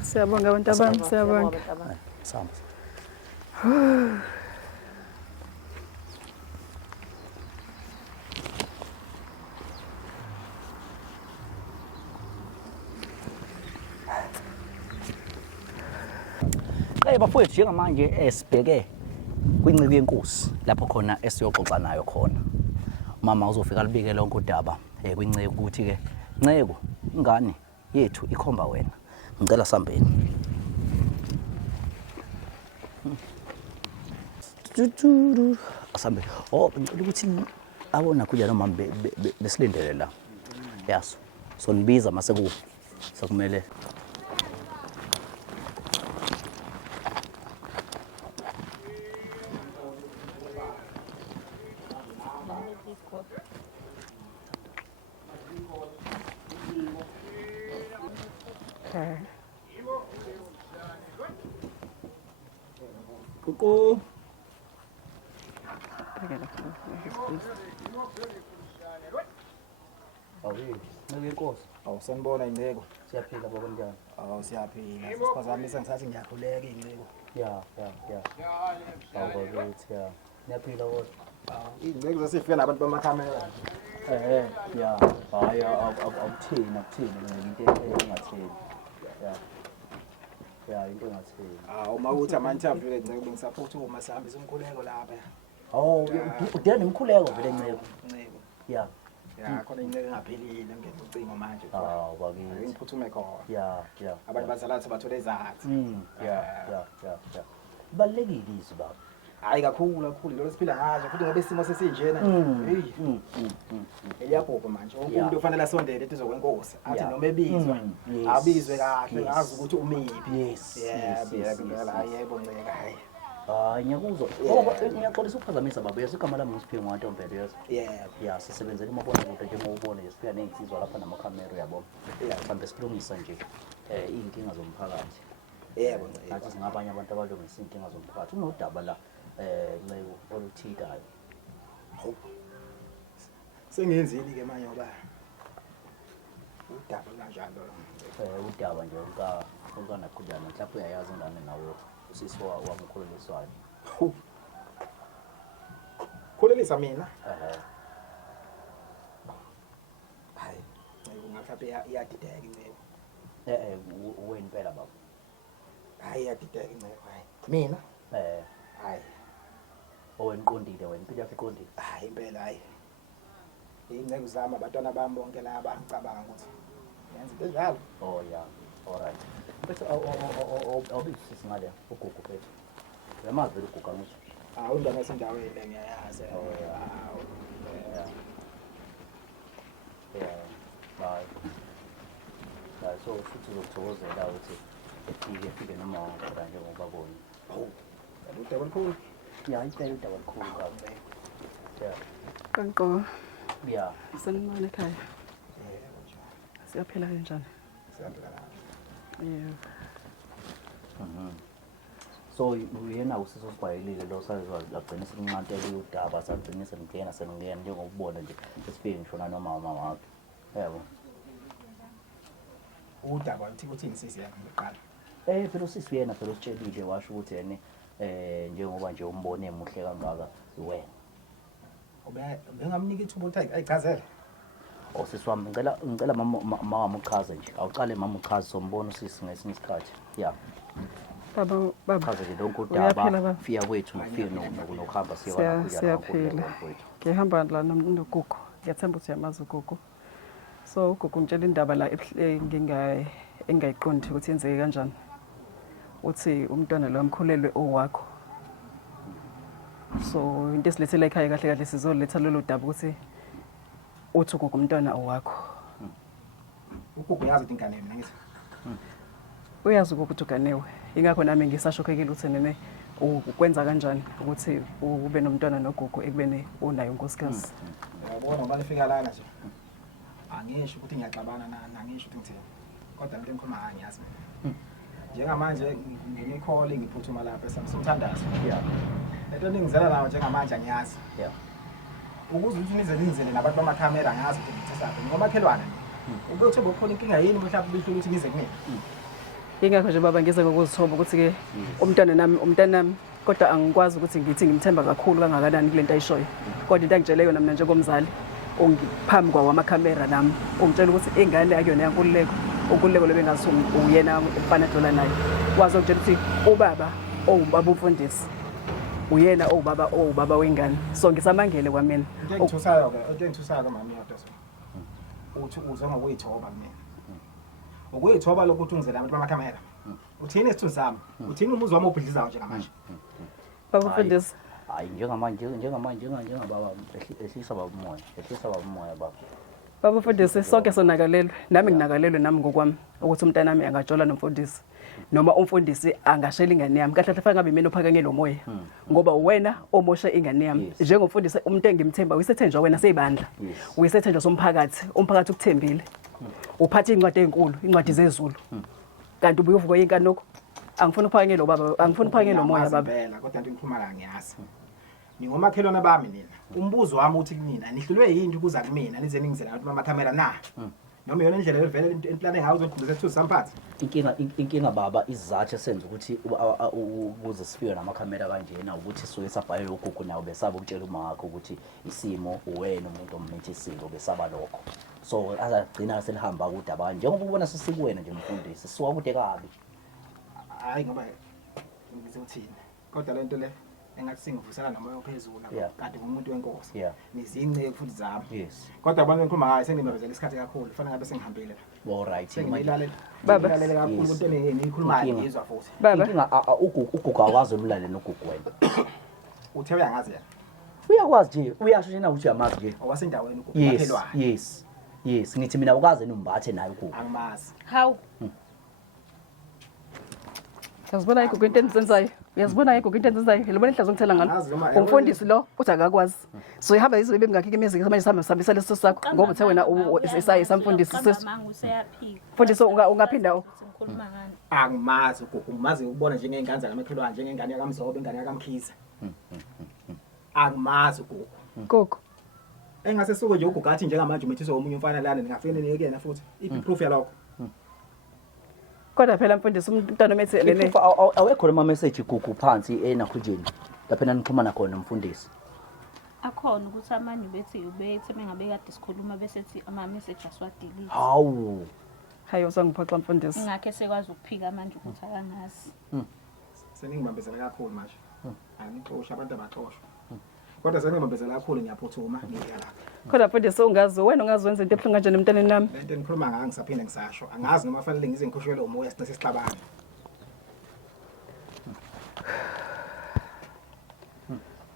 Siyabonga abantu abami siyabonga. Samba. Bafowethu njengamanje esibheke kwinciko yenkosi lapho khona esiyoxoxa nayo khona. Mama uzofika libike lonke udaba kwinciko ukuthi ke nceko ingane yethu ikhomba wena. Ngicela sambeni. Asambe. Ngicela ukuthi abona kuya nomama besilindele la. Yes. So nibiza mase ku sekumele Kuku. Ngelenkosi. Awusanibona inceko. Siyaphila baba njani? Siyaphila. Sisiphazamisa sengisathi ngiyakhuleka inceko. Yeah. Awubakithi ya. Niyaphila kodwa. Inceko zasifika nabantu bamakhamera. Yeah. Hayi akuthini into engathini. Yeah, into engathini. Uma uthi ama-interview ke inceko bengisaphuthuma sihambisa umkhuleko lapha. Udela nemkhuleko vele nceko. Inceko. Yeah. Ya khona inceko engaphelile ngeke ucingo manje. Bakithi. Ngiphuthume khona. Yeah. Abantu bazalathi bathole izathi. Yeah. Balekile izwi baba. Hayi kakhulu lo siphila ngazo futhi ngoba isimo sesinjena. Eliyabhoko manje. Wonke umuntu ufanele asondele ethi kwenkosi. Athi noma ebizwa abizwe kahle azi ukuthi umiphi. Yes. Yebo nceka hayi. Ngiyakuzwa. Ngiyaxolisa ukuphazamisa baba. Yesigama lami ngusiphiwe ngoNtombela yes. Yeah, sisebenzela imabona kude njengoba ubona sifika nezinsizwa lapha namakhamera uyabona. Mhlambe silungisa nje inkinga zomphakathi. Yebo nceka. Nathi singabanye abantu abalungisa inkinga zomphakathi. Unodaba la nceko oluthikayo. Sengenzini ke manje ngoba udaba kanjalo udaba nje ukanaqhubana mhlawumbe uyayazi ingane nawe usisi wamkhuleliswayo khulelisa mina hayi mhlawumbe iyadideka incebo wena impela baba hayi iyadideka incebo hayi mina hayi oweniqondile wena impilo yakho iqondile hayi impela hayi incebo zami abantwana bami bonke laba ngicabanga ukuthi yenza into njalo oh yeah all right bese awubisi singale ugugu phethu uyamazi vele ugugu angisho undaba esendaweni ngiyayazi bye so futhi uzokuthokozela ukuthi efike noma ngora njengoba bona udaba olukhulu impela udaba olukhulu kabi Kanko yeah senimane ekhaya. Siyaphila kanjani? Yeah. so uyena usizo sibhayelile lo sayizwa lagcina sekunqantela udaba sagcina semngena njengokubona nje esifike ngishona nomama wakhe yabo udaba uthi uthini sisi yakho ngiqala phela usisi yena phela usitshelile washo ukuthi yena njengoba nje umbone emuhle kangaka wena bengamnika ithuba ukuthi ayichazele sisi wami ngicela mama uchaze nje awuqale mama uchaze sombona usisi ngesinye isikhathi yeah Baba chaze nje lonke udaba fika kwethu nofike nokuhamba siyaphila. Ngihamba la nogugu. Ngiyathemba ukuthi uyamazi ugugu. So ugugu ngitshela indaba la engayiqondi ukuthi yenzeke kanjani. Uthi umntwana lo amkhulelwe owakho. So into esilethele ekhaya kahle kahle sizoletha lolu daba ukuthi uthi ugugu umntwana owakho. Ugugu uyazi ukuthi ingane mina ngithi uyazi ukuthi uganewe ingakho nami ngisashokhekile ukuthi nene ukwenza kanjani ukuthi ube nomntwana nogugu ekubeni unayo unkosikazi uyabona ngoba nifika lana nje angisho ukuthi ngiyaxabana nangisho ukuthi ngithini kodwa into engikhuluma ngayo ngiyazi njengamanje ngine-call ngiphuthuma lapha esamthandazo lento ningizela nayo njengamanje angiyazi ukuze ukuthi nizele nabantu bamakhamera ngazi ukuthi ngithesaphi ngomakhelwane ube uthi bokhona inkinga yini mhlawumbe bihlo ukuthi nize kumina ingakho nje baba ngize ngokuzithoba ukuthi ke umntanami kodwa angikwazi ukuthi ngithi ngimthemba kakhulu kangakanani kulento ayishoyo kodwa into angitshele yona mina njengomzali ongiphambi kwawo amakhamera nami ungitshela ukuthi ingane yakuyona yankululeko lebengathi uyena umfana dola naye wazi ukutshela ukuthi ubaba owubaba umfundisi uyena owubaba wengane so ngisamangele kwamina into engithusayo mama yodwa uthi uzonga ukuyithoba mina ukuyithoba lokuthi ungizela abantu bamakhamera uthini esithunzi sami uthini umuzi wami obhidlizayo njengamanje baba mfundisi hayi njengababa ehlisa baba umoya baba mfundisi sonke sonakalelwe nami nginakalelwe nami ngokwami ukuthi umntanami angajola nomfundisi noma umfundisi angashela ingane yami kahle kahle ngabe mina ophakanye lo moya ngoba wena omosha ingane yami njengomfundisi umuntu engimthemba uyisethenjwa wena seyibandla uyisethenjwa somphakathi umphakathi ukuthembile uphatha incwadi ezinkulu incwadi zezulu kanti ubuyovuka yenkanoko angifuna uphakanye lo baba angifuna uphakanye lo moya baba kodwa into engikhuluma la ngiyazi ningomakhelwane bami nina umbuzo wami uthi kunina nihlulwe yini ukuza kumina nize ningizela abantu bamakhamera na noma yona indlela evele implan ehouse ekhuluze ethu samphathi inkinga baba izathu esenza ukuthi ubuze sifike namakhamera kanjena ukuthi suke sabhalele ugugu nawo besaba ukutshela uma wakho ukuthi isimo uwena umuntu omithisiwe besaba lokho so azagcina selihamba kudaba njengoba ubona sisikuwena nje umfundisi siwa kude kabi hayi ngoba ngize uthini kodwa lento le engathi singivusela nomoya ophezulu kanti ngumuntu wenkosi nizince futhi zami kodwa abantu engikhuluma ngayo sengimebezela isikhathi kakhulu kufanele ngabe sengihambile all right baba kakhulu into enikhulumayo ngizwa futhi inkinga ugugu akwazi umlaleli nogugu wena uthe uyangazi yena uyakwazi nje uyasho njena ukuthi uyamazi nje owasendaweni ugugu makhelwane yes ngithi mina ukaze nombathe naye ugugu angimazi hawu Yazibona ayikho into enzenzayo. Uyazibona ayikho into enzenzayo. Lobona ihlazo ngithela ngalo. Umfundisi lo uthi akakwazi. So ihamba izwe bemngakho imizi manje sihambisa leso sakho ngoba uthe wena isayi samfundisi sisu. Mfundisi ungaphinda ngikhuluma ngani? Angimazi ugugu ngimazi ukubona njengengane zakamakhelwane njengengane yakamzobo ingane yakamkhiza. Angimazi ugugu. Gogo. engase suke nje ugugathi njengamanje umethisa omunye umfana lana ningafike nikuyena futhi iproof yalokho. Kodwa phela mfundisi umntwana omethe lele. Awekho ama message gugu phansi enakhujeni. Lapha nanikhuluma khona umfundisi. Akhona ukuthi amanye bethi ubethe mengabe kade sikhuluma bese ethi ama message aswadelete. Hawu. Hayi usangiphoxa mfundisi. Ngakhe sekwazi ukuphika manje ukuthi akangazi. Seningibambezela kakhulu manje. Angixosha abantu abaxoshwa. Kodwa seningibambezela kakhulu ngiyaphuthuma ngiya lapha. Kodwa mfundisi ungazi wena ungazi wenza into ebuhlungu kanjani emntaneni nami. Lento enikhuluma ngayo ngisaphinde ngisasho. Angazi noma fanele ngize ngikhushwele umoya since sixabana.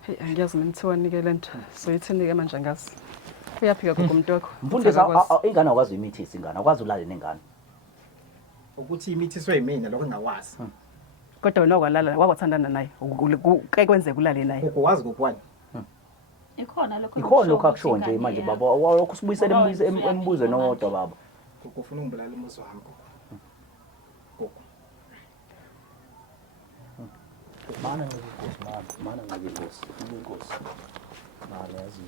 Hey angiyazi ngithiwa nike lento. So yithini ke manje ngazi. Uyaphika gogo umuntu wakho. Mfundisi ingane akwazi imithisi ingane akwazi ulala nengane. Ukuthi imithiswe yimina lokho engakwazi. Kodwa wena okwalala wakwathandana naye. Ke kwenzeka ulale naye. Ukwazi kokwani. Ikhona lokho akusho nje manje baba awukho sibuyisela embuzo nowodwa baba. Ufuna ungibulala umuzi wami gogo. Mana ngiyinkosi inkosi. Mana yazi.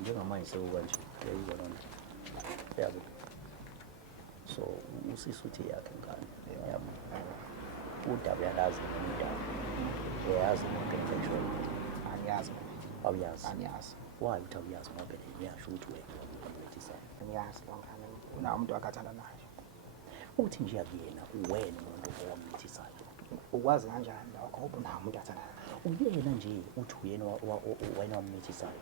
Njengamanje sekanje uyayibona nje. Yabo. So usisi uthi yakhe ngane. Yabo. Udaba yalazi indaba. Uyazi into enhle. Angiyazi. Awuyazi. Angiyazi. Why utawuyazi ngoba ngiyasho ukuthi wena uyathisa. Angiyazi longane. Una umuntu akathanda naye. Uthi nje yakuyena uwena umuntu owamthisayo. Ukwazi kanjani lokho ubona umuntu athanda. Uyena nje uthi uyena wena wamthisayo.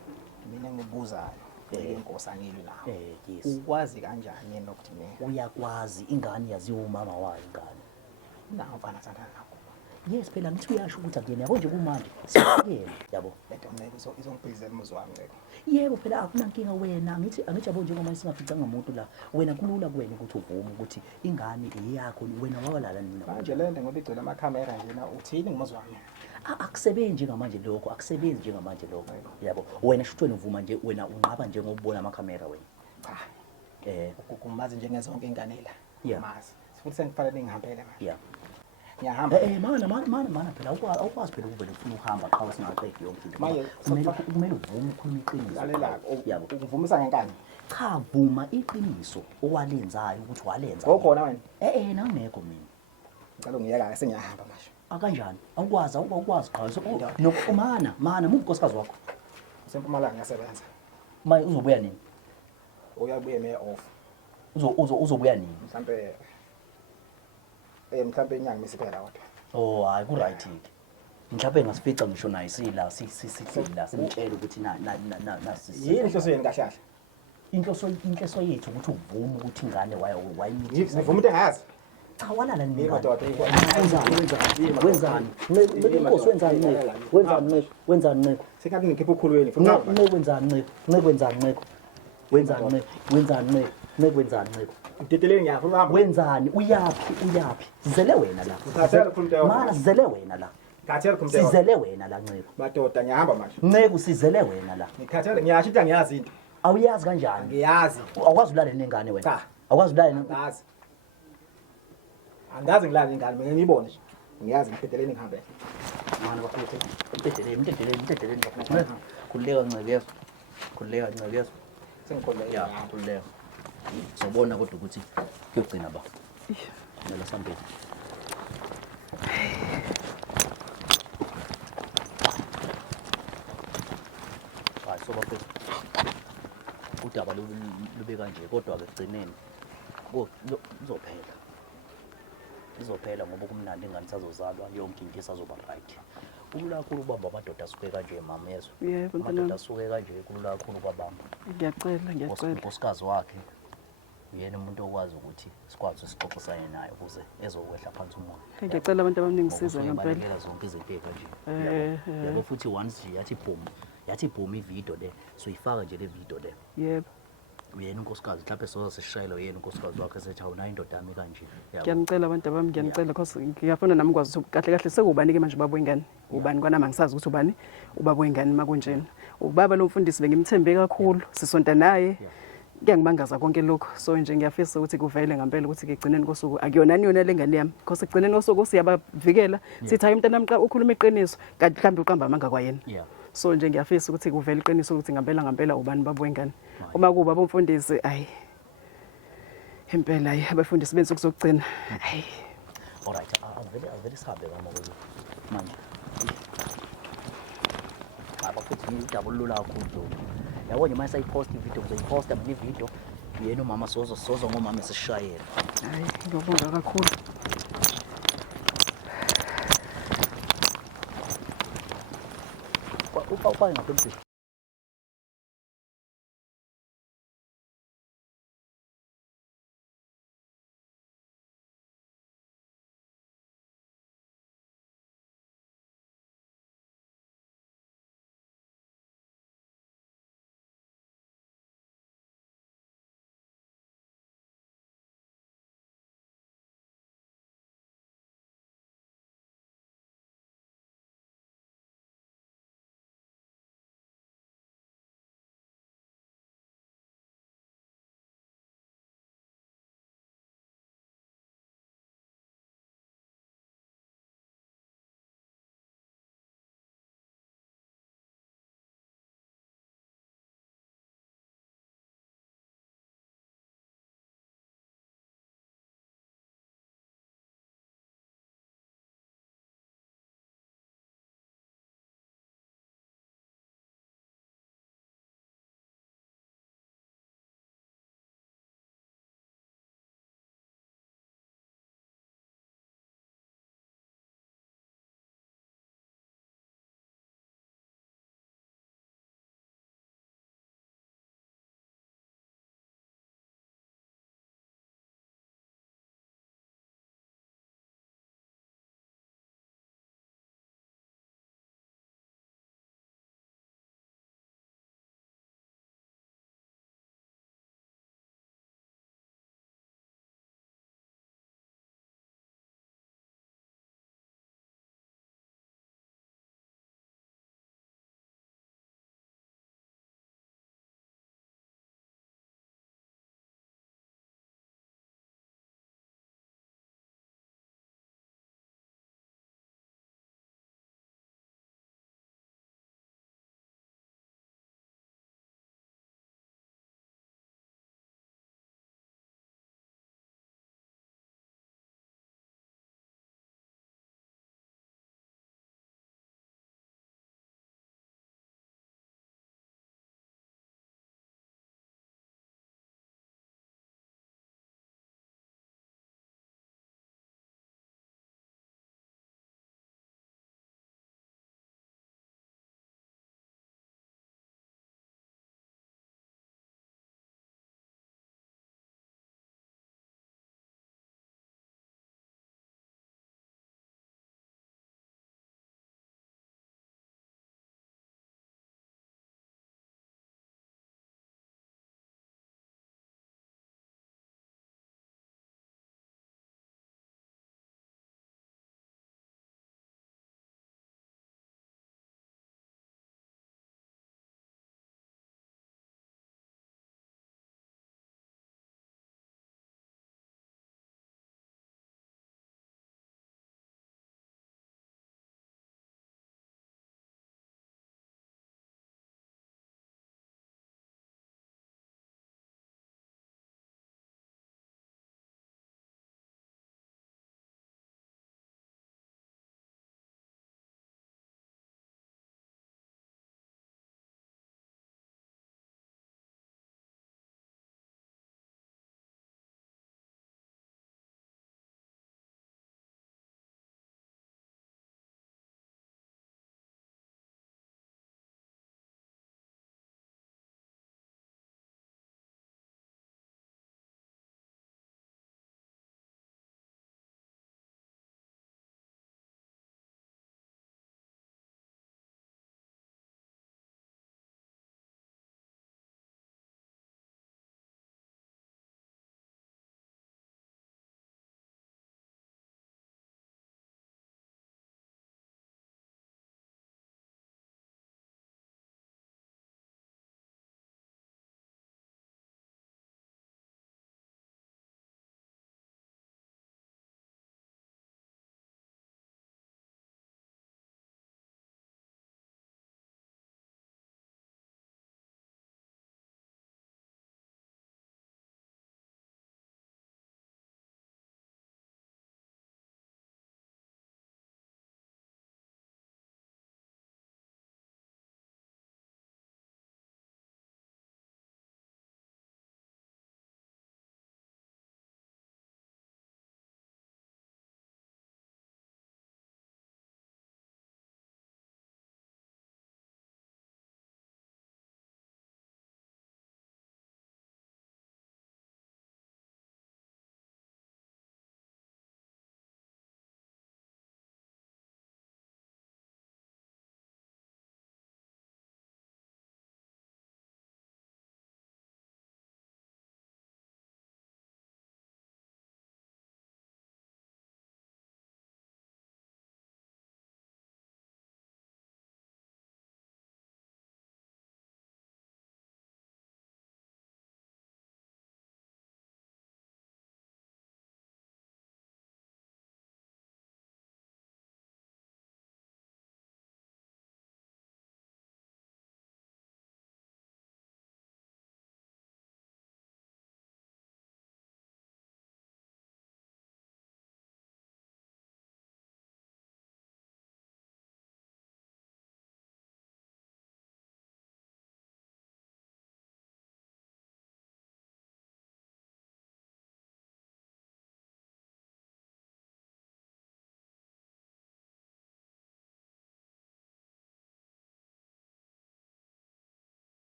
Mina ngibuzayo. Inkosi angilwi nawe. Yes. Ukwazi kanjani yena ukuthi mina? Uyakwazi ingane yaziwa umama wayo ingane. Nawo mfana athanda nakho. Yes phela ngithi uyasho ukuthi akuyena yabo nje kumanje siyakuyena yabo. Lento ngeke izongibhizela umuzi wami ngeke. Yebo phela akunankinga wena angithi yabo njengoba singaficanga umuntu la wena kulula kuwena ukuthi uvume ukuthi ingane eyakho wena wawalala nina manje lento ngoba igcwele amakhamera nje na uthini ngomuzi wami akusebenzi njengamanje lokho akusebenzi njengamanje lokho yabo wena shuthweni uvuma nje wena unqaba nje ngokubona amakhamera wena cha ukumazi njengezonke ingane la mazi futhi sengifanele ngihambele manje yeah ngiyahamba mana phela awukwazi phela ukuvela ufuna ukuhamba qhawe singaqedi yonke into kumele uvume ukhuluma iqiniso lalela yabo ukuvumisa ngenkani cha vuma iqiniso owalenzayo ukuthi walenza ngokhona wena nangekho mina ngicela ngiyeka sengiyahamba manje akanjani awukwazi qhawe mana munkosikazi wakho usempumalanga ngiyasebenza maye uzobuya nini uyabuya me off uzobuya nini mhlambe mhlambe inyanga misiphela kodwa hayi ku right ke mhlawumbe ngasifica ngisho naye sila sisila simtshela ukuthi na yini inhloso yeni kahlahla inhloso yethu ukuthi uvume ukuthi ingane wayimithi ngivume ukuthi engazi cha walala nini madoda wenzani inkosi wenzani sekathi ngikhipha ukhulweni wenzani udedeleni ngiyafuna wenzani uyaphi sizele wena la mana sizele wena la ngikhathele kumthe sizele wena la Ncebo madoda ngiyahamba manje Ncebo sizele wena la ngikhathele ngiyasho ukuthi angiyazi into awuyazi kanjani ngiyazi awukwazi ulala nengane wena cha awukwazi ulala ngazi angazi ngilala nengane mina ngiyibone nje ngiyazi ngiphedeleni ngihambe mana bafuthe impedeleni kuleka Ncebo yeso sengikhuleka ya kuleka sobona kodwa ukuthi kuyogcina ba mela sambeni hayi soba phela udaba lube kanje kodwa ke gcineni izophela ngoba kumnandi ingane sazozalwa yonke into isazoba right kulula kakhulu ubamba amadoda asuke kanje mama yezo amadoda asuke kanje kulula kakhulu kwabamba ngiyacela unkosikazi wakhe uyena umuntu okwazi ukuthi sikwazi sixoxisane naye ukuze ezokwehla phansi umoya ngiyacela abantu abaningisiza ngempela ngempela zonke izinto ekanje yabo futhi once nje yathi boom ivideo le so ifaka nje le video le yebo uyena unkosikazi mhlawumbe soza sishayela yena unkosikazi wakhe sethi awuna indoda yami kanje ngiyanicela abantu abami ngiyanicela because ngiyafuna nami ukwazi ukuthi kahle sekubani ke manje ubaba wengane ubani kwanami angisazi ukuthi ubani ubaba wengane makunjena ubaba lo mfundisi bengimthembe kakhulu sisonta naye ngiyangibangaza konke lokho so nje ngiyafisa ukuthi kuvele ngempela ukuthi ngigcineni kosuku akuyonani yona lengane yami because egcineni kosuku siyabavikela sithi hayi umntana mqa ukhuluma iqiniso kanti mhlambe uqamba amanga kwayena So nje ngiyafisa ukuthi kuvele iqiniso ukuthi ngempela ubani babo wengane. Uma kuba abomfundisi ayi impela abafundisi bensuku zokugcina. Ayi. Alright, avele sabe kama ukuthi manje. Abafuthi ngidabula kakhulu. Yabo nje mase ayipost ivideo uzoyiposta mina ivideo yena umama sozo ngomama esishayela. Hayi ngiyabonga kakhulu. Upa ngapha